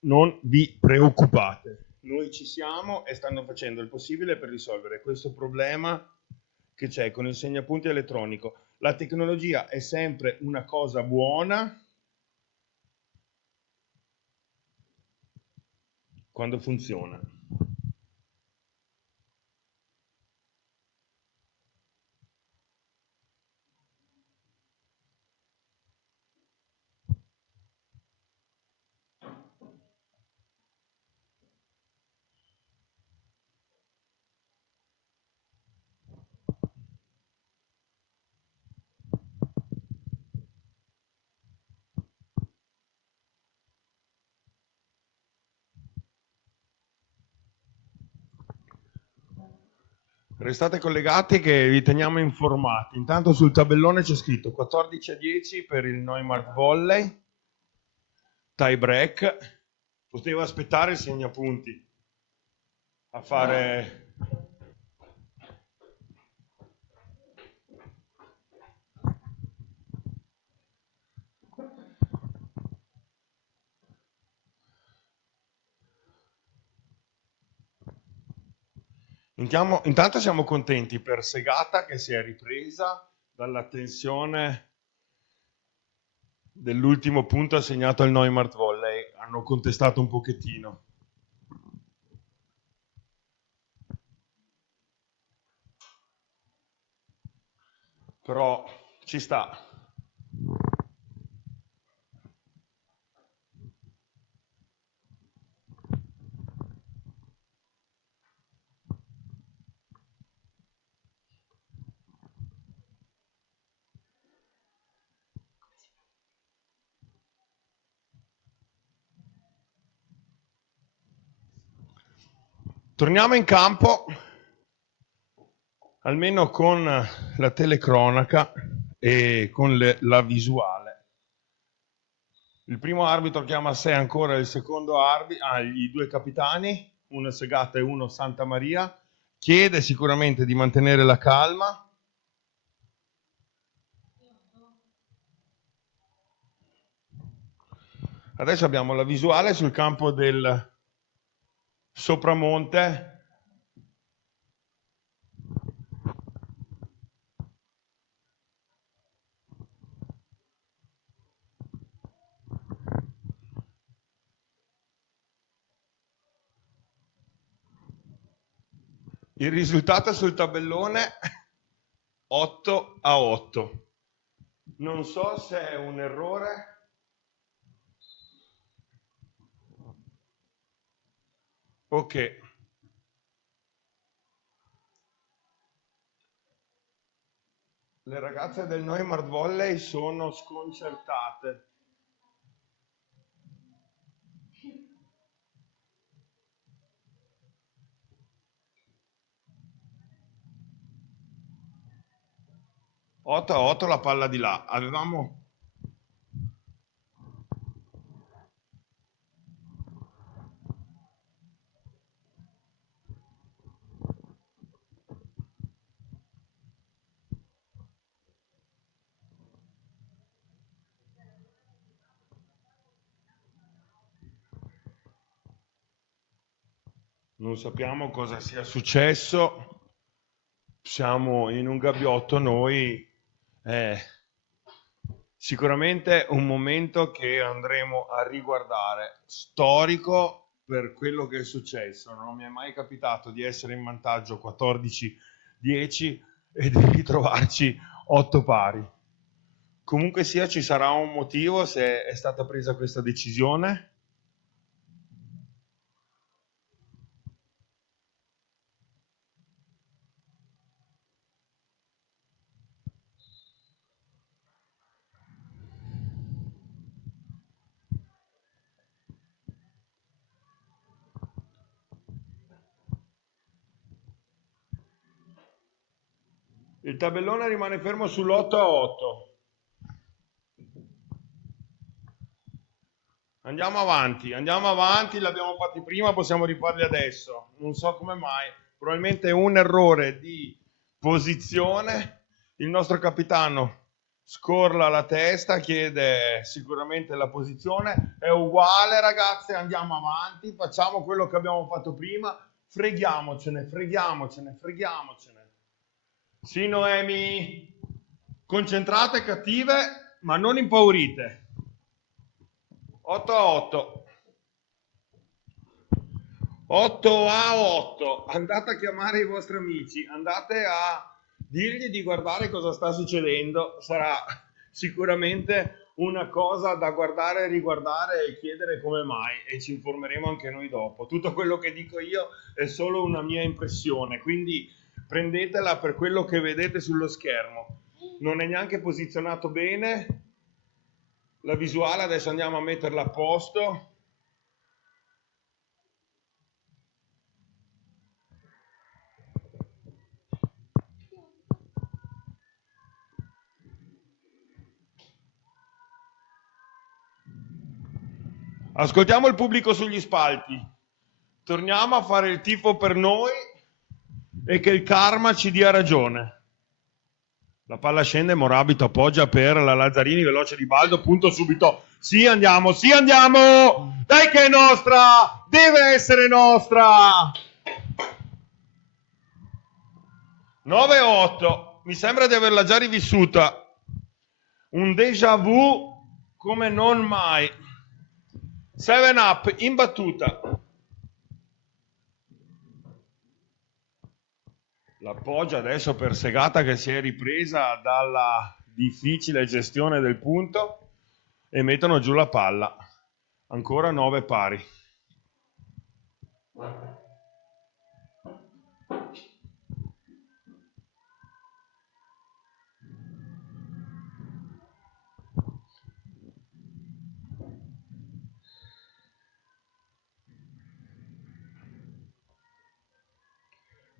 non vi preoccupate. Noi ci siamo e stanno facendo il possibile per risolvere questo problema che c'è con il segnapunti elettronico. La tecnologia è sempre una cosa buona quando funziona. Restate collegati che vi teniamo informati. Intanto sul tabellone c'è scritto 14-10 per il Neumarkt Volley, tie break. Poteva aspettare il segnapunti a fare... Intanto siamo contenti per Segata che si è ripresa dalla tensione dell'ultimo punto assegnato al Neumarkt Volley. Hanno contestato un pochettino. Però ci sta. Torniamo in campo, almeno con la telecronaca e con la visuale. Il primo arbitro chiama a sé ancora il secondo arbitro, i due capitani, uno Segata e uno Santa Maria, chiede sicuramente di mantenere la calma. Adesso abbiamo la visuale sul campo del Sopramonte. Il risultato sul tabellone 8-8. Non so se è un errore. Ok. Le ragazze del Neumarkt Volley sono sconcertate. Otto a 8 la palla di là. Avevamo... Non sappiamo cosa sia successo. Siamo in un gabbiotto noi. Sicuramente un momento che andremo a riguardare, storico per quello che è successo. Non mi è mai capitato di essere in vantaggio 14-10 e di ritrovarci 8 pari. Comunque sia, ci sarà un motivo se è stata presa questa decisione. Il tabellone rimane fermo sull'8-8. Andiamo avanti, l'abbiamo fatti prima, possiamo rifarli adesso. Non so come mai, probabilmente è un errore di posizione. Il nostro capitano scorla la testa, chiede sicuramente la posizione. È uguale, ragazze, andiamo avanti, facciamo quello che abbiamo fatto prima. Freghiamocene. Sì, Noemi, concentrate, cattive, ma non impaurite. 8-8. 8-8. Andate a chiamare i vostri amici, andate a dirgli di guardare cosa sta succedendo. Sarà sicuramente una cosa da guardare, riguardare e chiedere come mai, e ci informeremo anche noi dopo. Tutto quello che dico io è solo una mia impressione, quindi prendetela per quello che vedete sullo schermo. Non è neanche posizionato bene la visuale, adesso andiamo a metterla a posto. Ascoltiamo il pubblico sugli spalti. Torniamo a fare il tifo per noi e che il karma ci dia ragione. La palla scende, Morabito appoggia per la Lazzarini, veloce di Baldo, punto subito. Sì, andiamo! Dai che è nostra! Deve essere nostra! 9-8. Mi sembra di averla già rivissuta. Un déjà vu come non mai. 7-up in battuta. L'appoggio adesso per Segata che si è ripresa dalla difficile gestione del punto e mettono giù la palla. Ancora 9 pari.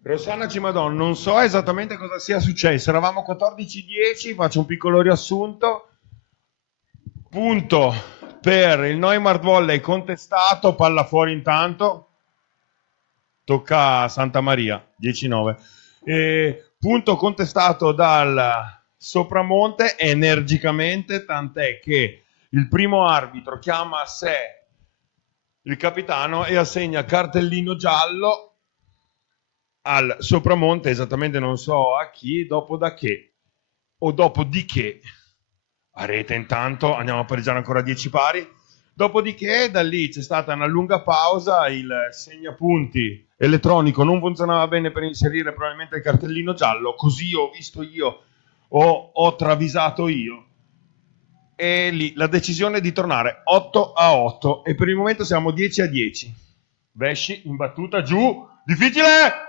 Rossana Cimadon, non so esattamente cosa sia successo, eravamo 14-10, faccio un piccolo riassunto. Punto per il Neumart Volley contestato, palla fuori intanto, tocca a Santa Maria, 10-9. Punto contestato dal Sopramonte energicamente, tant'è che il primo arbitro chiama a sé il capitano e assegna cartellino giallo al Sopramonte, esattamente non so a chi, dopo di che a rete intanto andiamo a pareggiare ancora 10 pari, dopodiché da lì c'è stata una lunga pausa, il segnapunti elettronico non funzionava bene per inserire probabilmente il cartellino giallo, così ho visto io, ho travisato io, e lì la decisione di tornare 8-8 e per il momento siamo 10-10. Vesci in battuta giù, difficile!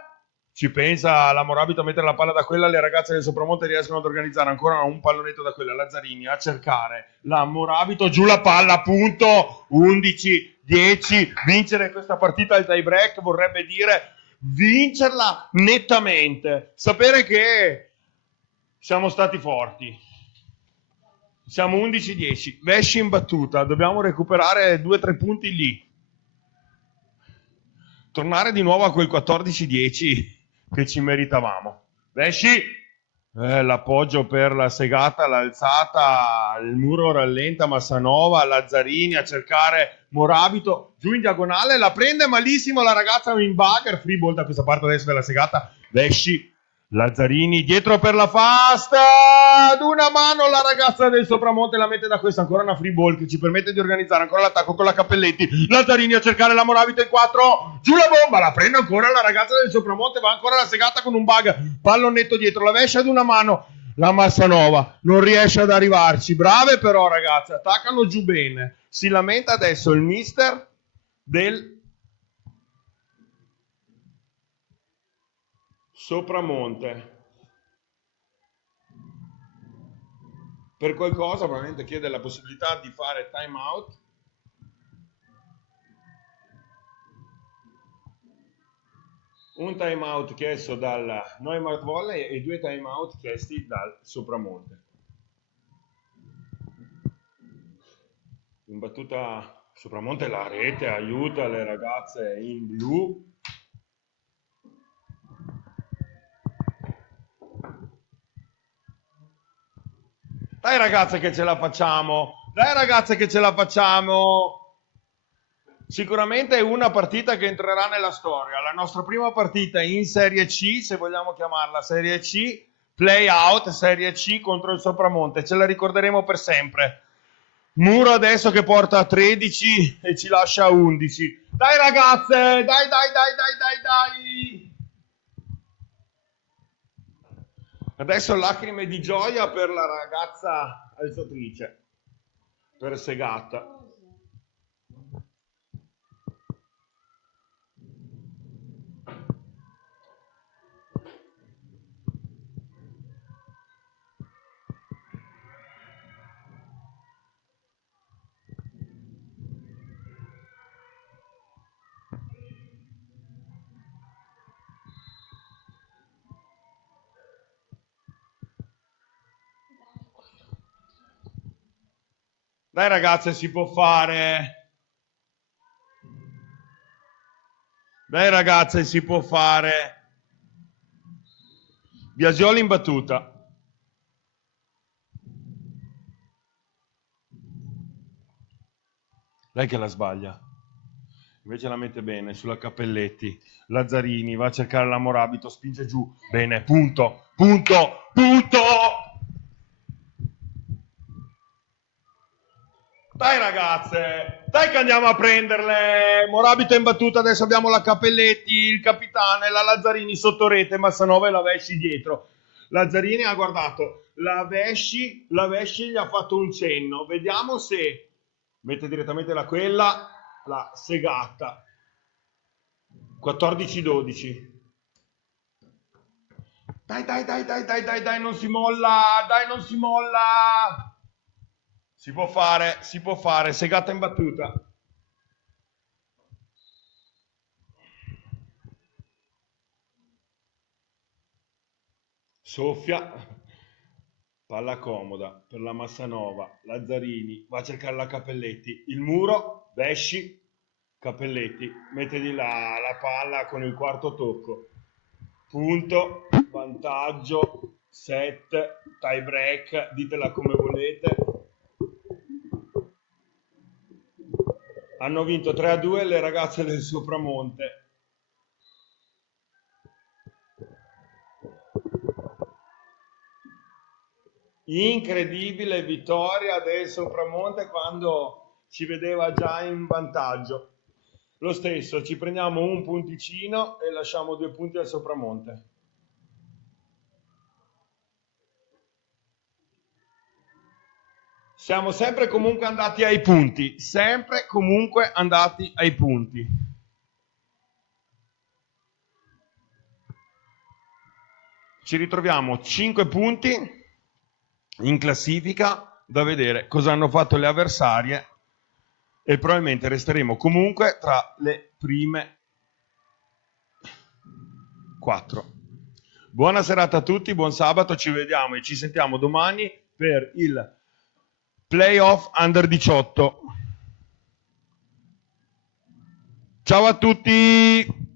Ci pensa la Morabito a mettere la palla da quella, le ragazze del Sopramonte riescono ad organizzare ancora un pallonetto da quella, Lazzarini a cercare la Morabito, giù la palla, punto, 11-10, vincere questa partita al tie break vorrebbe dire vincerla nettamente, sapere che siamo stati forti. Siamo 11-10, Vesci in battuta, dobbiamo recuperare 2-3 punti lì, tornare di nuovo a quel 14-10 che ci meritavamo. Vesci, l'appoggio per la Segata, l'alzata, il muro rallenta Massanova, Lazzarini a cercare Morabito, giù in diagonale, la prende malissimo la ragazza in bugger, free ball da questa parte adesso della Segata, Vesci, Lazzarini dietro per la fast, ad una mano la ragazza del Sopramonte la mette da questa, ancora una free ball che ci permette di organizzare ancora l'attacco con la Cappelletti, Lazzarini a cercare la Morabito in 4, giù la bomba, la prende ancora la ragazza del Sopramonte, va ancora la Segata con un bug, pallonetto dietro, la Vescia ad una mano, la Massanova non riesce ad arrivarci, brave però ragazze, attaccano giù bene, si lamenta adesso il mister del Sopramonte per qualcosa, probabilmente chiede la possibilità di fare time out. Un time out chiesto dal Neumart Volley e 2 time out chiesti dal Sopramonte. In battuta Sopramonte la rete aiuta le ragazze in blu. Dai ragazze che ce la facciamo! Dai ragazze che ce la facciamo! Sicuramente è una partita che entrerà nella storia. La nostra prima partita in Serie C, se vogliamo chiamarla Serie C, play out Serie C contro il Sopramonte. Ce la ricorderemo per sempre. Muro adesso che porta a 13 e ci lascia a 11. Dai ragazze! Dai, dai, dai, dai, dai, dai! Adesso lacrime di gioia per la ragazza alzatrice, per Segata. Dai ragazze, si può fare. Dai ragazze, si può fare. Biasioli in battuta. Lei che la sbaglia. Invece la mette bene sulla Cappelletti. Lazzarini va a cercare la Morabito, spinge giù. Bene, punto, punto, punto! Dai ragazze, dai che andiamo a prenderle. Morabito in battuta, adesso abbiamo la Cappelletti, il capitano, la Lazzarini sotto rete, Massanova e la Vesci dietro. Lazzarini ha guardato, la Vesci gli ha fatto un cenno. Vediamo se mette direttamente la Segata. 14-12. Dai, dai, dai, dai, dai, dai, dai, non si molla, dai, non si molla. Si può fare, Segata in battuta. Soffia, palla comoda per la Massanova, Lazzarini, va a cercare la Cappelletti, il muro, Vesci, Cappelletti, mette di là la palla con il quarto tocco. Punto, vantaggio, set, tie break, ditela come volete. Hanno vinto 3-2 le ragazze del Sopramonte. Incredibile vittoria del Sopramonte quando ci vedeva già in vantaggio. Lo stesso, ci prendiamo un punticino e lasciamo 2 punti al Sopramonte. Siamo sempre comunque andati ai punti, sempre comunque andati ai punti. Ci ritroviamo 5 punti in classifica, da vedere cosa hanno fatto le avversarie e probabilmente resteremo comunque tra le prime 4. Buona serata a tutti, buon sabato, ci vediamo e ci sentiamo domani per il playoff under 18. Ciao a tutti!